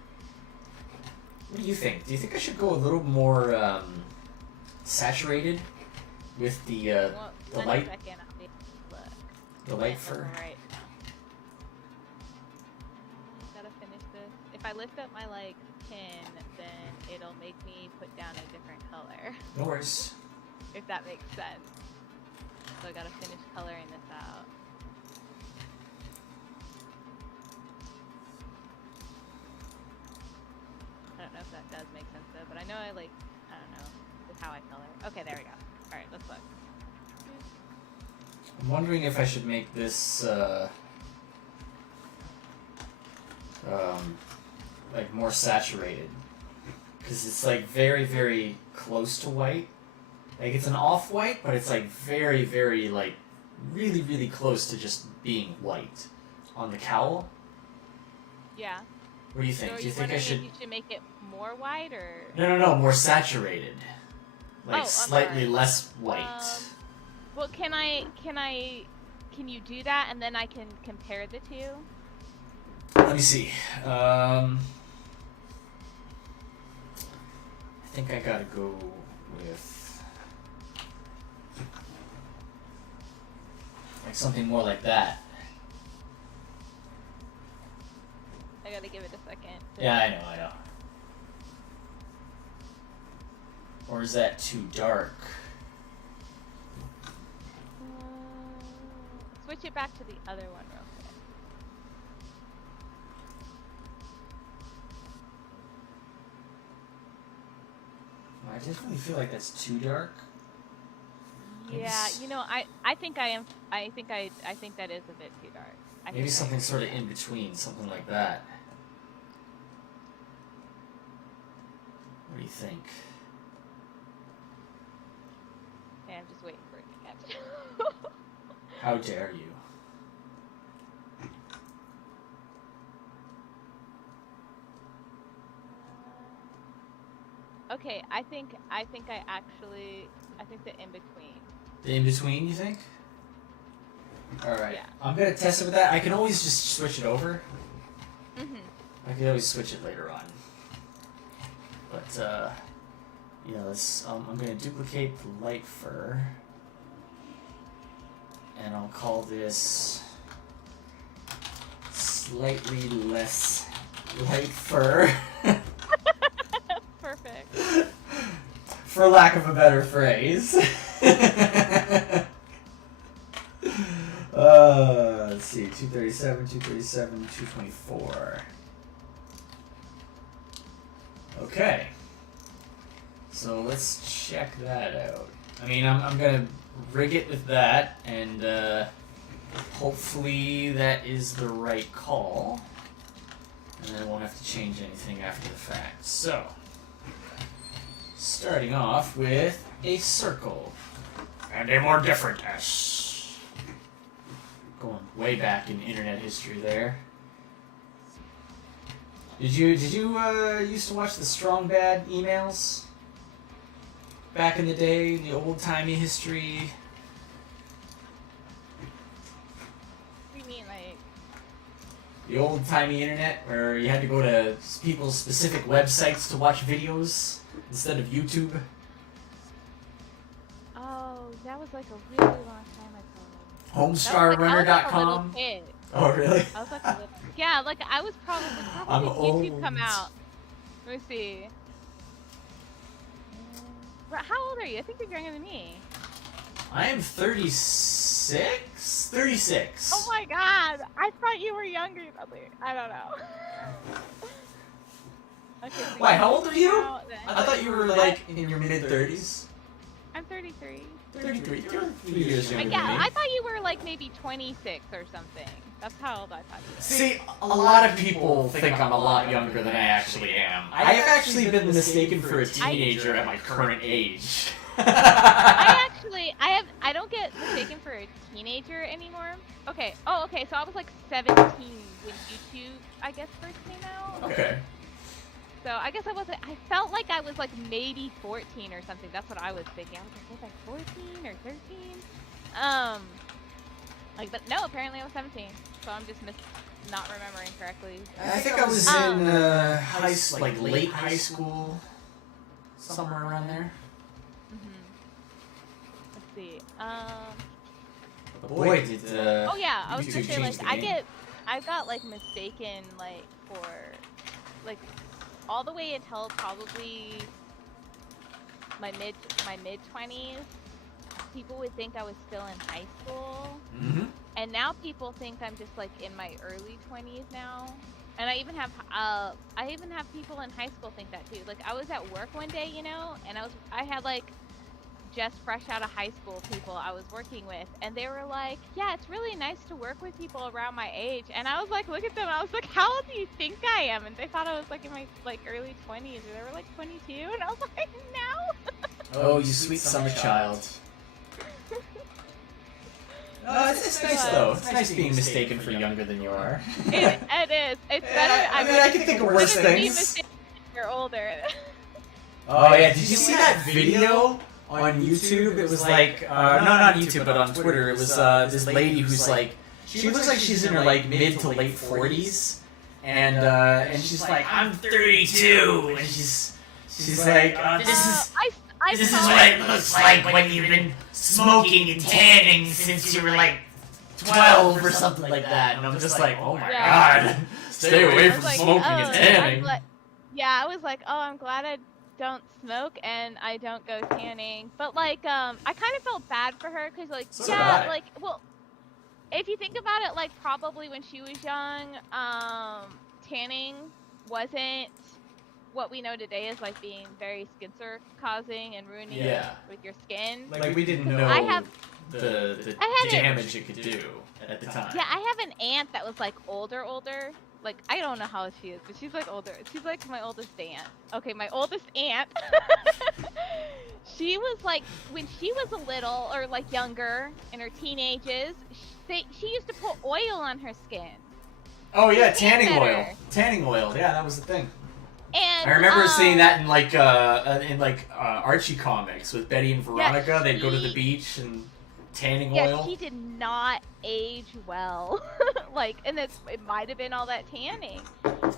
What do you think? Do you think I should go a little more saturated with the light? Second, I'll be, look. The light fur. Right now. Gotta finish this. If I lift up my like pin, then it'll make me put down a different color. No worries. If that makes sense. So I gotta finish coloring this out. does make sense though, but I know I don't know. That's how I color. Okay, there we go. All right, let's look. I'm wondering if I should make this like more saturated, because it's like very, very close to white. Like it's an off-white, but it's like very, very like really, really close to just being white on the cowl. Yeah. What do you think? So Do you think I should? You should make it more white or? No, more saturated. Like slightly sorry. less white. Well, can you do that and then I can compare the two? Let me see. I think I gotta go with like something more like that. I gotta give it a second. Yeah, I know. Or is that too dark? Switch it back to the other one real quick. I definitely feel like that's too dark. Yeah, you know, I think that is a bit too dark. Maybe something sort of in between, something like that. What do you think? Okay, I'm just waiting for it to catch. How dare you? Okay, I think the in between. The in between, you think? Alright. Yeah. I'm gonna test it with that. I can always just switch it over. Mhm. I can always switch it later on. But, yeah, let's, I'm gonna duplicate the light fur. And I'll call this slightly less light fur. Perfect. For lack of a better phrase. Let's see, 237, 224. Okay. So let's check that out. I mean, I'm gonna rig it with that, and hopefully that is the right call. And then I won't have to change anything after the fact. So, starting off with a circle. And a more different S. Going way back in internet history there. Did you used to watch the Strong Bad emails? Back in the day, the old-timey history. What do you mean, like? The old-timey internet, where you had to go to people's specific websites to watch videos instead of YouTube. Oh, that was like a really long time ago. HomestarRunner.com. Oh, really? I was like a little. Yeah, like I was probably I'm did YouTube old. come out. Let me see. How old are you? I think you're younger than me. I am 36? 36. Oh my god! I thought you were younger than me. I don't know. Okay, so Why, how old are you? I I thought you were like in your mid-30s. I'm 33. 33. You're 3 years younger Yeah, than me. I thought you were like maybe 26 or something. That's how old I thought you were. See, a lot of people think I'm a lot younger than I actually am. I have actually been mistaken for a teenager at my current age. I don't get mistaken for a teenager anymore. Okay. Oh, okay. So I was like 17 when YouTube, I guess, first came out. Okay. So I guess I felt like I was like maybe 14 or something. That's what I was thinking. I was like 14 or 13? But no, apparently I was 17. So I'm just not remembering correctly. I think I was in late high school, somewhere around there. Let's see. Boy, did Oh yeah, I was YouTube gonna say change like the game. I got like mistaken like for like all the way until probably my mid 20s. People would think I was still in high school. Mm-hmm. And now people think I'm just like in my early 20s now. And I even have people in high school think that too. Like I was at work one day, you know, and I had like just fresh out of high school people I was working with, and they were like, "Yeah, it's really nice to work with people around my age." And I was like, look at them. I was like, "How old do you think I am?" And they thought I was like in my like early 20s, or they were like 22, and I was like, "No." Oh, you sweet summer child. Oh, it's nice though. It's nice being mistaken for younger than you are. It is. It's better. I mean, I can think of worse better to be things. mistaken if you're older. Oh yeah, did you see that video on YouTube? It was like, no, not on YouTube, but on Twitter. It was this lady who's like, she looks like she's in her like mid to late 40s, and she's like, I'm 32, and she's like, this is what it looks like when you've been smoking and tanning since you were like 12 or something like that. And I'm just like, oh my god, stay away from smoking and tanning. Yeah, I was like, oh, I'm glad I don't smoke and I don't go tanning. But like, I kind of felt bad for her because like, So yeah, did I. like, well, if you think about it, like probably when she was young, tanning wasn't what we know today as like being very skin causing and ruining Yeah. with your skin. Like we didn't know I have- the I had it- damage it could do at the time. Yeah, I have an aunt that was like older. Like I don't know how old she is, but she's like older. She's like my oldest aunt. Okay, my oldest aunt. She was like when she was a little or like younger in her teenagers. She used to put oil on her skin. Oh yeah, She's tanning better. oil. Tanning oil. Yeah, that was the thing. And I remember seeing that in like Archie comics with Betty and Veronica. They'd go to the beach and tanning yeah, oil. she did not age well. Like, and it might have been all that tanning.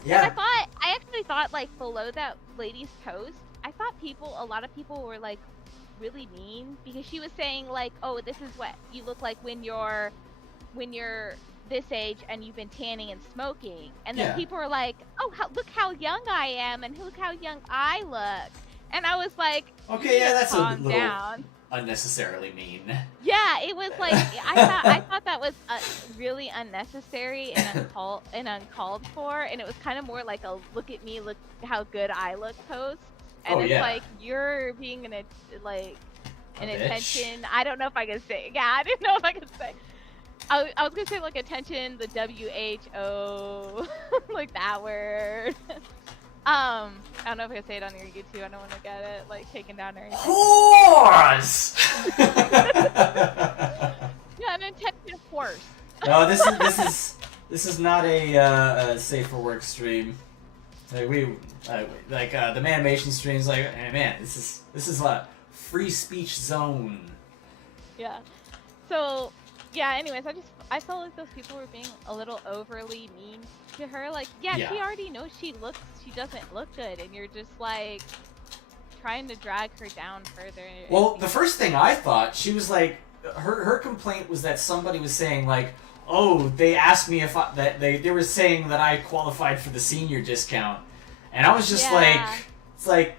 Yeah. And I actually thought like below that lady's post, I thought a lot of people were like really mean because she was saying like, oh, this is what you look like when you're this age and you've been tanning and smoking. And then Yeah. people were like, oh, look how young I am and look how young I look. And I was like, Okay, yeah, that's a calm little down. unnecessarily mean. Yeah, it was like I thought that was really unnecessary and uncalled for, and it was kind of more like a look at me, look how good I look post, and Oh, it's yeah. like you're being an A bitch. attention. I don't know if I can say. Yeah, I didn't know if I could say. I was gonna say like attention, the WHO, like that word. I don't know if I can say it on your YouTube. I don't want to get it like taken down or anything. Whores! Yeah, an attention horse. No, this is not a safe for work stream. Like the MANimation streams. Like, hey, man, this is a free speech zone. Yeah. So, yeah, anyways, I felt like those people were being a little overly mean to her. Like, yeah, Yeah. she already knows she doesn't look good, and you're just like trying to drag her down further. Well, the first thing I thought, she was like, her complaint was that somebody was saying like, oh, they asked me if they were saying that I qualified for the senior discount, and I was just Yeah. like, it's like,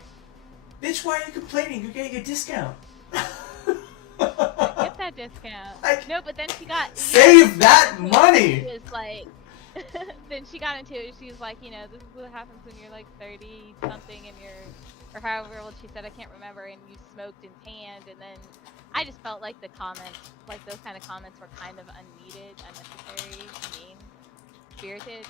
bitch, why are you complaining? You're getting a discount. Get that discount. Like, No, but then she got Save that money. She was like, then she got into it. She was like, you know, this is what happens when you're like 30 something and or however old she said, I can't remember, and you smoked and tanned, and then I just felt like the comments, like those kind of comments were kind of unneeded, unnecessary, mean spirited.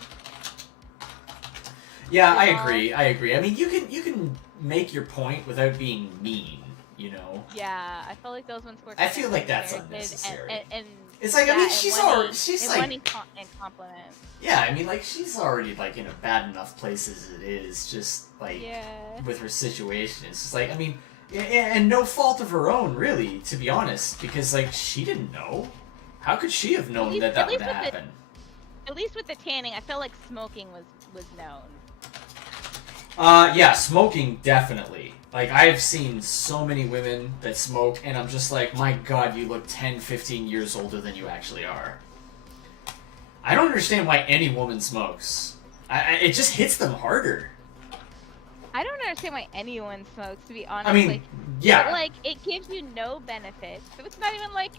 Yeah, I agree. I mean, you can make your point without being mean, you know. Yeah, I felt like those ones were. I feel like that's unmerited unnecessary. And It's like, I yeah, mean, and she's wanting- already, she's and like, wanting and compliments. yeah, I mean, like, she's already, like, in a bad enough place as it is, just, like, Yeah. with her situation. It's just like, I mean, and no fault of her own, really, to be honest, because, like, she didn't know. How could she have known that at would least with happen? At least with the tanning, I feel like smoking was known. Yeah, smoking, definitely. Like, I've seen so many women that smoke, and I'm just like, my god, you look 10, 15 years older than you actually are. I don't understand why any woman smokes. It just hits them harder. I don't understand why anyone smokes, to be honest. I mean, like, yeah. Like, it gives you no benefits. So it's not even like,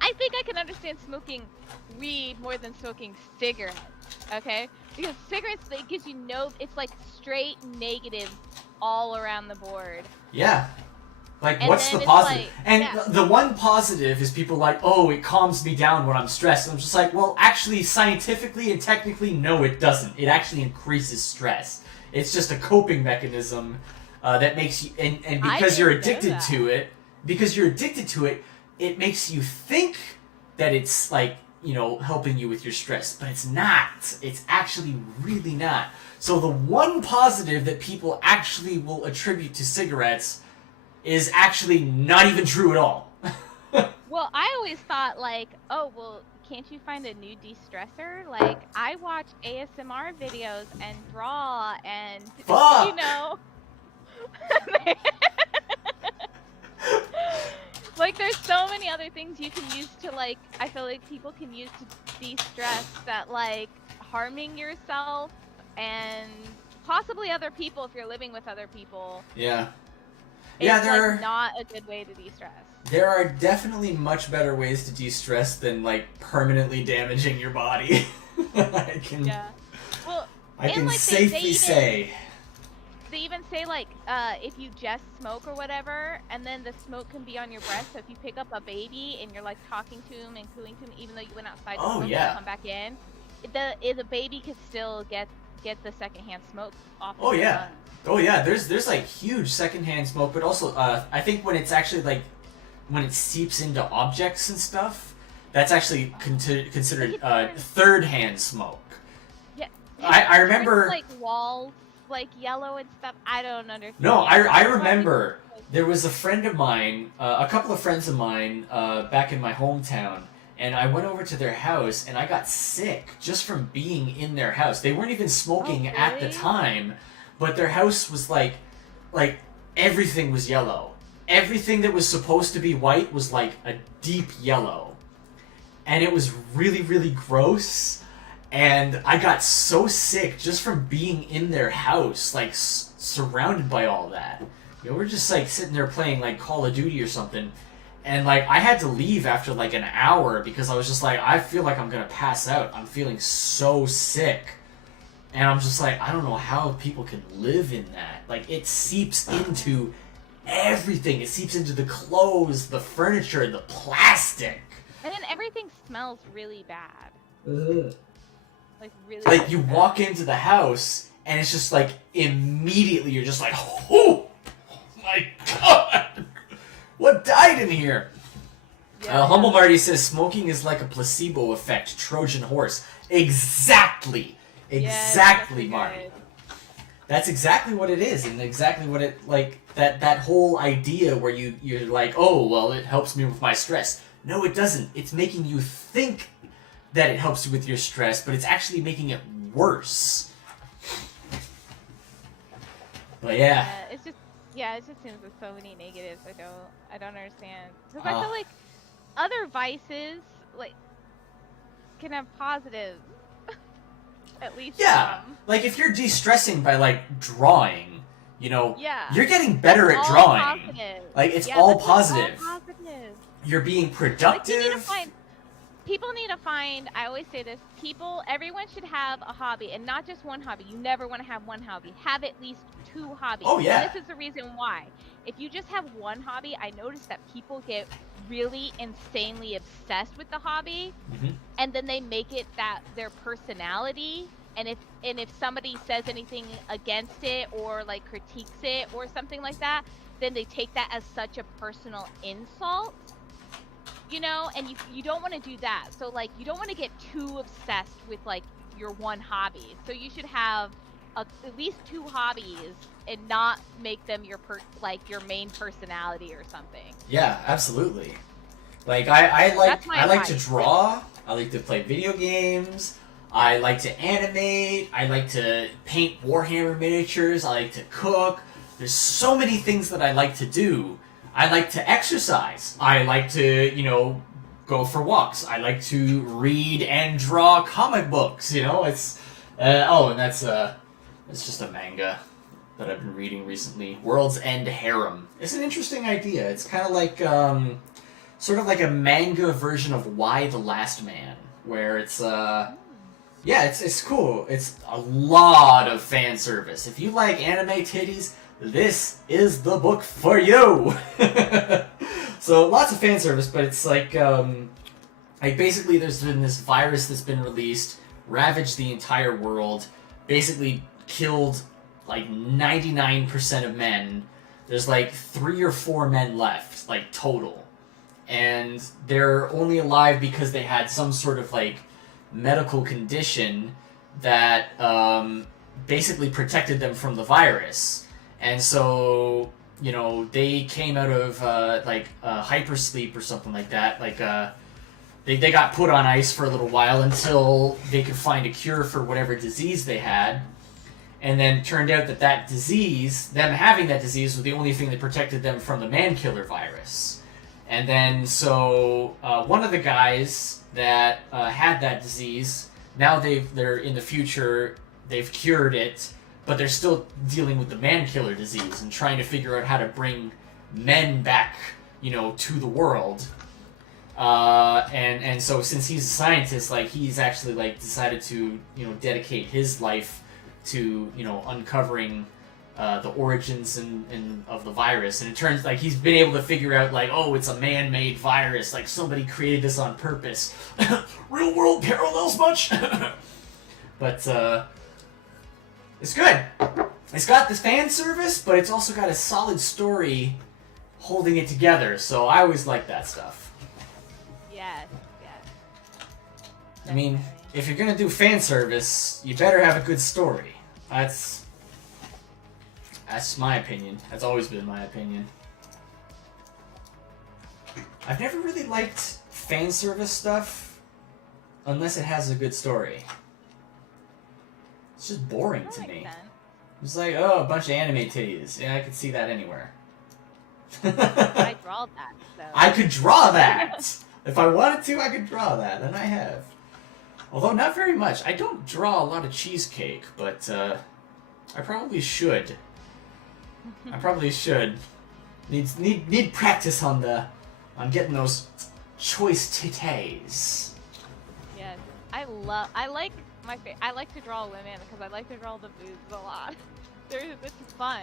I think I can understand smoking weed more than smoking cigarettes. Okay? Because cigarettes, it gives you it's like straight negative all around the board. Yeah. Like, And what's then the it's positive? like, And yeah. the one positive is people like, oh, it calms me down when I'm stressed. And I'm just like, well, actually, scientifically and technically, no, it doesn't. It actually increases stress. It's just a coping mechanism that makes you, and because you're addicted to it, it makes you think that it's like, you know, helping you with your stress, but it's not. It's actually really not. So the one positive that people actually will attribute to cigarettes is actually not even true at all. Well, I always thought like, oh, well, can't you find a new de-stressor? Like, I watch ASMR videos and draw and, Fuck! you know. Like, there's so many other things you can use to, like, I feel like people can use to de-stress that, like, harming yourself and possibly other people if you're living with other people. Yeah. It's, Yeah, like, not a good way to de-stress. There are definitely much better ways to de-stress than, like, permanently damaging your body. I can, Yeah. Well, I can like, safely say. They even say, like, if you just smoke or whatever, and then the smoke can be on your breath, so if you pick up a baby and you're, like, talking to him and cooing to him, even though you went outside to smoke and come back in, the baby could still get the secondhand smoke off of your lungs. Oh yeah, there's like huge secondhand smoke, but also I think when it's actually like when it seeps into objects and stuff, that's actually considered third-hand smoke. Yeah, I remember like walls like yellow and stuff. I don't understand. No, I remember there was a friend of mine, a couple of friends of mine back in my hometown, and I went over to their house and I got sick just from being in their house. They weren't even smoking at the time, but their house was like everything was yellow. Everything that was supposed to be white was like a deep yellow. And it was really, really gross. And I got so sick just from being in their house, like surrounded by all that. You know, we're just like sitting there playing like Call of Duty or something. And like I had to leave after like an hour because I was just like, I feel like I'm gonna pass out. I'm feeling so sick. And I'm just like, I don't know how people can live in that. Like, it seeps into everything. It seeps into the clothes, the furniture, the plastic. And then everything smells really bad. Like, really Like, you walk into the house, and it's just like, immediately you're just like, oh my god! What died in here? Yeah. Humble Marty says, smoking is like a placebo effect, Trojan horse. Exactly! Exactly, Marty. That's exactly what it is, and exactly what it, like, that whole idea where you're like, oh, well, it helps me with my stress. No, it doesn't. It's making you think that it helps you with your stress, but it's actually making it worse. But yeah. It just seems with so many negatives. I don't understand. Because I feel like other vices, like, can have positives. At least like if you're de-stressing by like drawing, you know, you're getting better that's at all drawing. Positive. Like it's all that's positive. All positive. You're being productive. Like, people need to find, I always say this, everyone should have a hobby, and not just one hobby. You never want to have one hobby. Have at least 2 hobbies. Oh, yeah. And this is the reason why. If you just have one hobby, I notice that people get really insanely obsessed with the hobby, and then they make it their personality. And if somebody says anything against it or like critiques it or something like that, then they take that as such a personal insult. You know, and you don't want to do that. So like you don't want to get too obsessed with like your one hobby. So you should have at least 2 hobbies and not make them your main personality or something. Yeah, absolutely. Like I like to draw. I like to play video games. I like to animate. I like to paint Warhammer miniatures. I like to cook. There's so many things that I like to do. I like to exercise. I like to, you know, go for walks. I like to read and draw comic books. You know, it's and that's just a manga that I've been reading recently. World's End Harem. It's an interesting idea. It's kind of like sort of like a manga version of Y the Last Man, where it's Yeah, it's cool. It's a lot of fan service. If you like anime titties, this is the book for you. So lots of fan service, but it's like basically there's been this virus that's been released, ravaged the entire world, basically killed like 99% of men. There's like 3 or 4 men left, like total. And they're only alive because they had some sort of like medical condition that basically protected them from the virus. And so, you know, they came out of hypersleep or something like that. Like they got put on ice for a little while until they could find a cure for whatever disease they had. And then it turned out that that disease, them having that disease, was the only thing that protected them from the man-killer virus. And then, so, one of the guys that had that disease, now they're in the future, they've cured it, but they're still dealing with the man-killer disease and trying to figure out how to bring men back, you know, to the world. And so since he's a scientist, like, he's actually, like, decided to, you know, dedicate his life to, you know, uncovering the origins of the virus. And it turns like he's been able to figure out like, oh, it's a man-made virus, like somebody created this on purpose. Real world parallels much? But it's good. It's got this fan service, but it's also got a solid story holding it together, so I always like that stuff. Yes. I mean, if you're gonna do fan service, you better have a good story. That's my opinion. That's always been my opinion. I've never really liked fan service stuff unless it has a good story. It's just boring to me. It's like, oh, a bunch of anime titties. Yeah, I could see that anywhere. I draw that, so. I could draw that! If I wanted to, I could draw that, and I have. Although not very much. I don't draw a lot of cheesecake, but I probably should. I probably should. Need practice on getting those choice titties. Yes, I like to draw women because I like to draw the boobs a lot. It's fun.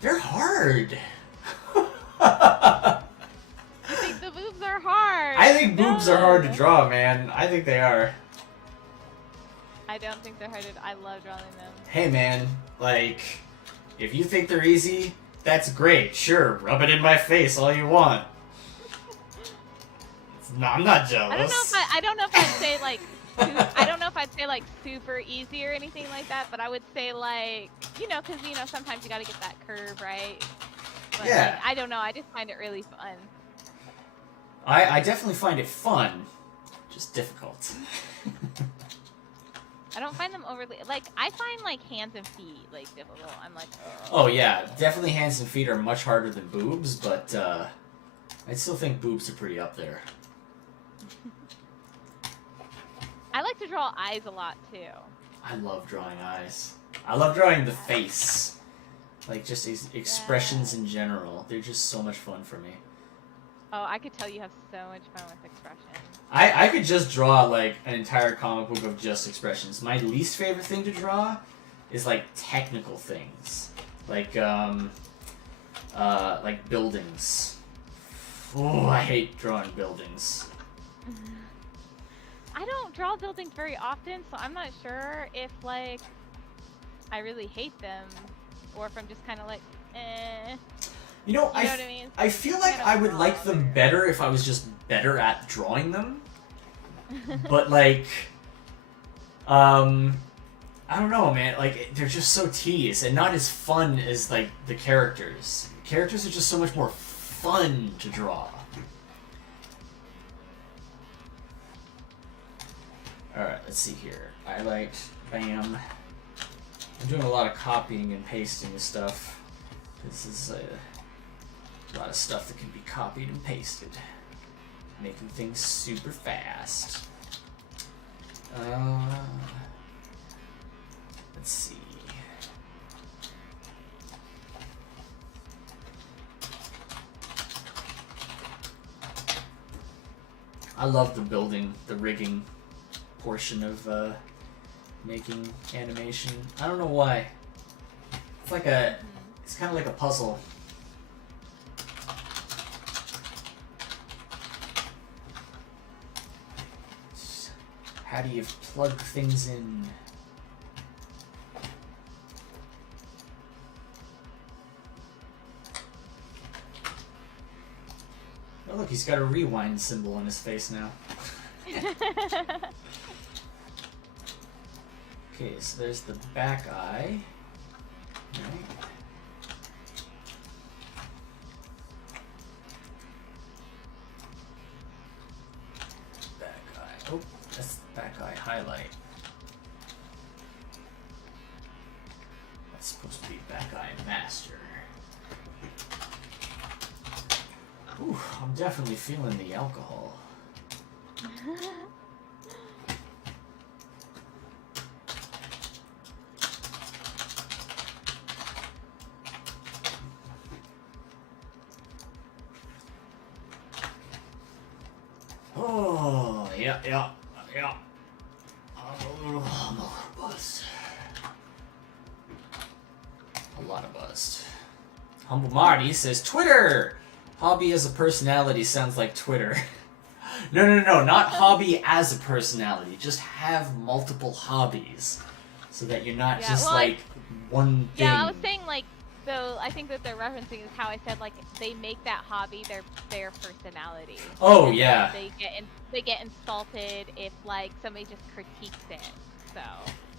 They're hard. You think the boobs are hard? I think boobs are hard to draw, man. I think they are. I don't think they're hard to. I love drawing them. Hey, man. Like, if you think they're easy, that's great. Sure, rub it in my face all you want. No, I'm not jealous. I don't know if I'd say like. I don't know if I'd say like super easy or anything like that, but I would say like, you know, because you know sometimes you got to get that curve right. But, yeah. Like, I don't know. I just find it really fun. I definitely find it fun, just difficult. I don't find them overly like. I find like hands and feet like difficult. I'm like. Ugh. Oh yeah, definitely hands and feet are much harder than boobs, but I still think boobs are pretty up there. I like to draw eyes a lot too. I love drawing eyes. I love drawing the face. Like just these expressions in general. They're just so much fun for me. Oh, I could tell you have so much fun with expressions. I could just draw like an entire comic book of just expressions. My least favorite thing to draw is like technical things. Like buildings. Oh, I hate drawing buildings. I don't draw buildings very often, so I'm not sure if like I really hate them or if I'm just kind of like, eh. You know what I mean? I feel like I would like them better if I was just better at drawing them. But like, I don't know, man. Like they're just so tedious and not as fun as like the characters. Characters are just so much more fun to draw. Alright, let's see here. Bam. I'm doing a lot of copying and pasting of stuff. This is a lot of stuff that can be copied and pasted. Making things super fast. Let's see. I love the rigging portion of making animation. I don't know why. It's like a, it's kind of like a puzzle. How do you plug things in? Oh look, he's got a rewind symbol on his face now. Okay, so there's the back eye. Right. Back eye. Oh, that's the back eye highlight. That's supposed to be back eye master. Ooh, I'm definitely feeling the alcohol. Oh, yeah. I'm a buzz. A lot of buzz. Humble Marty says, Twitter! Hobby as a personality sounds like Twitter. No, not hobby as a personality. Just have multiple hobbies. So that you're not just like one thing. Yeah, I was saying like, so I think that they're referencing is how I said like they make that hobby their personality. Oh, and yeah. They get insulted if like somebody just critiques it. So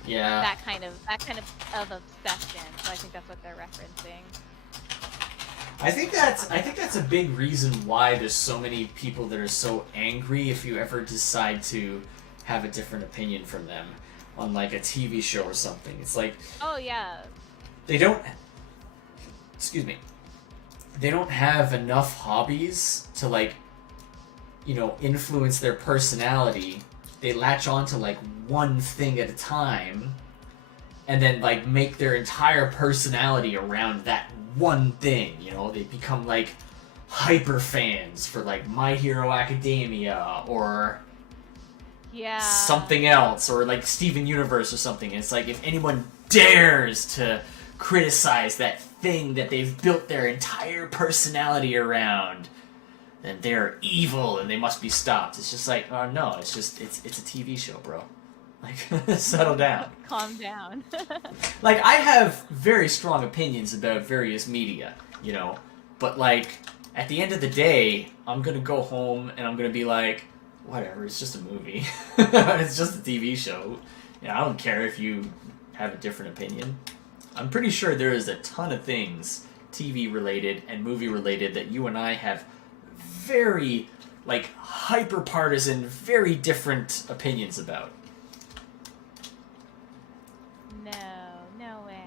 yeah. that kind of obsession. So I think that's what they're referencing. I think that's a big reason why there's so many people that are so angry if you ever decide to have a different opinion from them on like a TV show or something. It's like, oh yeah, they don't have enough hobbies to like, you know, influence their personality. They latch on to like one thing at a time and then like make their entire personality around that one thing, you know. They become like hyper fans for like My Hero Academia or something else, or like Steven Universe or something. And it's like if anyone dares to criticize that thing that they've built their entire personality around, then they're evil and they must be stopped. It's just like, oh no, it's a TV show, bro. Like, settle down. Calm down. Like, I have very strong opinions about various media, you know, but like, at the end of the day, I'm gonna go home and I'm gonna be like, whatever, it's just a movie. It's just a TV show. Yeah, I don't care if you have a different opinion. I'm pretty sure there is a ton of things, TV related and movie related, that you and I have very, like, hyper partisan, very different opinions about. No way.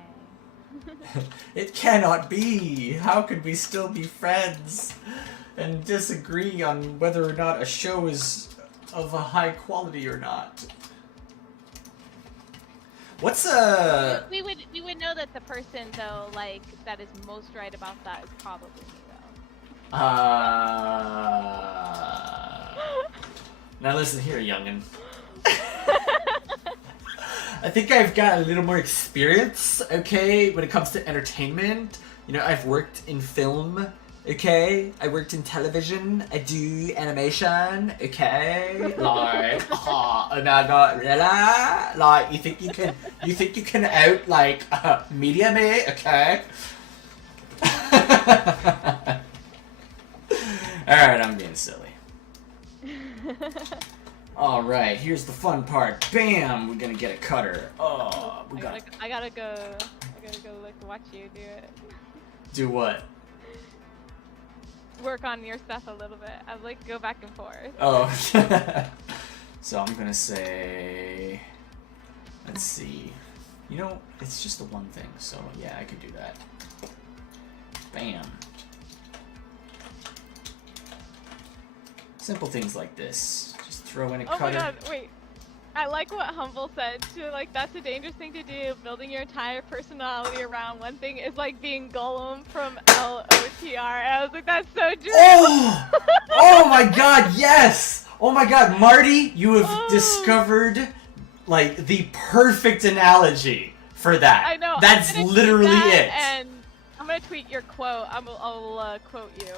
It cannot be! How could we still be friends and disagree on whether or not a show is of a high quality or not? What's We would know that the person though, like, that is most right about that is probably me though. Now listen here, youngin. I think I've got a little more experience, okay, when it comes to entertainment. You know, I've worked in film, okay? I worked in television. I do animation, okay? Like, oh my god, really? Like, you think you can out, like, media me, okay? Alright, I'm being silly. Alright, here's the fun part. Bam! We're gonna get a cutter. Oh, I gotta go like watch you do it. Do what? Work on your stuff a little bit. I like go back and forth. Oh. So I'm gonna say, let's see. You know, it's just the one thing, so yeah, I could do that. Bam. Simple things like this. Just throw in a cutter. Oh my god, wait. I like what Humble said too, like that's a dangerous thing to do. Building your entire personality around one thing is like being Gollum from LOTR. I was like, that's so true. Oh! Oh my god, yes! Oh my god, Marty, you have discovered like the perfect analogy for that. I know. That's I'm gonna tweet literally that, it. And I'm gonna tweet your quote. I'll quote you.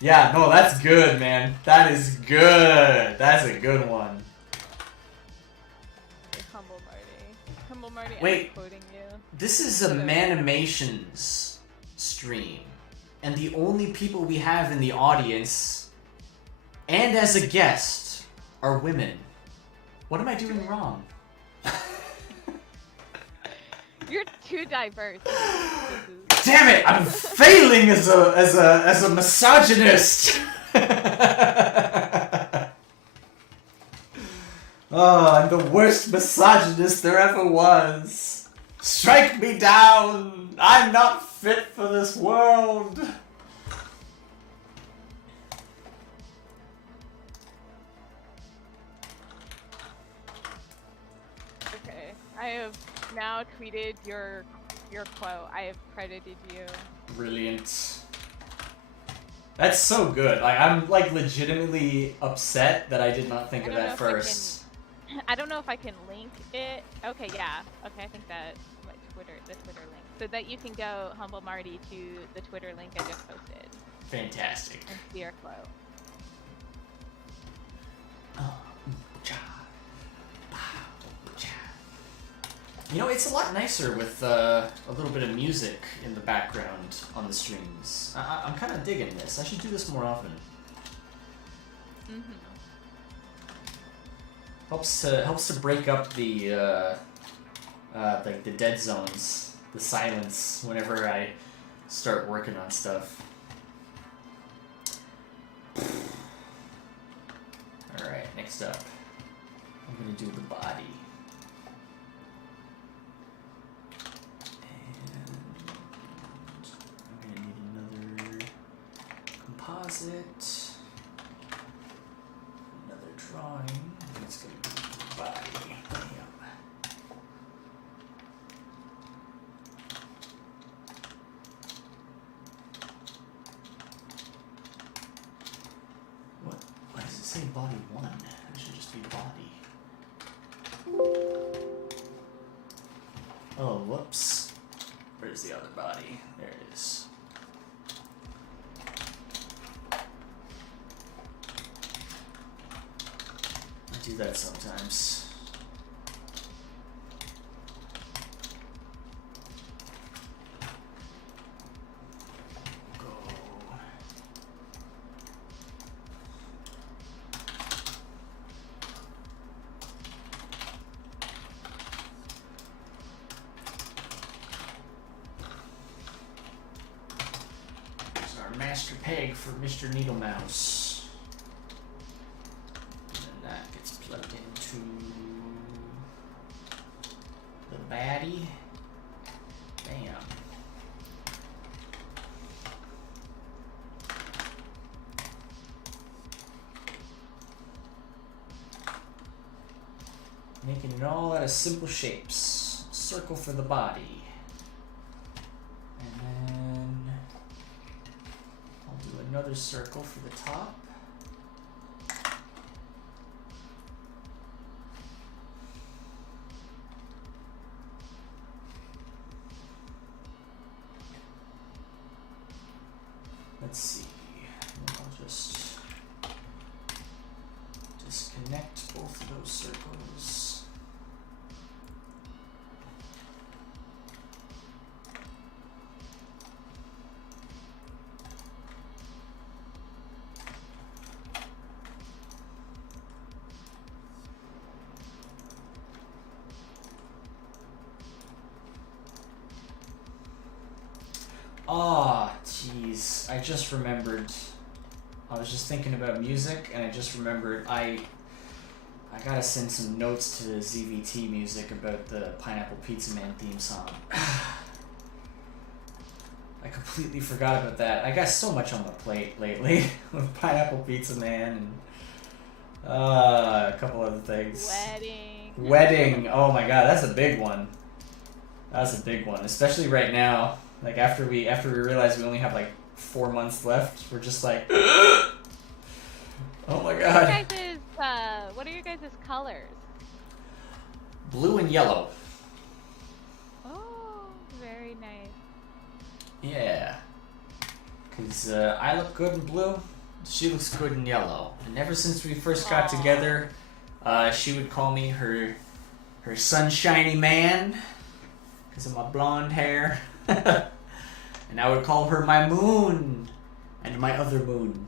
Yeah, no, that's good, man. That is good. That's a good one. Humble Marty. Humble Marty. Wait. I'm quoting you. This is a MANimations stream, and the only people we have in the audience, and as a guest, are women. What am I doing wrong? You're too diverse. Damn it! I'm failing as a misogynist. Oh, I'm the worst misogynist there ever was. Strike me down. I'm not fit for this world. Okay, I have now tweeted your quote. I have credited you. Brilliant. That's so good. Like, I'm like legitimately upset that I did not think of that first. I don't know if I can link it. Okay, yeah. Okay, I think that the Twitter link, so that you can go Humble Marty to the Twitter link I just posted. Fantastic. And see your quote. You know, it's a lot nicer with a little bit of music in the background on the streams. I'm kind of digging this. I should do this more often. Helps to break up the like the dead zones, the silence whenever I start working on stuff. All right, next up, I'm gonna do the body. Composite, another drawing, and it's going to be the body. Bam. What? Why does it say body 1? It should just be body. Oh, whoops. Where's the other body? There it is. Do that sometimes. Go. There's our master peg for Mr. Needle Mouse. Plugged into the baddie. Bam. Making it all out of simple shapes. Circle for the body. And then I'll do another circle for the top. Let's see, I'll just disconnect both of those circles. Ah, jeez. I just remembered. I was just thinking about music, and I just remembered I gotta send some notes to ZVT Music about the Pineapple Pizza Man theme song. I completely forgot about that. I got so much on my plate lately with Pineapple Pizza Man and a couple other things. Wedding. Oh my god, that's a big one. That's a big one, especially right now. Like after we realize we only have like 4 months left, we're just like, oh my god. What are your guys' colors? blue and yellow. Oh, very nice. Yeah. Because I look good in blue, she looks good in yellow. And ever since we first got together, she would call me her sunshiny man because of my blonde hair. And I would call her my moon and my other moon.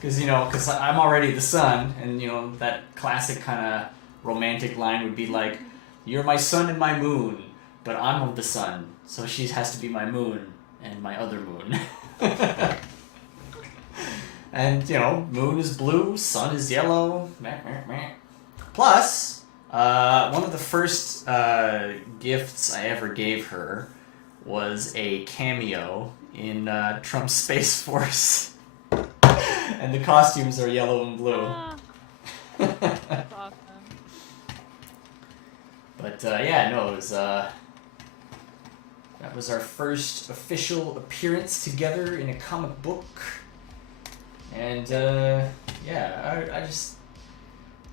Because I'm already the sun, and that classic kind of romantic line would be like, "You're my sun and my moon, but I'm the sun, so she has to be my moon and my other moon." And moon is blue, sun is yellow. Plus, one of the first gifts I ever gave her was a cameo in Trump's Space Force. And the costumes are yellow and blue. That's awesome. But it was that was our first official appearance together in a comic book. And I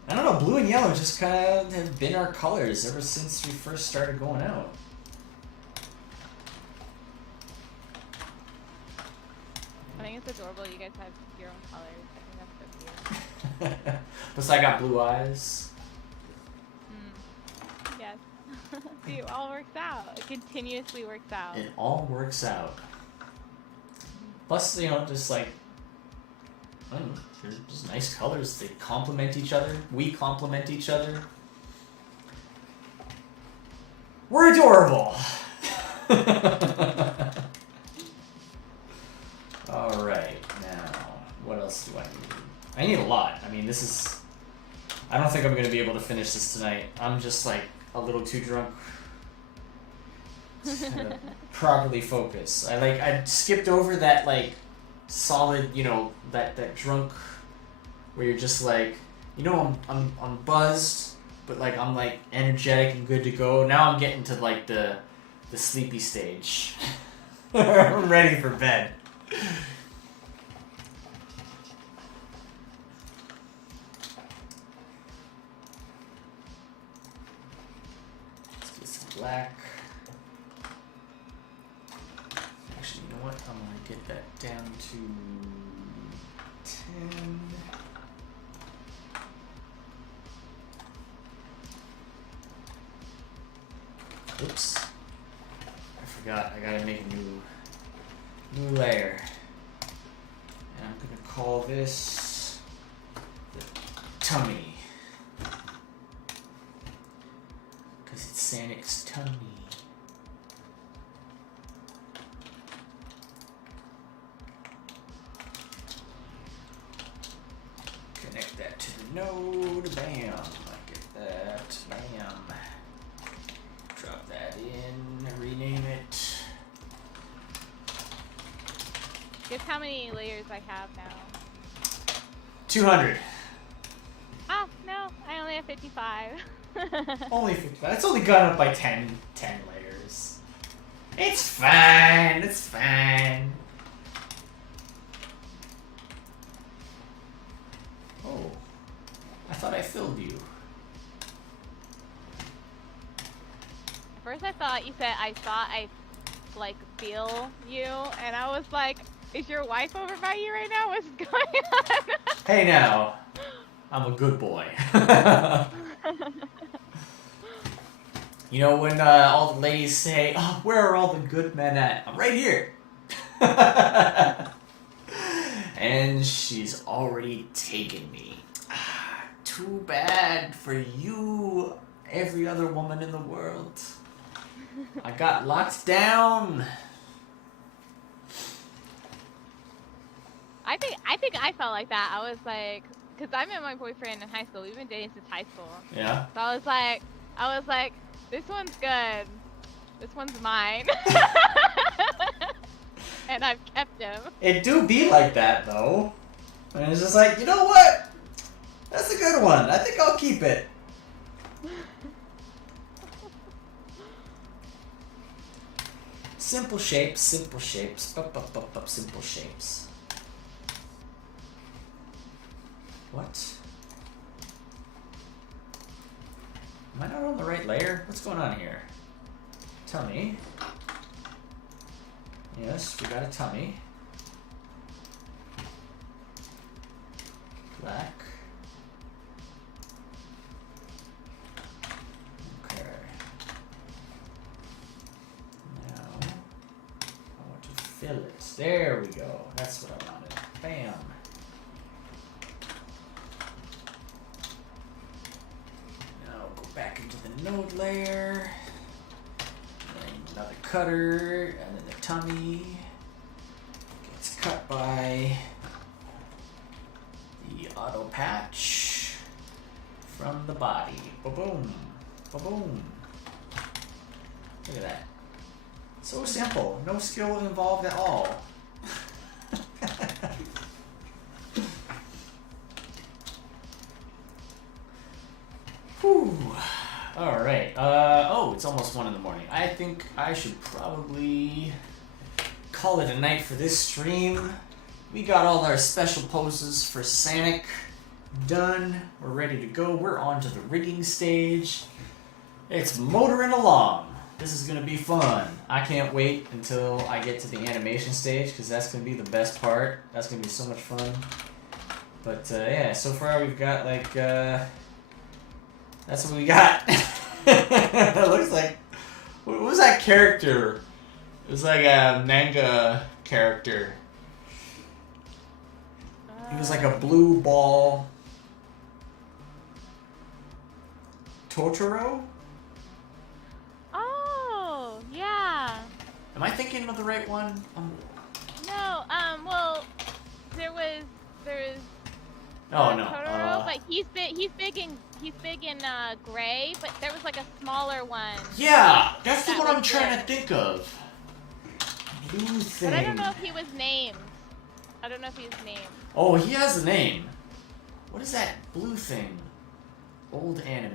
don't know, blue and yellow just kind of have been our colors ever since we first started going out. I think it's adorable you guys have your own colors. I think that's so cute. Plus I got blue eyes. Yes. See, it all works out. It continuously works out. It all works out. Plus, just like, I don't know, they're just nice colors. They complement each other. We complement each other. We're adorable. Alright, now, what else do I need? I need a lot. I mean, I don't think I'm going to be able to finish this tonight. I'm just, like, a little too drunk to properly focus. I skipped over that, like, solid, that drunk where you're just like, I'm buzzed, but, like, I'm, like, energetic and good to go. Now I'm getting to, like, the sleepy stage. I'm ready for bed. Let's get some black. Actually, you know what? I'm gonna get that down to 10. Oops. I forgot. I gotta make a new layer. And I'm gonna call this the tummy. Because it's Sanic's tummy. Connect that to the node. Bam. I get that. Bam. Drop that in. Rename it. Guess how many layers I have now? 200. Ah, no, I only have 55. Only 55. It's only gone up by 10 layers. It's fine. It's fine. Oh. I thought I filled you. At first I thought you said I feel you, and I was like, is your wife over by you right now? What's going on? Hey now. I'm a good boy. When all the ladies say, "Oh, where are all the good men at?" I'm right here. And she's already taken me. Too bad for you, every other woman in the world. I got locked down. I think I felt like that. I was like, because I met my boyfriend in high school. We've been dating since high school. Yeah. So I was like, this one's good. This one's mine. And I've kept him. It do be like that though. And it's just like, you know what? That's a good one. I think I'll keep it. Simple shapes, simple shapes, simple shapes. What? tummy. Yes, we got a tummy. Black. Okay. Now, I want to fill it. There we go. That's what I wanted. Bam. Now go back into the node layer. And another cutter. And then the tummy gets cut by the auto patch from the body. Ba-boom. Ba-boom. Look at that. So simple. No skill involved at all. Whew. Alright. Oh, it's almost 1 in the morning. I think I should probably call it a night for this stream. We got all our special poses for Sanic done. We're ready to go. We're on to the rigging stage. It's motoring along. This is going to be fun. I can't wait until I get to the animation stage because that's going to be the best part. That's going to be so much fun. But yeah, so far we've got like... that's what we got. That looks like... What was that character? It was like a manga character. He was like a blue ball. Totoro? Oh, yeah. Am I thinking of the right one? No, well, there's Oh no. Totoro, but he's big in gray, but there was like a smaller one. Yeah, that's the That one I'm was trying good. to think of. Blue thing. But I don't know if he was named. I don't know if he was named. Oh, he has a name. What is that blue thing? Old anime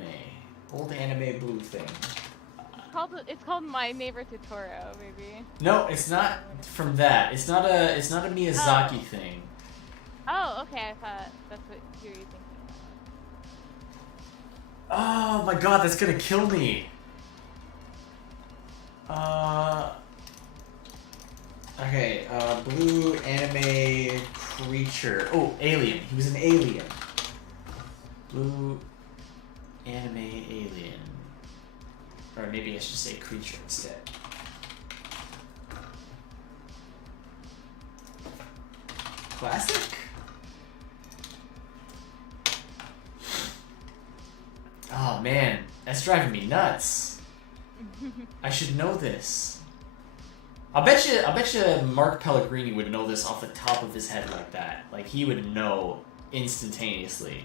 blue thing. It's called My Neighbor Totoro, maybe. No, it's not from that. It's not a Miyazaki thing. Oh, okay. I thought that's what you were thinking about. Oh my god, that's gonna kill me. Okay, blue anime creature. Oh, alien. He was an alien. Blue anime alien. Or maybe I should say creature instead. Classic? Oh man, that's driving me nuts. I should know this. I bet you Mark Pellegrini would know this off the top of his head like that. Like he would know instantaneously.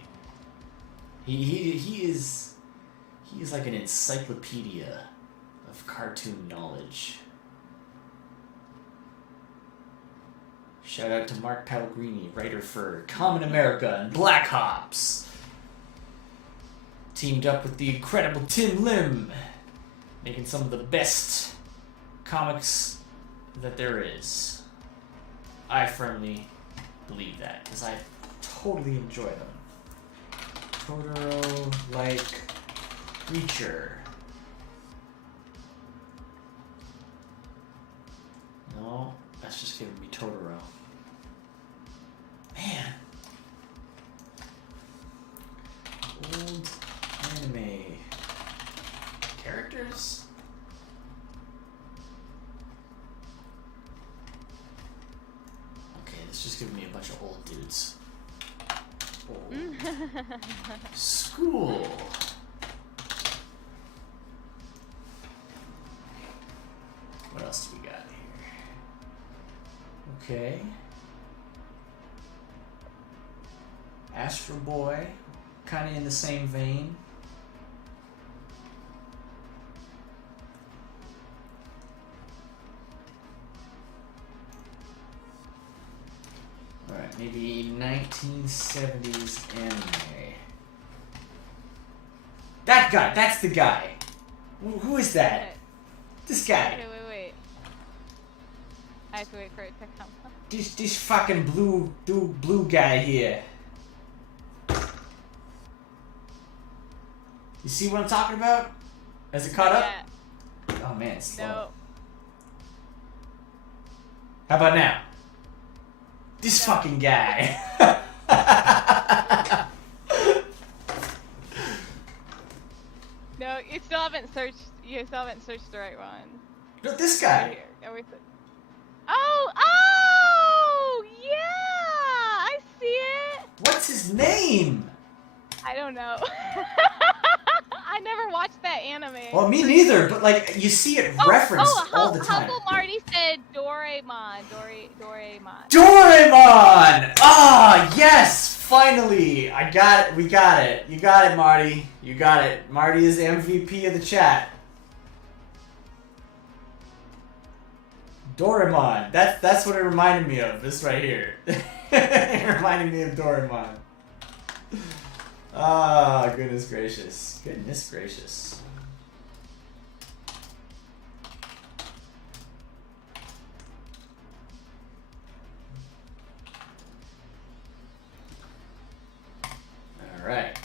He is like an encyclopedia of cartoon knowledge. Shout out to Mark Pellegrini, writer for Common America and Black Hops. Teamed up with the incredible Tim Lim, making some of the best comics that there is. I firmly believe that, because I totally enjoy them. Totoro-like creature. No, that's just giving me Totoro. Man. Old anime characters? Okay, it's just giving me a bunch of old dudes. Old. School. What else do we got here? Okay. Astro Boy, kind of in the same vein. Alright, maybe 1970s anime. That guy, that's the guy. Who is that? Okay. This guy. Okay, wait. I have to wait for it to come up. This fucking blue guy here. You see what I'm talking about? Has it caught up? Yeah. Oh man, it's slow. No. How about now? This fucking guy. No, you still haven't searched. You still haven't searched the right one. No, this Right guy. here. No, oh, yeah! I see it. What's his name? I don't know. I never watched that anime. Well, me neither, but like you see it referenced all the time. Humble Marty said Doraemon. Doraemon. Doraemon! Ah, yes! Finally! I got it. We got it. You got it, Marty. You got it. Marty is the MVP of the chat. Doraemon. That's what it reminded me of. This right here. It reminded me of Doraemon. Ah, goodness gracious. Goodness gracious. Alright.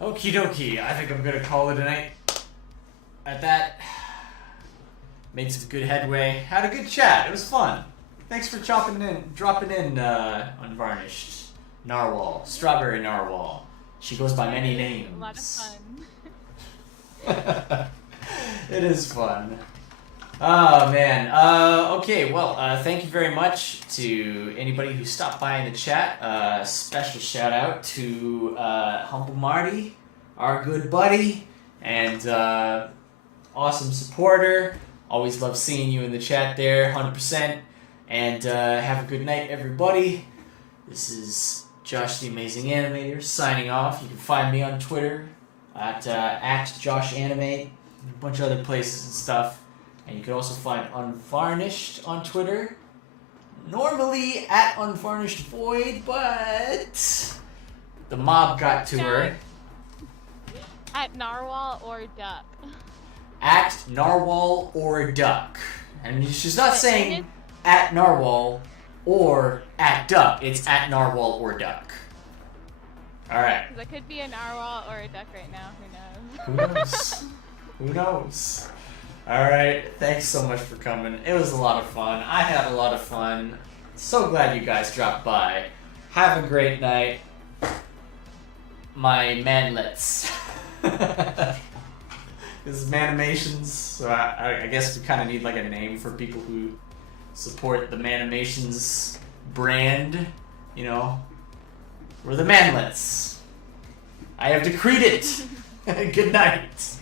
Okie dokie. I think I'm gonna call it a night at that. Made some good headway. Had a good chat. It was fun. Thanks for dropping in Unvarnished. Narwhal. Strawberry Narwhal. She goes by many names. A lot of fun. It is fun. Oh, man. Okay, well, thank you very much to anybody who stopped by in the chat. Special shout out to Humble Marty, our good buddy, and awesome supporter. Always love seeing you in the chat there, 100%. And have a good night, everybody. This is Josh the Amazing Animator signing off. You can find me on Twitter at @JoshAnimate, and a bunch of other places and stuff. And you can also find Unvarnished on Twitter. Normally at Unvarnished Void, but the mob got to her. At Narwhal or Duck. At Narwhal or Duck. And she's not saying at Narwhal or at Duck. It's at Narwhal or Duck. Alright. Because I could be a Narwhal or a Duck right now. Who Who knows? knows? Who knows? Alright, thanks so much for coming. It was a lot of fun. I had a lot of fun. So glad you guys dropped by. Have a great night. My manlets. This is MANimations, so I guess we kind of need like a name for people who support the MANimations brand. You know, we're the manlets. I have decreed it. Good night.